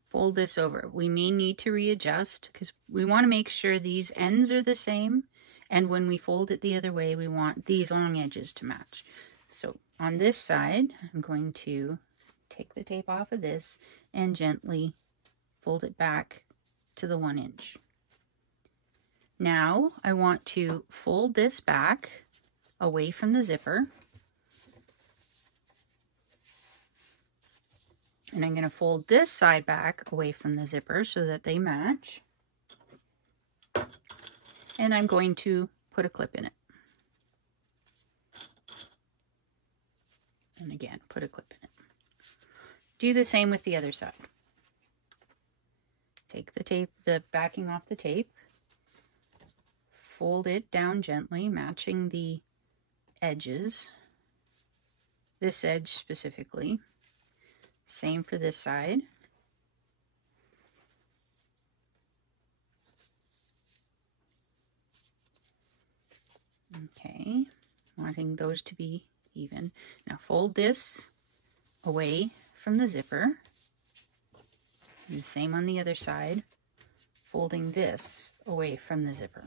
fold this over. We may need to readjust because we want to make sure these ends are the same, and when we fold it the other way we want these long edges to match. So on this side I'm going to take the tape off of this and gently fold it back to the 1-inch. Now I want to fold this back away from the zipper. And I'm going to fold this side back away from the zipper so that they match. And I'm going to put a clip in it. And again, put a clip in it. Do the same with the other side. Take the tape, the backing off the tape, fold it down gently, matching the edges, this edge specifically. Same for this side. Okay, wanting those to be even. Now fold this away from the zipper. And same on the other side, folding this away from the zipper.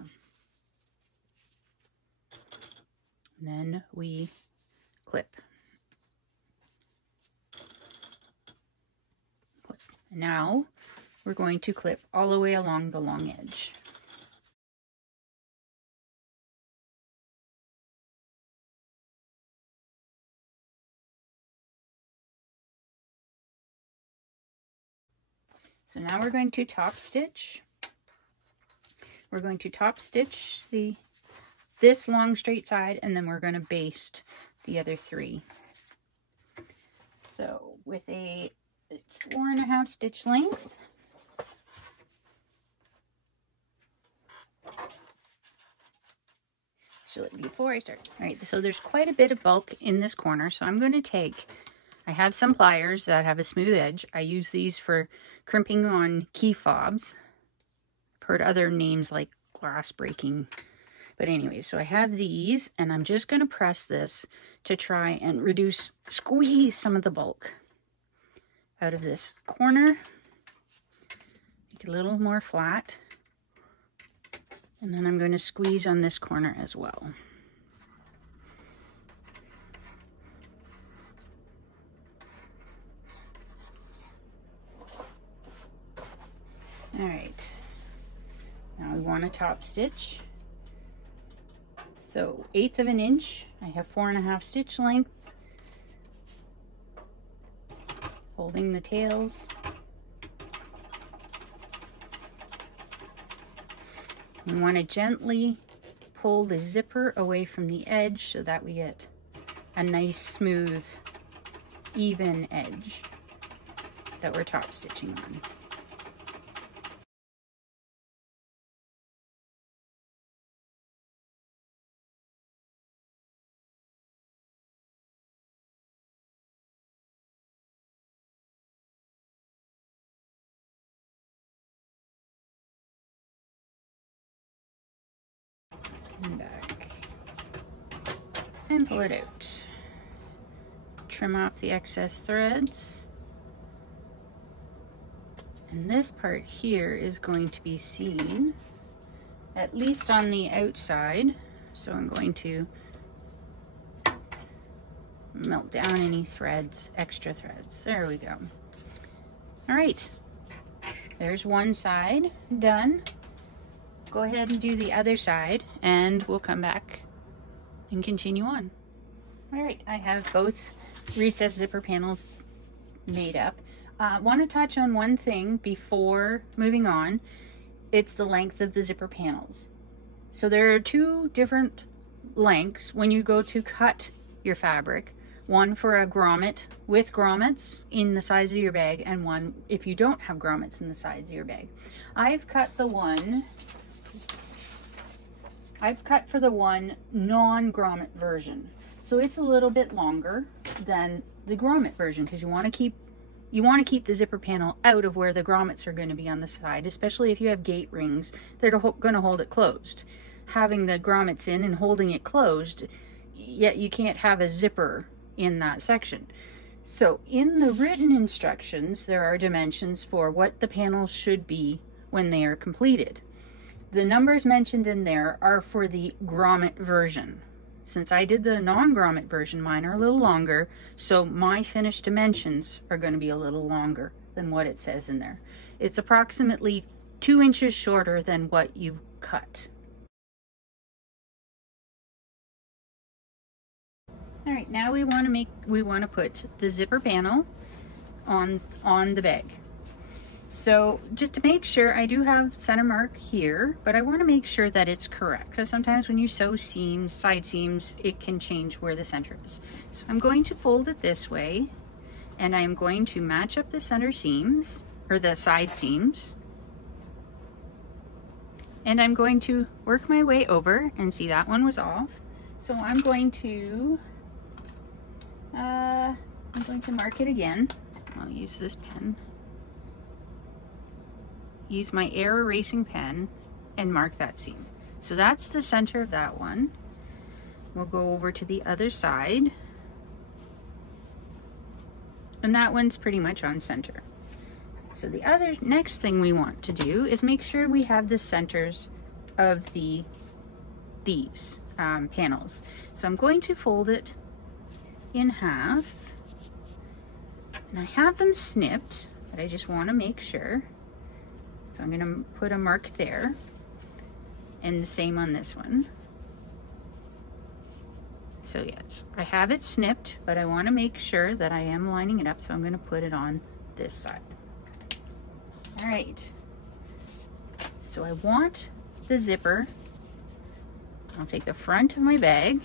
And then we clip. Now we're going to clip all the way along the long edge. So now we're going to top stitch. We're going to top stitch this long straight side, and then we're going to baste the other 3. So with a 4.5 stitch length, actually, before I start. All right, so there's quite a bit of bulk in this corner, so I'm going to take, I have some pliers that have a smooth edge. I use these for crimping on key fobs. I've heard other names like glass breaking. But anyway, so I have these, and I'm just going to press this to try and squeeze some of the bulk out of this corner. Make it a little more flat. And then I'm going to squeeze on this corner as well. All right. Now we want a top stitch. So 1/8 of an inch, I have 4.5 stitch length, holding the tails. You want to gently pull the zipper away from the edge so that we get a nice, smooth, even edge that we're top stitching on. And back and pull it out. Trim off the excess threads, and this part here is going to be seen at least on the outside, so I'm going to melt down any threads, extra threads. There we go. All right, there's one side done. Go ahead and do the other side, and we'll come back and continue on. All right, I have both recessed zipper panels made up. Want to touch on one thing before moving on. It's the length of the zipper panels. So there are two different lengths when you go to cut your fabric. One for a grommet with grommets in the size of your bag, and one if you don't have grommets in the size of your bag. I've cut for the one non-grommet version. So it's a little bit longer than the grommet version because you want to keep the zipper panel out of where the grommets are going to be on the side, especially if you have gate rings that are going to hold it closed. Having the grommets in and holding it closed, yet you can't have a zipper in that section. So in the written instructions, there are dimensions for what the panels should be when they are completed. The numbers mentioned in there are for the grommet version. Since I did the non-grommet version, mine are a little longer, so my finished dimensions are going to be a little longer than what it says in there. It's approximately 2 inches shorter than what you've cut. All right, now we want to put the zipper panel on the bag. So just to make sure, I do have center mark here, but I want to make sure that it's correct because sometimes when you sew seams, side seams, it can change where the center is. So I'm going to fold it this way, and I'm going to match up the center seams or the side seams, and I'm going to work my way over and see that one was off. So I'm going to mark it again. I'll use this pen. Use my air erasing pen and mark that seam. So that's the center of that one. We'll go over to the other side, and that one's pretty much on center. So the next thing we want to do is make sure we have the centers of these panels. So I'm going to fold it in half, and I have them snipped, but I just want to make sure. So I'm going to put a mark there, and the same on this one. So yes, I have it snipped, but I want to make sure that I am lining it up, so I'm going to put it on this side. All right, so I want the zipper. I'll take the front of my bag.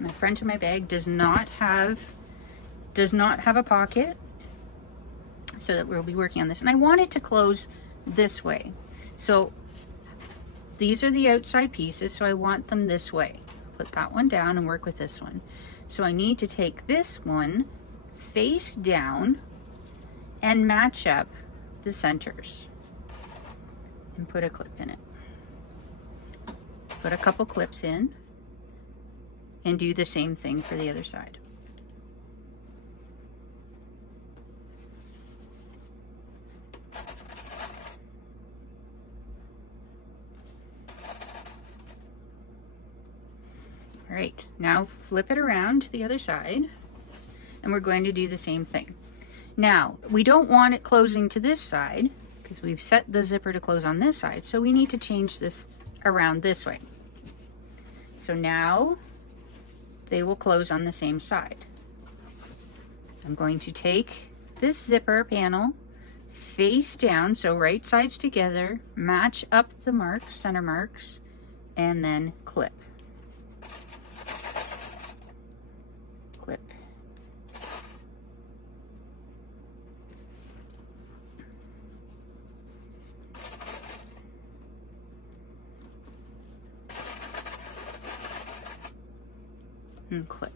The front of my bag does not have a pocket, so that we'll be working on this, and I want it to close this way. So these are the outside pieces, so I want them this way. put that one down and work with this one. So I need to take this one face down and match up the centers and put a clip in it. Put a couple clips in and do the same thing for the other side. All right, now flip it around to the other side and we're going to do the same thing. Now, we don't want it closing to this side because we've set the zipper to close on this side, so we need to change this around this way. So now they will close on the same side. I'm going to take this zipper panel face down, so right sides together, match up the marks, center marks, and then clip. Clip. And clip.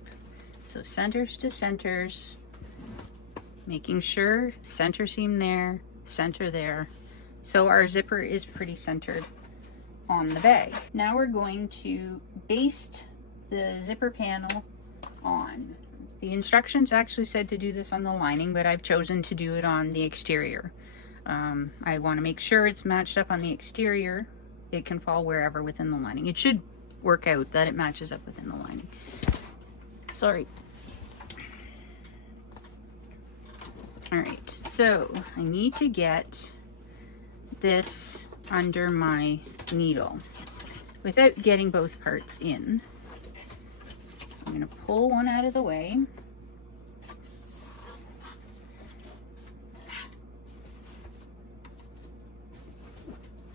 So centers to centers, making sure center seam there, center there. So our zipper is pretty centered on the bag. Now we're going to baste the zipper panel on. The instructions actually said to do this on the lining, but I've chosen to do it on the exterior. I want to make sure it's matched up on the exterior. It can fall wherever within the lining. It should work out that it matches up within the lining. Sorry. All right, so I need to get this under my needle without getting both parts in. So I'm going to pull one out of the way.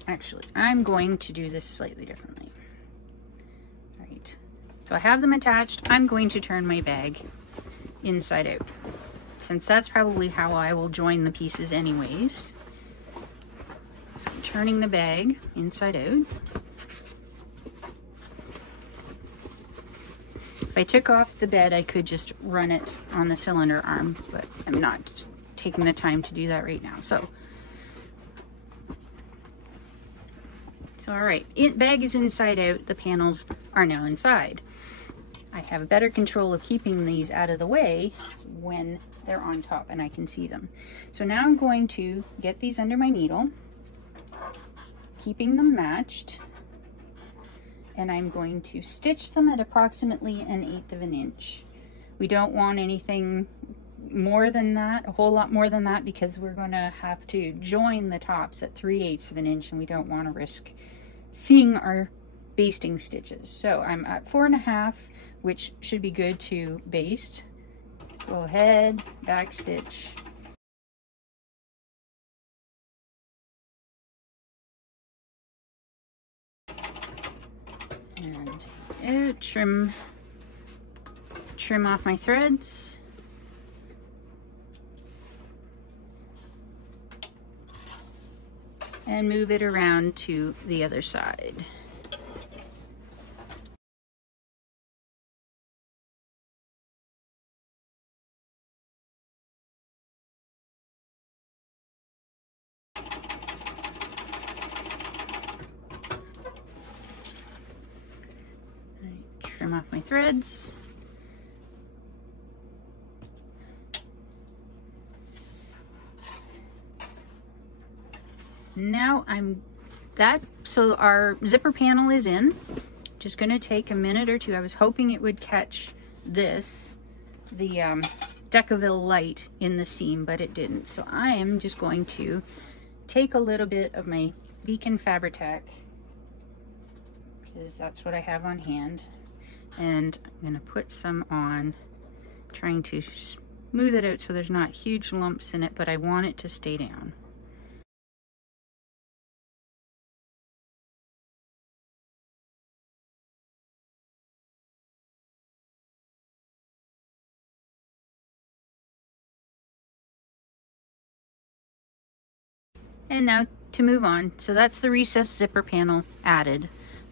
Actually, I'm going to do this slightly differently. All right, so I have them attached. I'm going to turn my bag inside out, since that's probably how I will join the pieces anyways. So I'm turning the bag inside out. If I took off the bed, I could just run it on the cylinder arm, but I'm not taking the time to do that right now. So all right, bag is inside out, the panels are now inside. I have better control of keeping these out of the way when they're on top and I can see them. So now I'm going to get these under my needle, keeping them matched, and I'm going to stitch them at approximately 1/8 of an inch. We don't want anything more than that, a whole lot more than that, because we're going to have to join the tops at 3/8 of an inch and we don't want to risk seeing our basting stitches. So I'm at 4.5, which should be good to baste. Go ahead, back stitch. And trim off my threads. And move it around to the other side. Trim off my threads. Now so our zipper panel is in. Just going to take a minute or two. I was hoping it would catch the Decaville light in the seam, but it didn't. So I am just going to take a little bit of my Beacon Fabri-Tac, because that's what I have on hand, and I'm going to put some on, trying to smooth it out so there's not huge lumps in it, but I want it to stay down. And now to move on. So that's the recessed zipper panel added.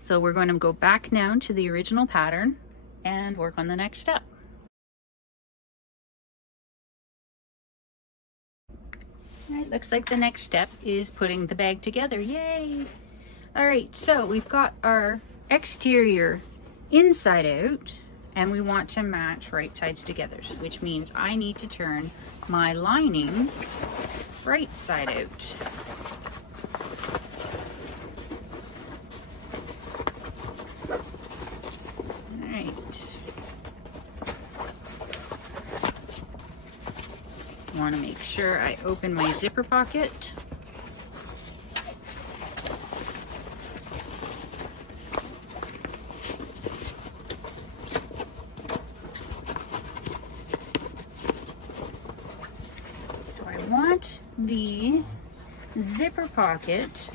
So we're going to go back now to the original pattern and work on the next step. All right, looks like the next step is putting the bag together. Yay! All right, so we've got our exterior inside out, and we want to match right sides together, which means I need to turn my lining right side out. All right. I want to make sure I open my zipper pocket. The zipper pocket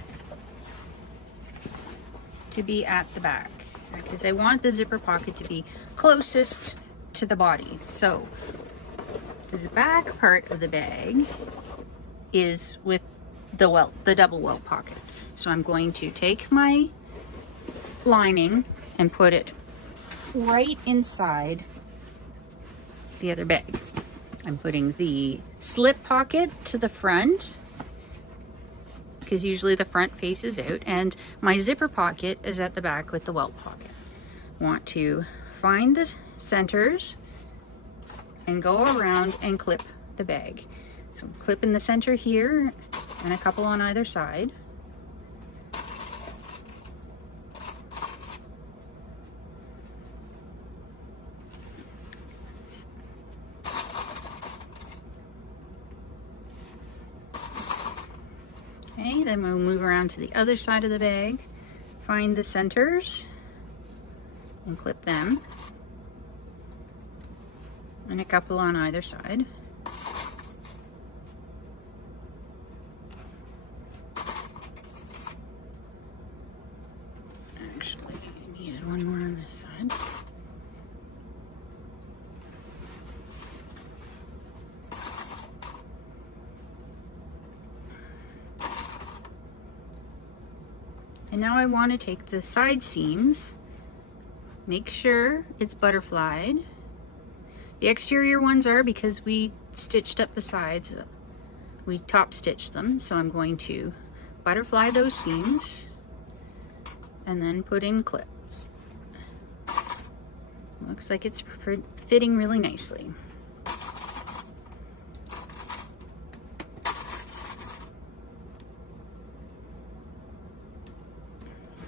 to be at the back, because I want the zipper pocket to be closest to the body. So the back part of the bag is with the welt, the double welt pocket. So I'm going to take my lining and put it right inside the other bag. I'm putting the slip pocket to the front, because usually the front faces out, and my zipper pocket is at the back with the welt pocket. Want to find the centers and go around and clip the bag. So I'm clipping the center here and a couple on either side. Okay, then we'll move around to the other side of the bag, find the centers, and clip them, and a couple on either side. Actually, I needed one more on this side. And now I want to take the side seams, make sure it's butterflied. The exterior ones are because we stitched up the sides. We top stitched them, so I'm going to butterfly those seams and then put in clips. Looks like it's fitting really nicely.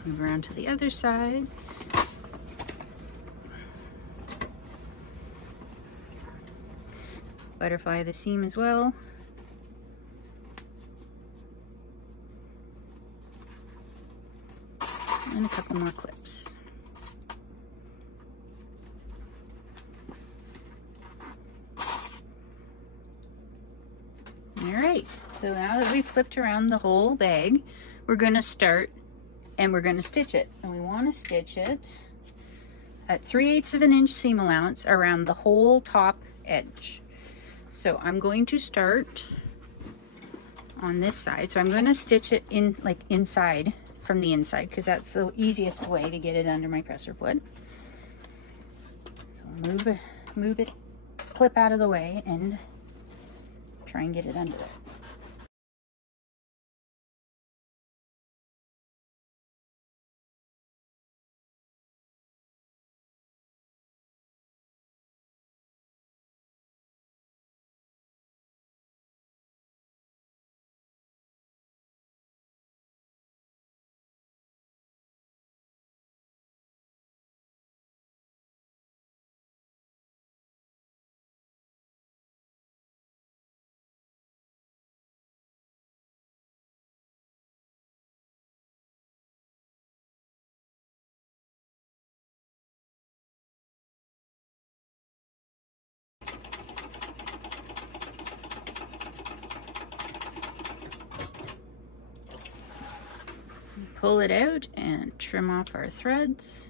Move around to the other side. Butterfly the seam as well. And a couple more clips. All right, so now that we've flipped around the whole bag, we're going to start and we're going to stitch it. And we want to stitch it at 3/8 of an inch seam allowance around the whole top edge. So I'm going to start on this side. So I'm going to stitch it in like inside from the inside, because that's the easiest way to get it under my presser foot. So move it, clip out of the way and try and get it under it. Pull it out and trim off our threads.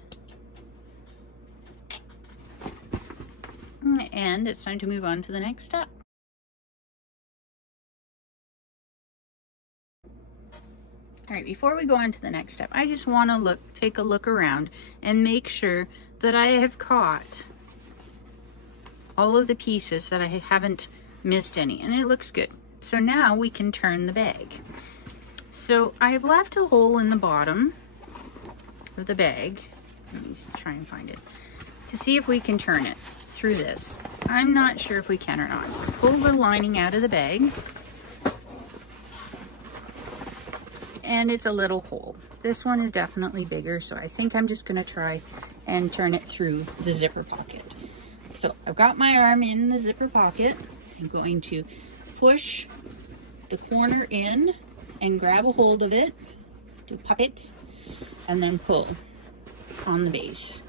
And it's time to move on to the next step. All right, before we go on to the next step, I just want to take a look around and make sure that I have caught all of the pieces, that I haven't missed any, and it looks good. So now we can turn the bag. So I've left a hole in the bottom of the bag. Let me try and find it to see if we can turn it through this. I'm not sure if we can or not. So pull the lining out of the bag, and it's a little hole. This one is definitely bigger, so I think I'm just going to try and turn it through the zipper pocket. So I've got my arm in the zipper pocket. I'm going to push the corner in and grab a hold of it, do pop it, and then pull on the base.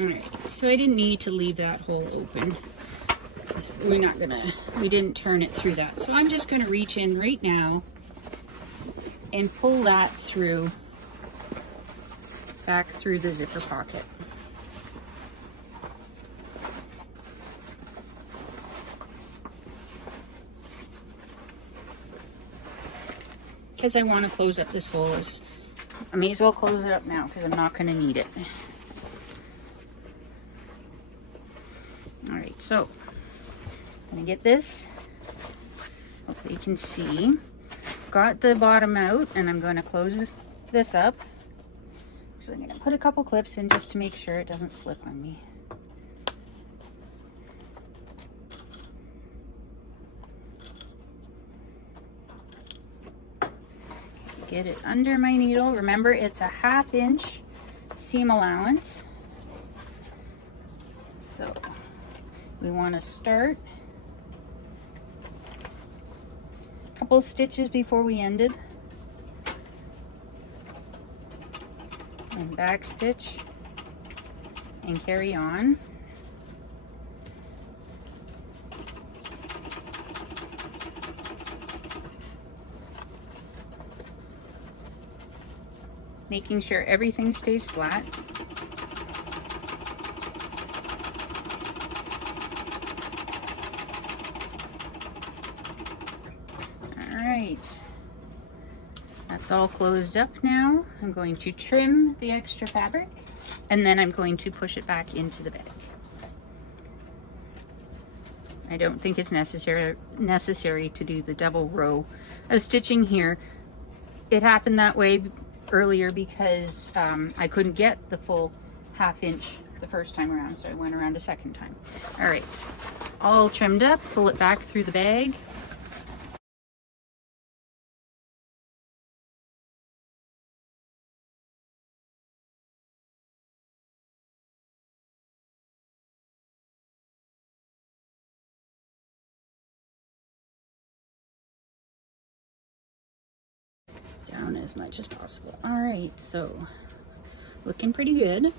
Alright, so I didn't need to leave that hole open. We didn't turn it through that. So I'm just gonna reach in right now and pull that through, back through the zipper pocket. Because I want to close up this hole, I may as well close it up now because I'm not going to need it. Alright, so I'm going to get this. Hopefully you can see. Got the bottom out, and I'm going to close this up. So I'm going to put a couple clips in just to make sure it doesn't slip on me. Get it under my needle. Remember, it's a 1/2 inch seam allowance. So we want to start a couple stitches before we ended, and back stitch and carry on. Making sure everything stays flat. Alright, that's all closed up now. I'm going to trim the extra fabric, and then I'm going to push it back into the bag. I don't think it's necessary to do the double row of stitching here. It happened that way earlier because I couldn't get the full 1/2 inch the first time around, so I went around a second time. All right, all trimmed up, pull it back through the bag. Down as much as possible. All right, so looking pretty good.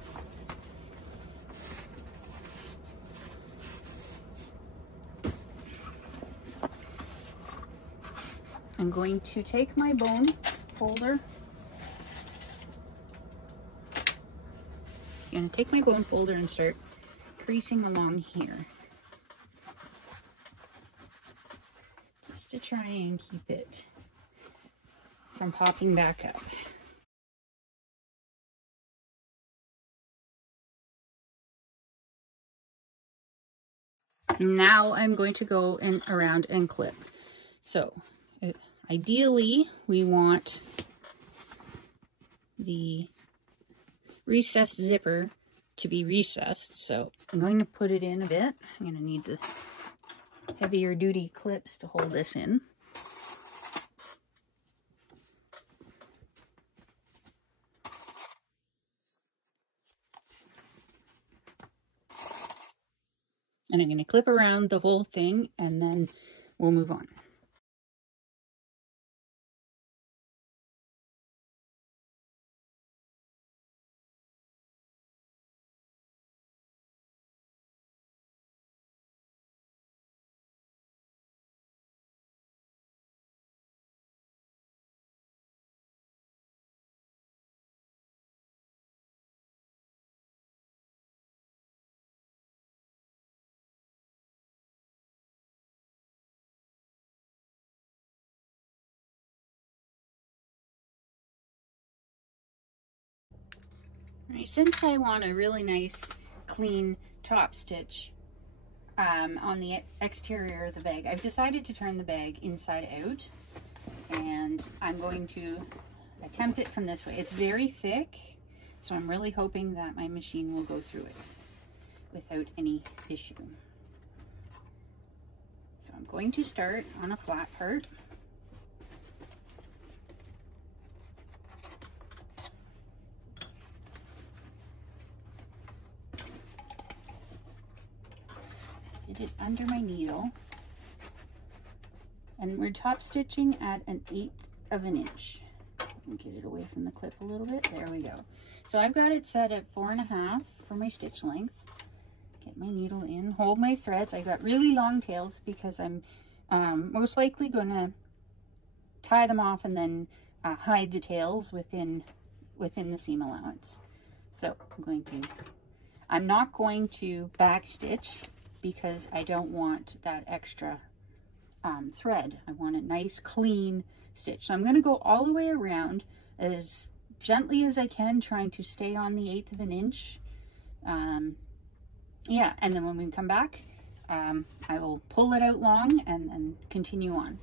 I'm going to take my bone folder. I'm going to take my bone folder and start creasing along here, just to try and keep it from popping back up. Now I'm going to go around and clip. So ideally we want the recessed zipper to be recessed, so I'm going to put it in a bit. I'm going to need the heavier duty clips to hold this in. And I'm going to clip around the whole thing, and then we'll move on. All right, since I want a really nice clean top stitch on the exterior of the bag, I've decided to turn the bag inside out, and I'm going to attempt it from this way. It's very thick, so I'm really hoping that my machine will go through it without any issue. So I'm going to start on a flat part. Get it under my needle. And we're top stitching at 1/8 of an inch. Get it away from the clip a little bit. There we go. So I've got it set at 4.5 for my stitch length. Get my needle in, hold my threads. I got really long tails because I'm most likely gonna tie them off and then hide the tails within the seam allowance. So I'm not going to back stitch because I don't want that extra thread. I want a nice clean stitch. So I'm going to go all the way around as gently as I can, trying to stay on the 1/8 of an inch. Yeah, and then when we come back, I will pull it out long and then continue on.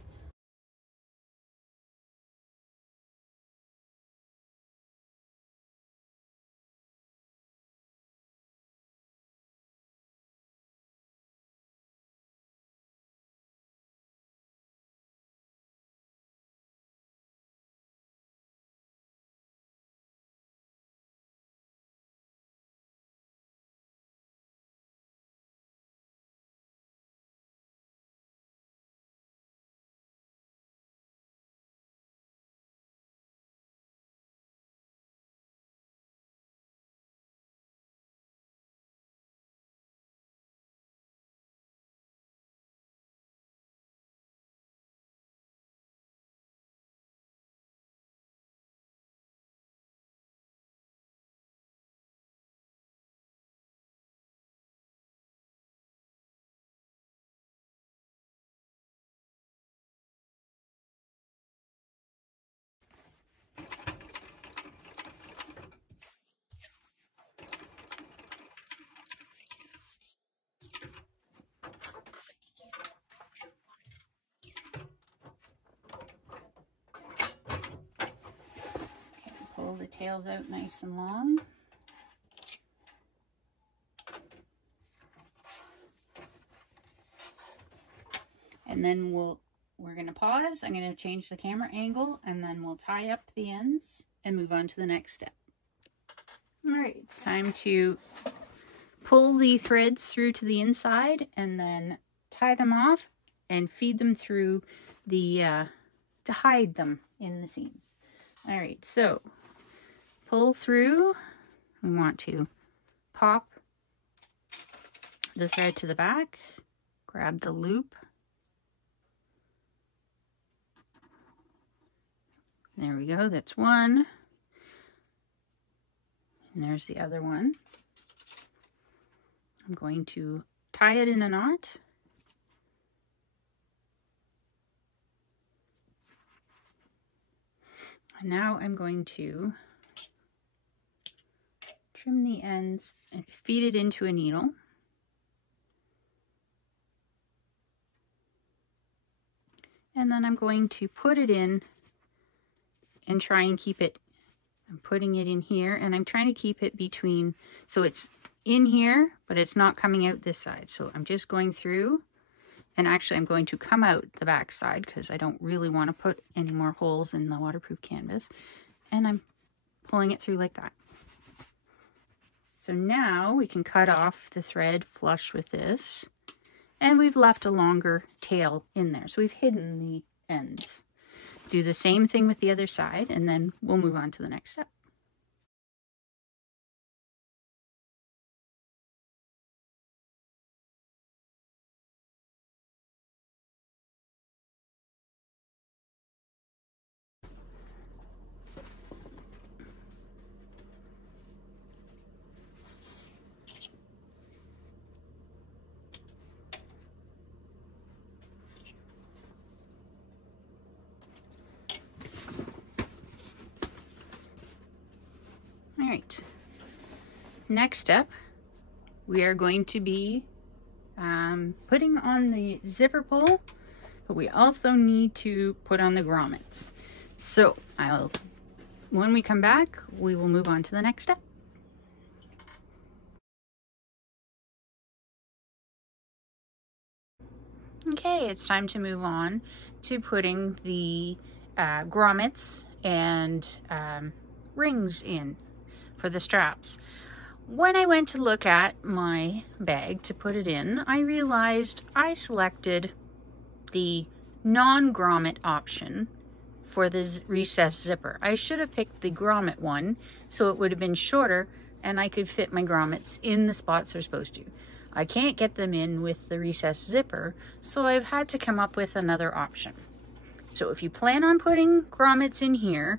Pull the tails out nice and long. And then we're going to pause. I'm going to change the camera angle, and then we'll tie up the ends and move on to the next step. All right, it's time to pull the threads through to the inside and then tie them off and feed them through to hide them in the seams. All right, so pull through. We want to pop the thread to the back, grab the loop. There we go, that's one. And there's the other one. I'm going to tie it in a knot. And now I'm going to trim the ends and feed it into a needle. And then I'm going to put it in and try and keep it, I'm putting it in here, and I'm trying to keep it between, so it's in here, but it's not coming out this side. So I'm just going through, and actually I'm going to come out the back side because I don't really want to put any more holes in the waterproof canvas. And I'm pulling it through like that. So now we can cut off the thread flush with this, and we've left a longer tail in there. So we've hidden the ends. Do the same thing with the other side, and then we'll move on to the next step. next up, we are going to be putting on the zipper pull, but we also need to put on the grommets. So when we come back, we will move on to the next step. Okay, it's time to move on to putting the grommets and rings in for the straps. When I went to look at my bag to put it in, I realized I selected the non-grommet option for the recessed zipper. I should have picked the grommet one, so it would have been shorter and I could fit my grommets in the spots they're supposed to. I can't get them in with the recessed zipper, so I've had to come up with another option. So if you plan on putting grommets in here,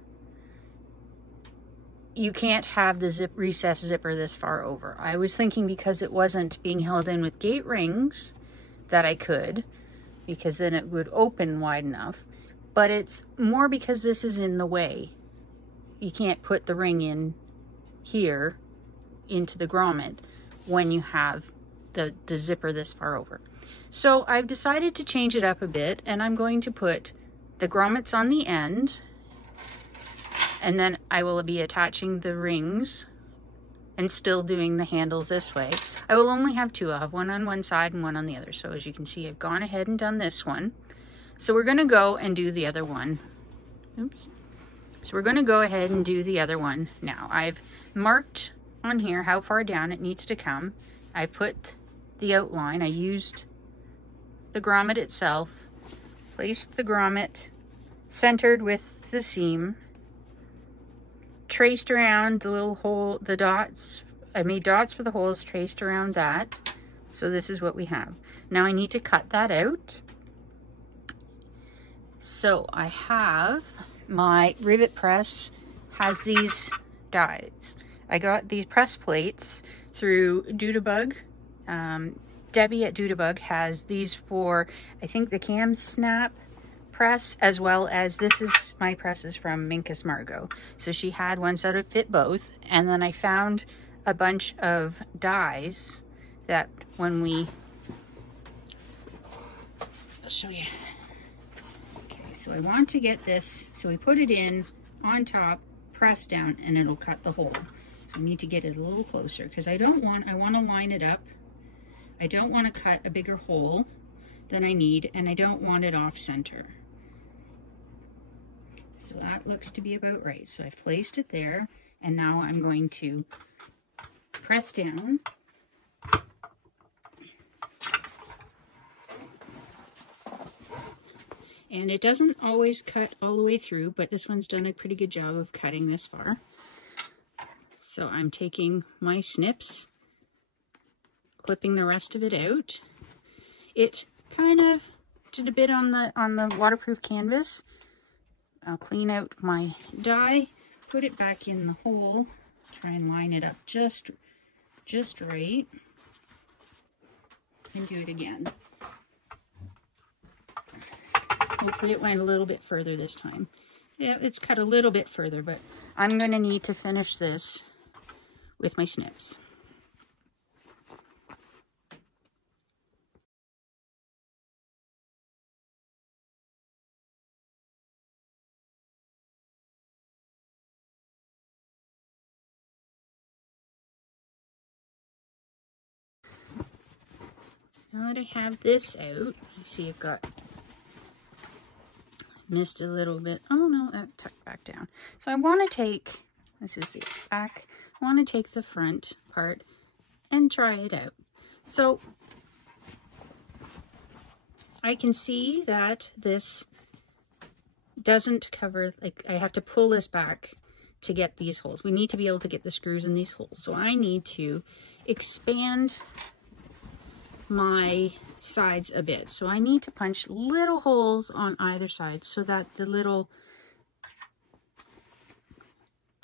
you can't have the recessed zipper this far over. I was thinking because it wasn't being held in with gate rings that I could, because then it would open wide enough, but it's more because this is in the way. You can't put the ring in here into the grommet when you have the zipper this far over. So I've decided to change it up a bit, and I'm going to put the grommets on the end, and then I will be attaching the rings and still doing the handles this way. I will only have two. I'll have one on one side and one on the other. So as you can see, I've gone ahead and done this one. So we're going to go and do the other one. Oops. So we're going to go ahead and do the other one now. I've marked on here how far down it needs to come. I put the outline. I used the grommet itself, placed the grommet centered with the seam, traced around the little hole, the dots. I made dots for the holes, traced around that. So this is what we have. Now I need to cut that out. So I have my rivet press, has these guides. I got these press plates through Doodabug. Debbie at Doodabug has these for, I think, the cam snap press, as well as this is my presses from Minkus Margot. So she had ones that would fit both, and then I found a bunch of dies that when we, I'll show you. Okay, so I want to get this, so we put it in on top, press down, and it'll cut the hole. So we need to get it a little closer because I want to line it up. I don't want to cut a bigger hole than I need, and I don't want it off center. So that looks to be about right. So I've placed it there, and now I'm going to press down. And it doesn't always cut all the way through, but this one's done a pretty good job of cutting this far. So I'm taking my snips, clipping the rest of it out. It kind of did a bit on the waterproof canvas. I'll clean out my die, put it back in the hole, try and line it up just right, and do it again. Hopefully it went a little bit further this time. Yeah, it's cut a little bit further, but I'm going to need to finish this with my snips. Now that I have this out, I see I've got missed a little bit. Oh no, that tucked back down. So I want to take, this is the back, I want to take the front part and try it out. So I can see that this doesn't cover, like I have to pull this back to get these holes. We need to be able to get the screws in these holes. So I need to expand my sides a bit. So I need to punch little holes on either side so that the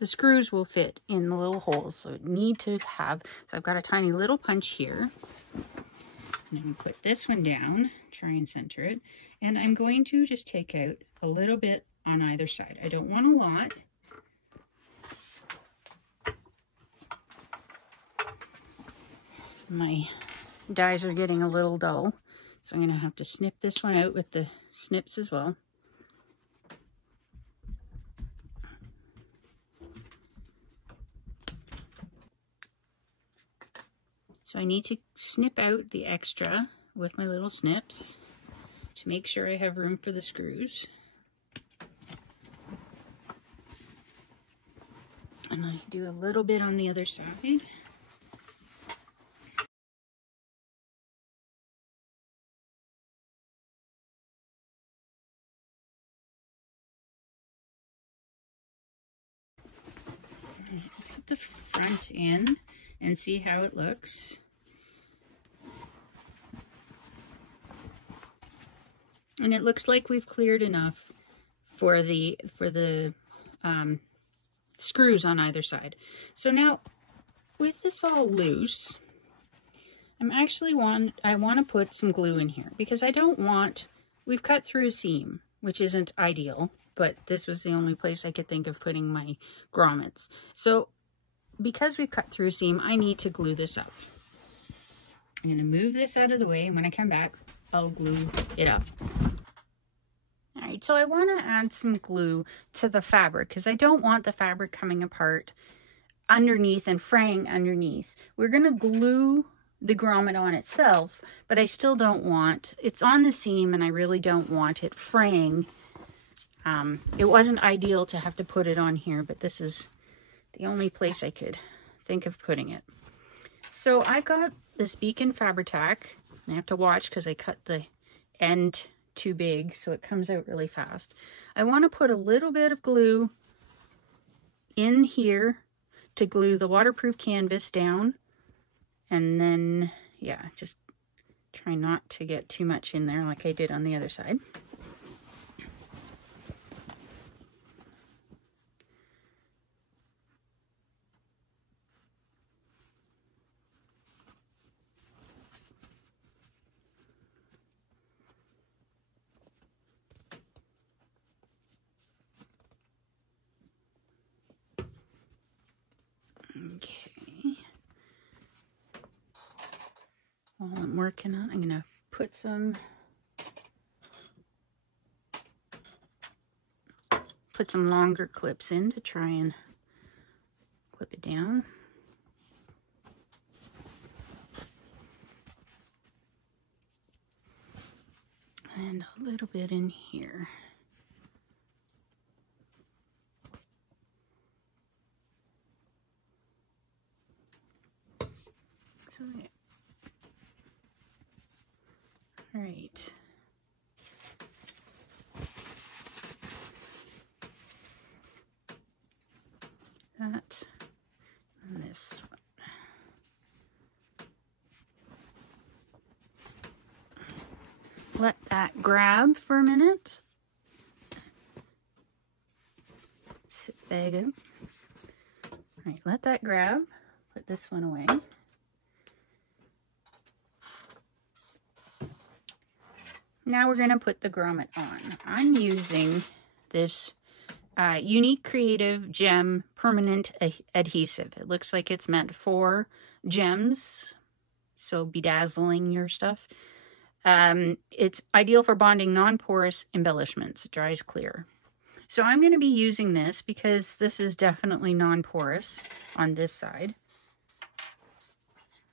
screws will fit in the little holes. So I need to have, so I've got a tiny little punch here. And I'm going to put this one down, try and center it. And I'm going to just take out a little bit on either side. I don't want a lot. My dies are getting a little dull, so I'm going to have to snip this one out with the snips as well. So I need to snip out the extra with my little snips to make sure I have room for the screws. And I do a little bit on the other side. Let's put the front in and see how it looks. And it looks like we've cleared enough for the screws on either side. So now, with this all loose, I want to put some glue in here because I don't want, we've cut through a seam, which isn't ideal, but this was the only place I could think of putting my grommets. So because we've cut through a seam, I need to glue this up. I'm going to move this out of the way, and when I come back, I'll glue it up. Alright, so I want to add some glue to the fabric because I don't want the fabric coming apart underneath and fraying underneath. We're going to glue the grommet on itself, but I still don't want, it's on the seam and I really don't want it fraying. It wasn't ideal to have to put it on here, but this is the only place I could think of putting it. So I've got this Beacon Fabri-Tac. I have to watch because I cut the end too big, so it comes out really fast. I want to put a little bit of glue in here to glue the waterproof canvas down, and then yeah, just try not to get too much in there like I did on the other side. Okay. While I'm working on, I'm gonna put some longer clips in to try and clip it down. And a little bit in here. So yeah. All right. That and this one. Let that grab for a minute. Sit bag up. All right, let that grab. Put this one away. Now we're going to put the grommet on. I'm using this Unique Creative Gem Permanent Adhesive. It looks like it's meant for gems, so bedazzling your stuff. It's ideal for bonding non-porous embellishments. It dries clear. So I'm going to be using this because this is definitely non-porous on this side.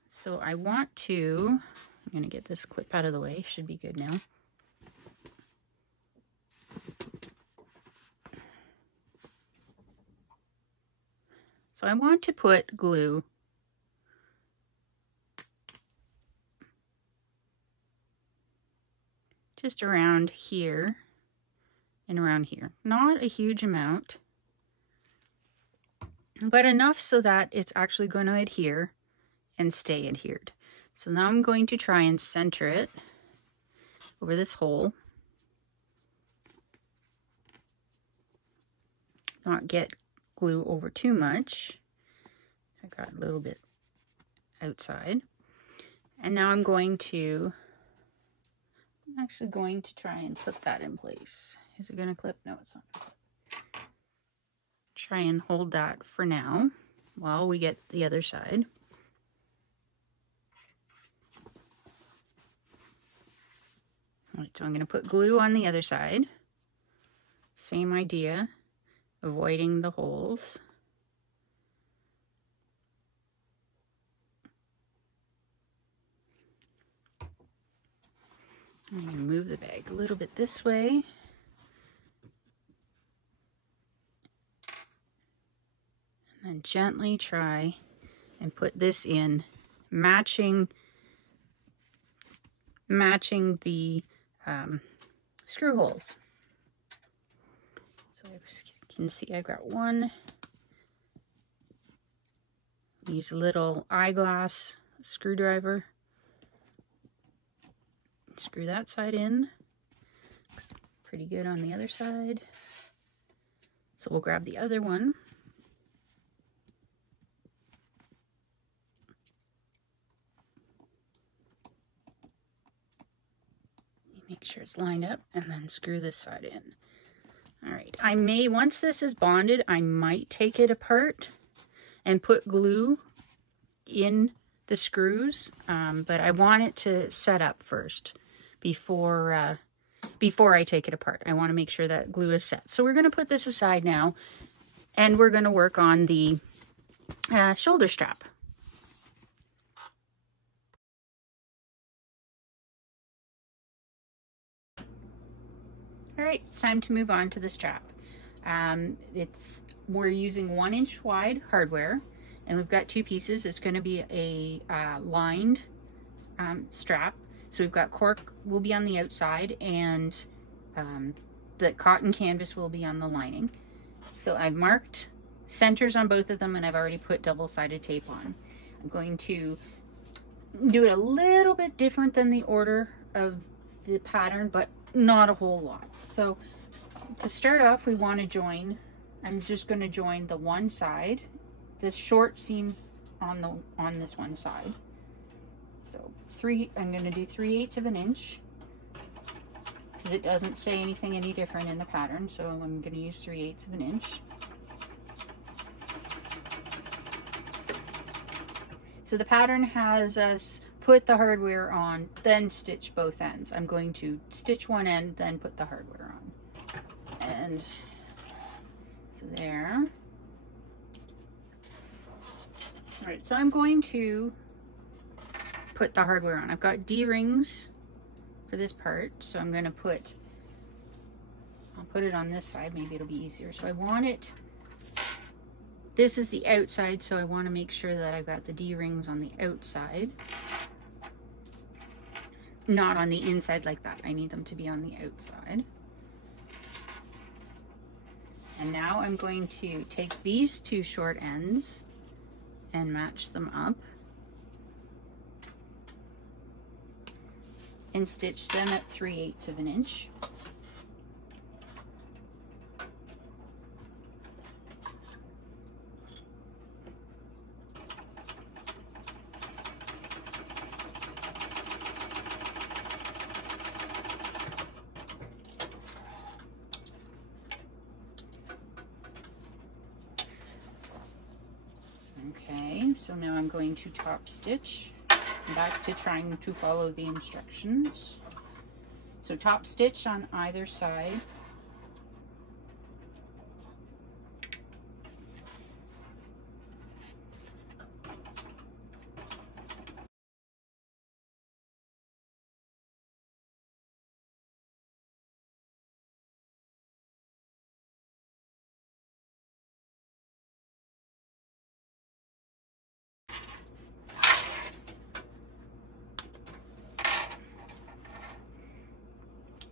So I want to, I'm going to get this clip out of the way. Should be good now. So I want to put glue just around here and around here. Not a huge amount, but enough so that it's actually going to adhere and stay adhered. So now I'm going to try and center it over this hole. Not get glue over too much. I got a little bit outside. And now I'm actually going to try and put that in place. Is it going to clip? No, it's not. Try and hold that for now while we get the other side. All right, so I'm going to put glue on the other side. Same idea, avoiding the holes. I'm going to move the bag a little bit this way. And then gently try and put this in, matching the screw holes. So you can see I got one. Use a little eyeglass screwdriver. Screw that side in. Pretty good on the other side. So we'll grab the other one. Make sure it's lined up and then screw this side in. All right, I may, once this is bonded, I might take it apart and put glue in the screws, but I want it to set up first before I take it apart. I want to make sure that glue is set. So we're going to put this aside now, and we're going to work on the shoulder strap. All right, it's time to move on to the strap. We're using 1-inch wide hardware, and we've got 2 pieces. It's going to be a lined strap. So we've got cork will be on the outside, and the cotton canvas will be on the lining. So I've marked centers on both of them, and I've already put double-sided tape on. I'm going to do it a little bit different than the order of the pattern, but not a whole lot. So to start off, we want to join, I'm just going to join the one side, this short seams on this one side. So I'm going to do 3/8 of an inch, because it doesn't say anything any different in the pattern, so I'm going to use 3/8 of an inch. So the pattern has us put the hardware on, then stitch both ends. I'm going to stitch one end, then put the hardware on. And so there. All right, so I'm going to put the hardware on. I've got D-rings for this part, so I'm going to I'll put it on this side, maybe it'll be easier. So I want it, this is the outside, so I want to make sure that I've got the D-rings on the outside. Not on the inside like that. I need them to be on the outside. And now I'm going to take these 2 short ends and match them up and stitch them at 3/8 of an inch. Okay, so now I'm going to top stitch, back to trying to follow the instructions. So top stitch on either side.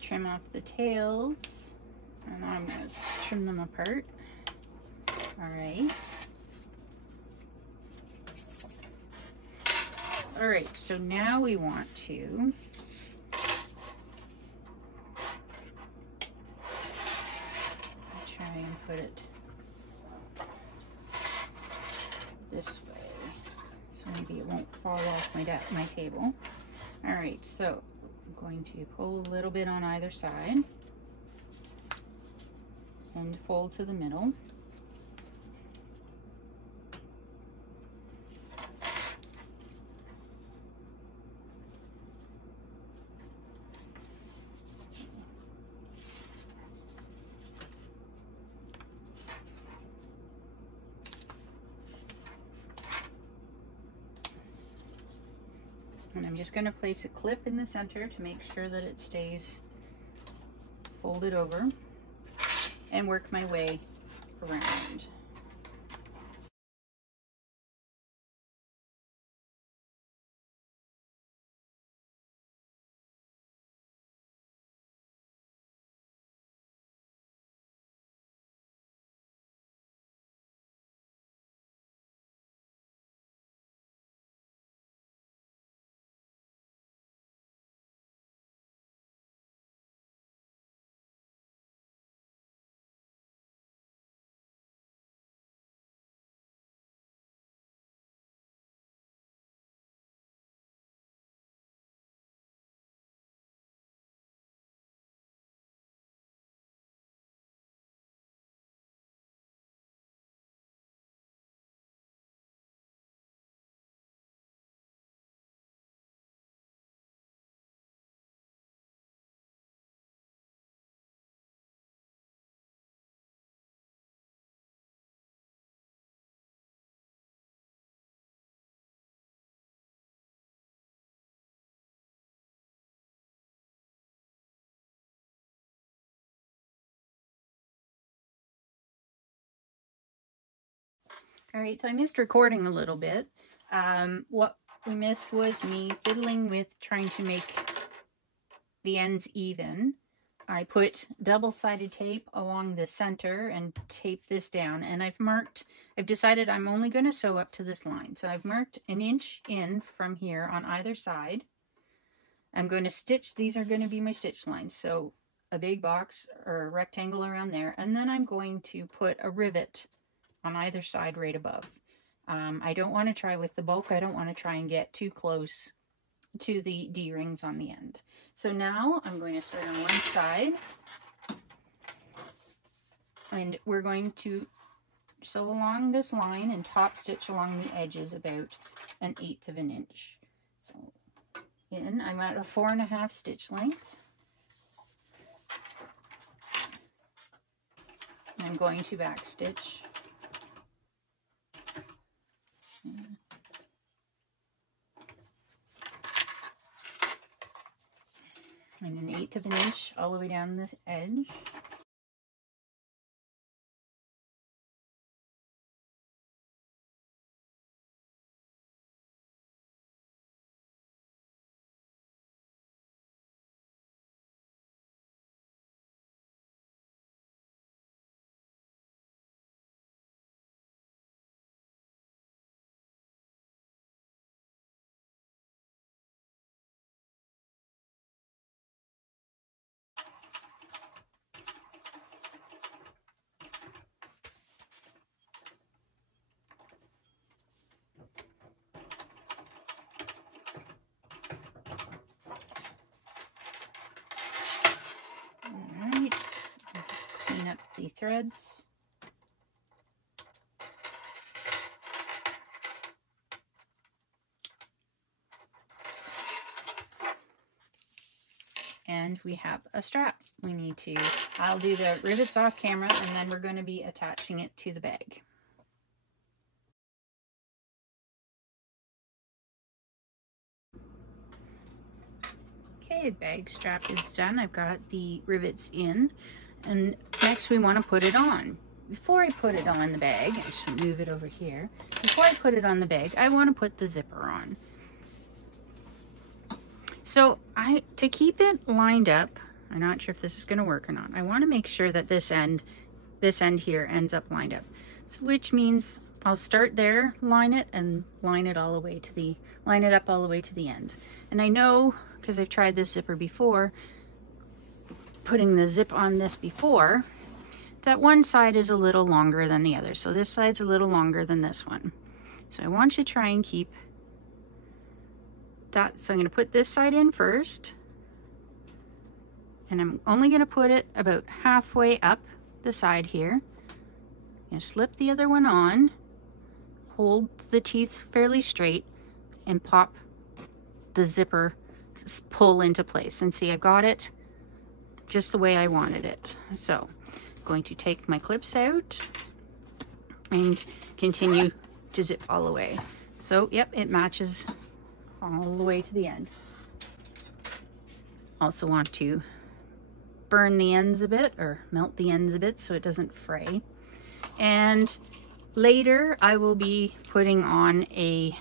Trim off the tails, and I'm going to trim them apart. All right. All right, so now we want to try and put it this way, so maybe it won't fall off my table. All right, so I'm going to pull a little bit on either side and fold to the middle. And I'm just going to place a clip in the center to make sure that it stays folded over, and work my way around. All right, so I missed recording a little bit. What we missed was me fiddling with trying to make the ends even. I put double-sided tape along the center and taped this down, and I've decided I'm only going to sew up to this line. So I've marked 1 inch in from here on either side. I'm going to stitch, these are going to be my stitch lines. So a big box or a rectangle around there, and then I'm going to put a rivet on either side right above. I don't want to try with the bulk. I don't want to try and get too close to the D-rings on the end. So now I'm going to start on one side, and we're going to sew along this line and top stitch along the edges about 1/8 of an inch. So I'm at a 4.5 stitch length. And I'm going to back stitch. And 1/8 of an inch all the way down this edge. Alright, clean up the threads. And we have a strap. I'll do the rivets off camera, and then we're going to be attaching it to the bag. Okay, bag strap is done. I've got the rivets in, and next we want to put it on. Before I put it on the bag, I just move it over here. Before I put it on the bag, I want to put the zipper on. So to keep it lined up, I'm not sure if this is going to work or not. I want to make sure that this end here ends up lined up. So, which means I'll start there, line it, and line it up all the way to the end. And I know, because I've tried this zipper before, putting the zip on this before, that one side is a little longer than the other. So this side's a little longer than this one. So I want you to try and keep that. So I'm going to put this side in first, and I'm only going to put it about halfway up the side here. And slip the other one on, hold the teeth fairly straight, and pop the zipper, pull into place. And see, I've got it just the way I wanted it. So I'm going to take my clips out and continue to zip all the way. So yep, it matches all the way to the end. Also want to burn the ends a bit, or melt the ends a bit so it doesn't fray. And later I will be putting on a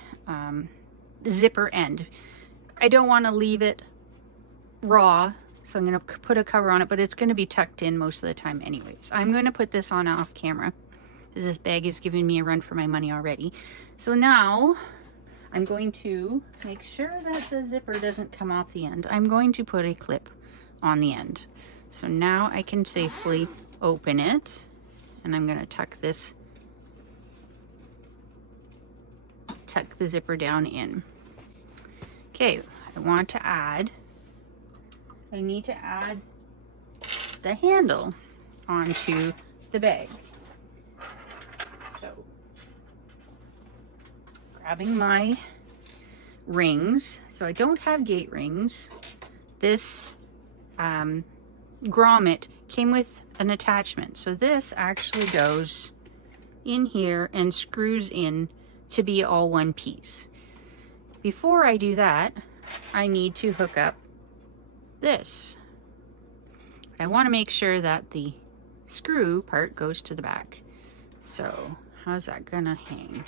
zipper end. I don't want to leave it raw, so I'm going to put a cover on it, but it's going to be tucked in most of the time anyways. I'm going to put this on off camera because this bag is giving me a run for my money already. So now I'm going to make sure that the zipper doesn't come off the end. I'm going to put a clip on the end. So now I can safely open it, and I'm going to tuck the zipper down in. Okay, I need to add the handle onto the bag. So, grabbing my rings. So I don't have gate rings. This grommet came with an attachment. So this actually goes in here and screws in to be all one piece. Before I do that, I need to hook up this. I want to make sure that the screw part goes to the back. So how's that gonna hang?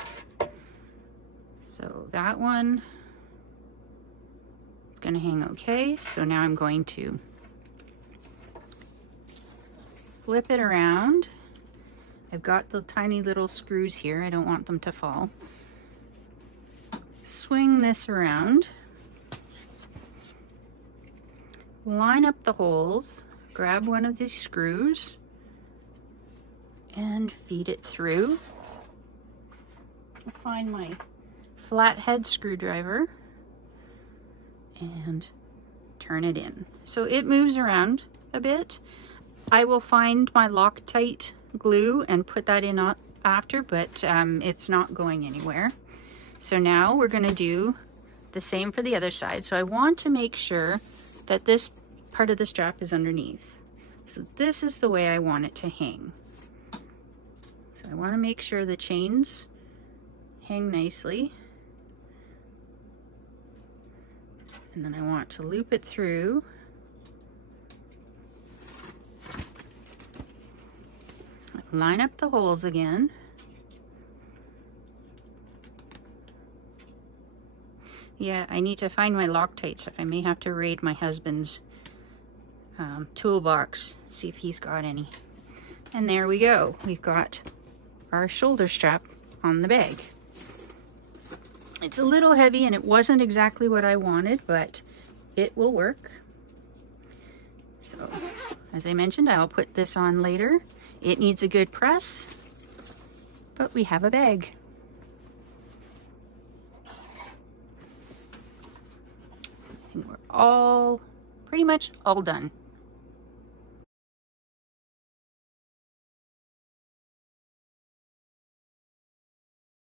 So that one is gonna hang okay. So now I'm going to flip it around. I've got the tiny little screws here. I don't want them to fall. Swing this around. Line up the holes. Grab one of these screws and feed it through. I'll find my flathead screwdriver and turn it in. So it moves around a bit. I will find my Loctite glue and put that in after, but it's not going anywhere. So now we're going to do the same for the other side. So I want to make sure that this part of the strap is underneath. So this is the way I want it to hang. So I want to make sure the chains hang nicely. And then I want to loop it through. Line up the holes again. Yeah, I need to find my Loctite stuff. I may have to raid my husband's toolbox, see if he's got any. And there we go. We've got our shoulder strap on the bag. It's a little heavy and it wasn't exactly what I wanted, but it will work. So, as I mentioned, I'll put this on later. It needs a good press, but we have a bag. And we're pretty much all done.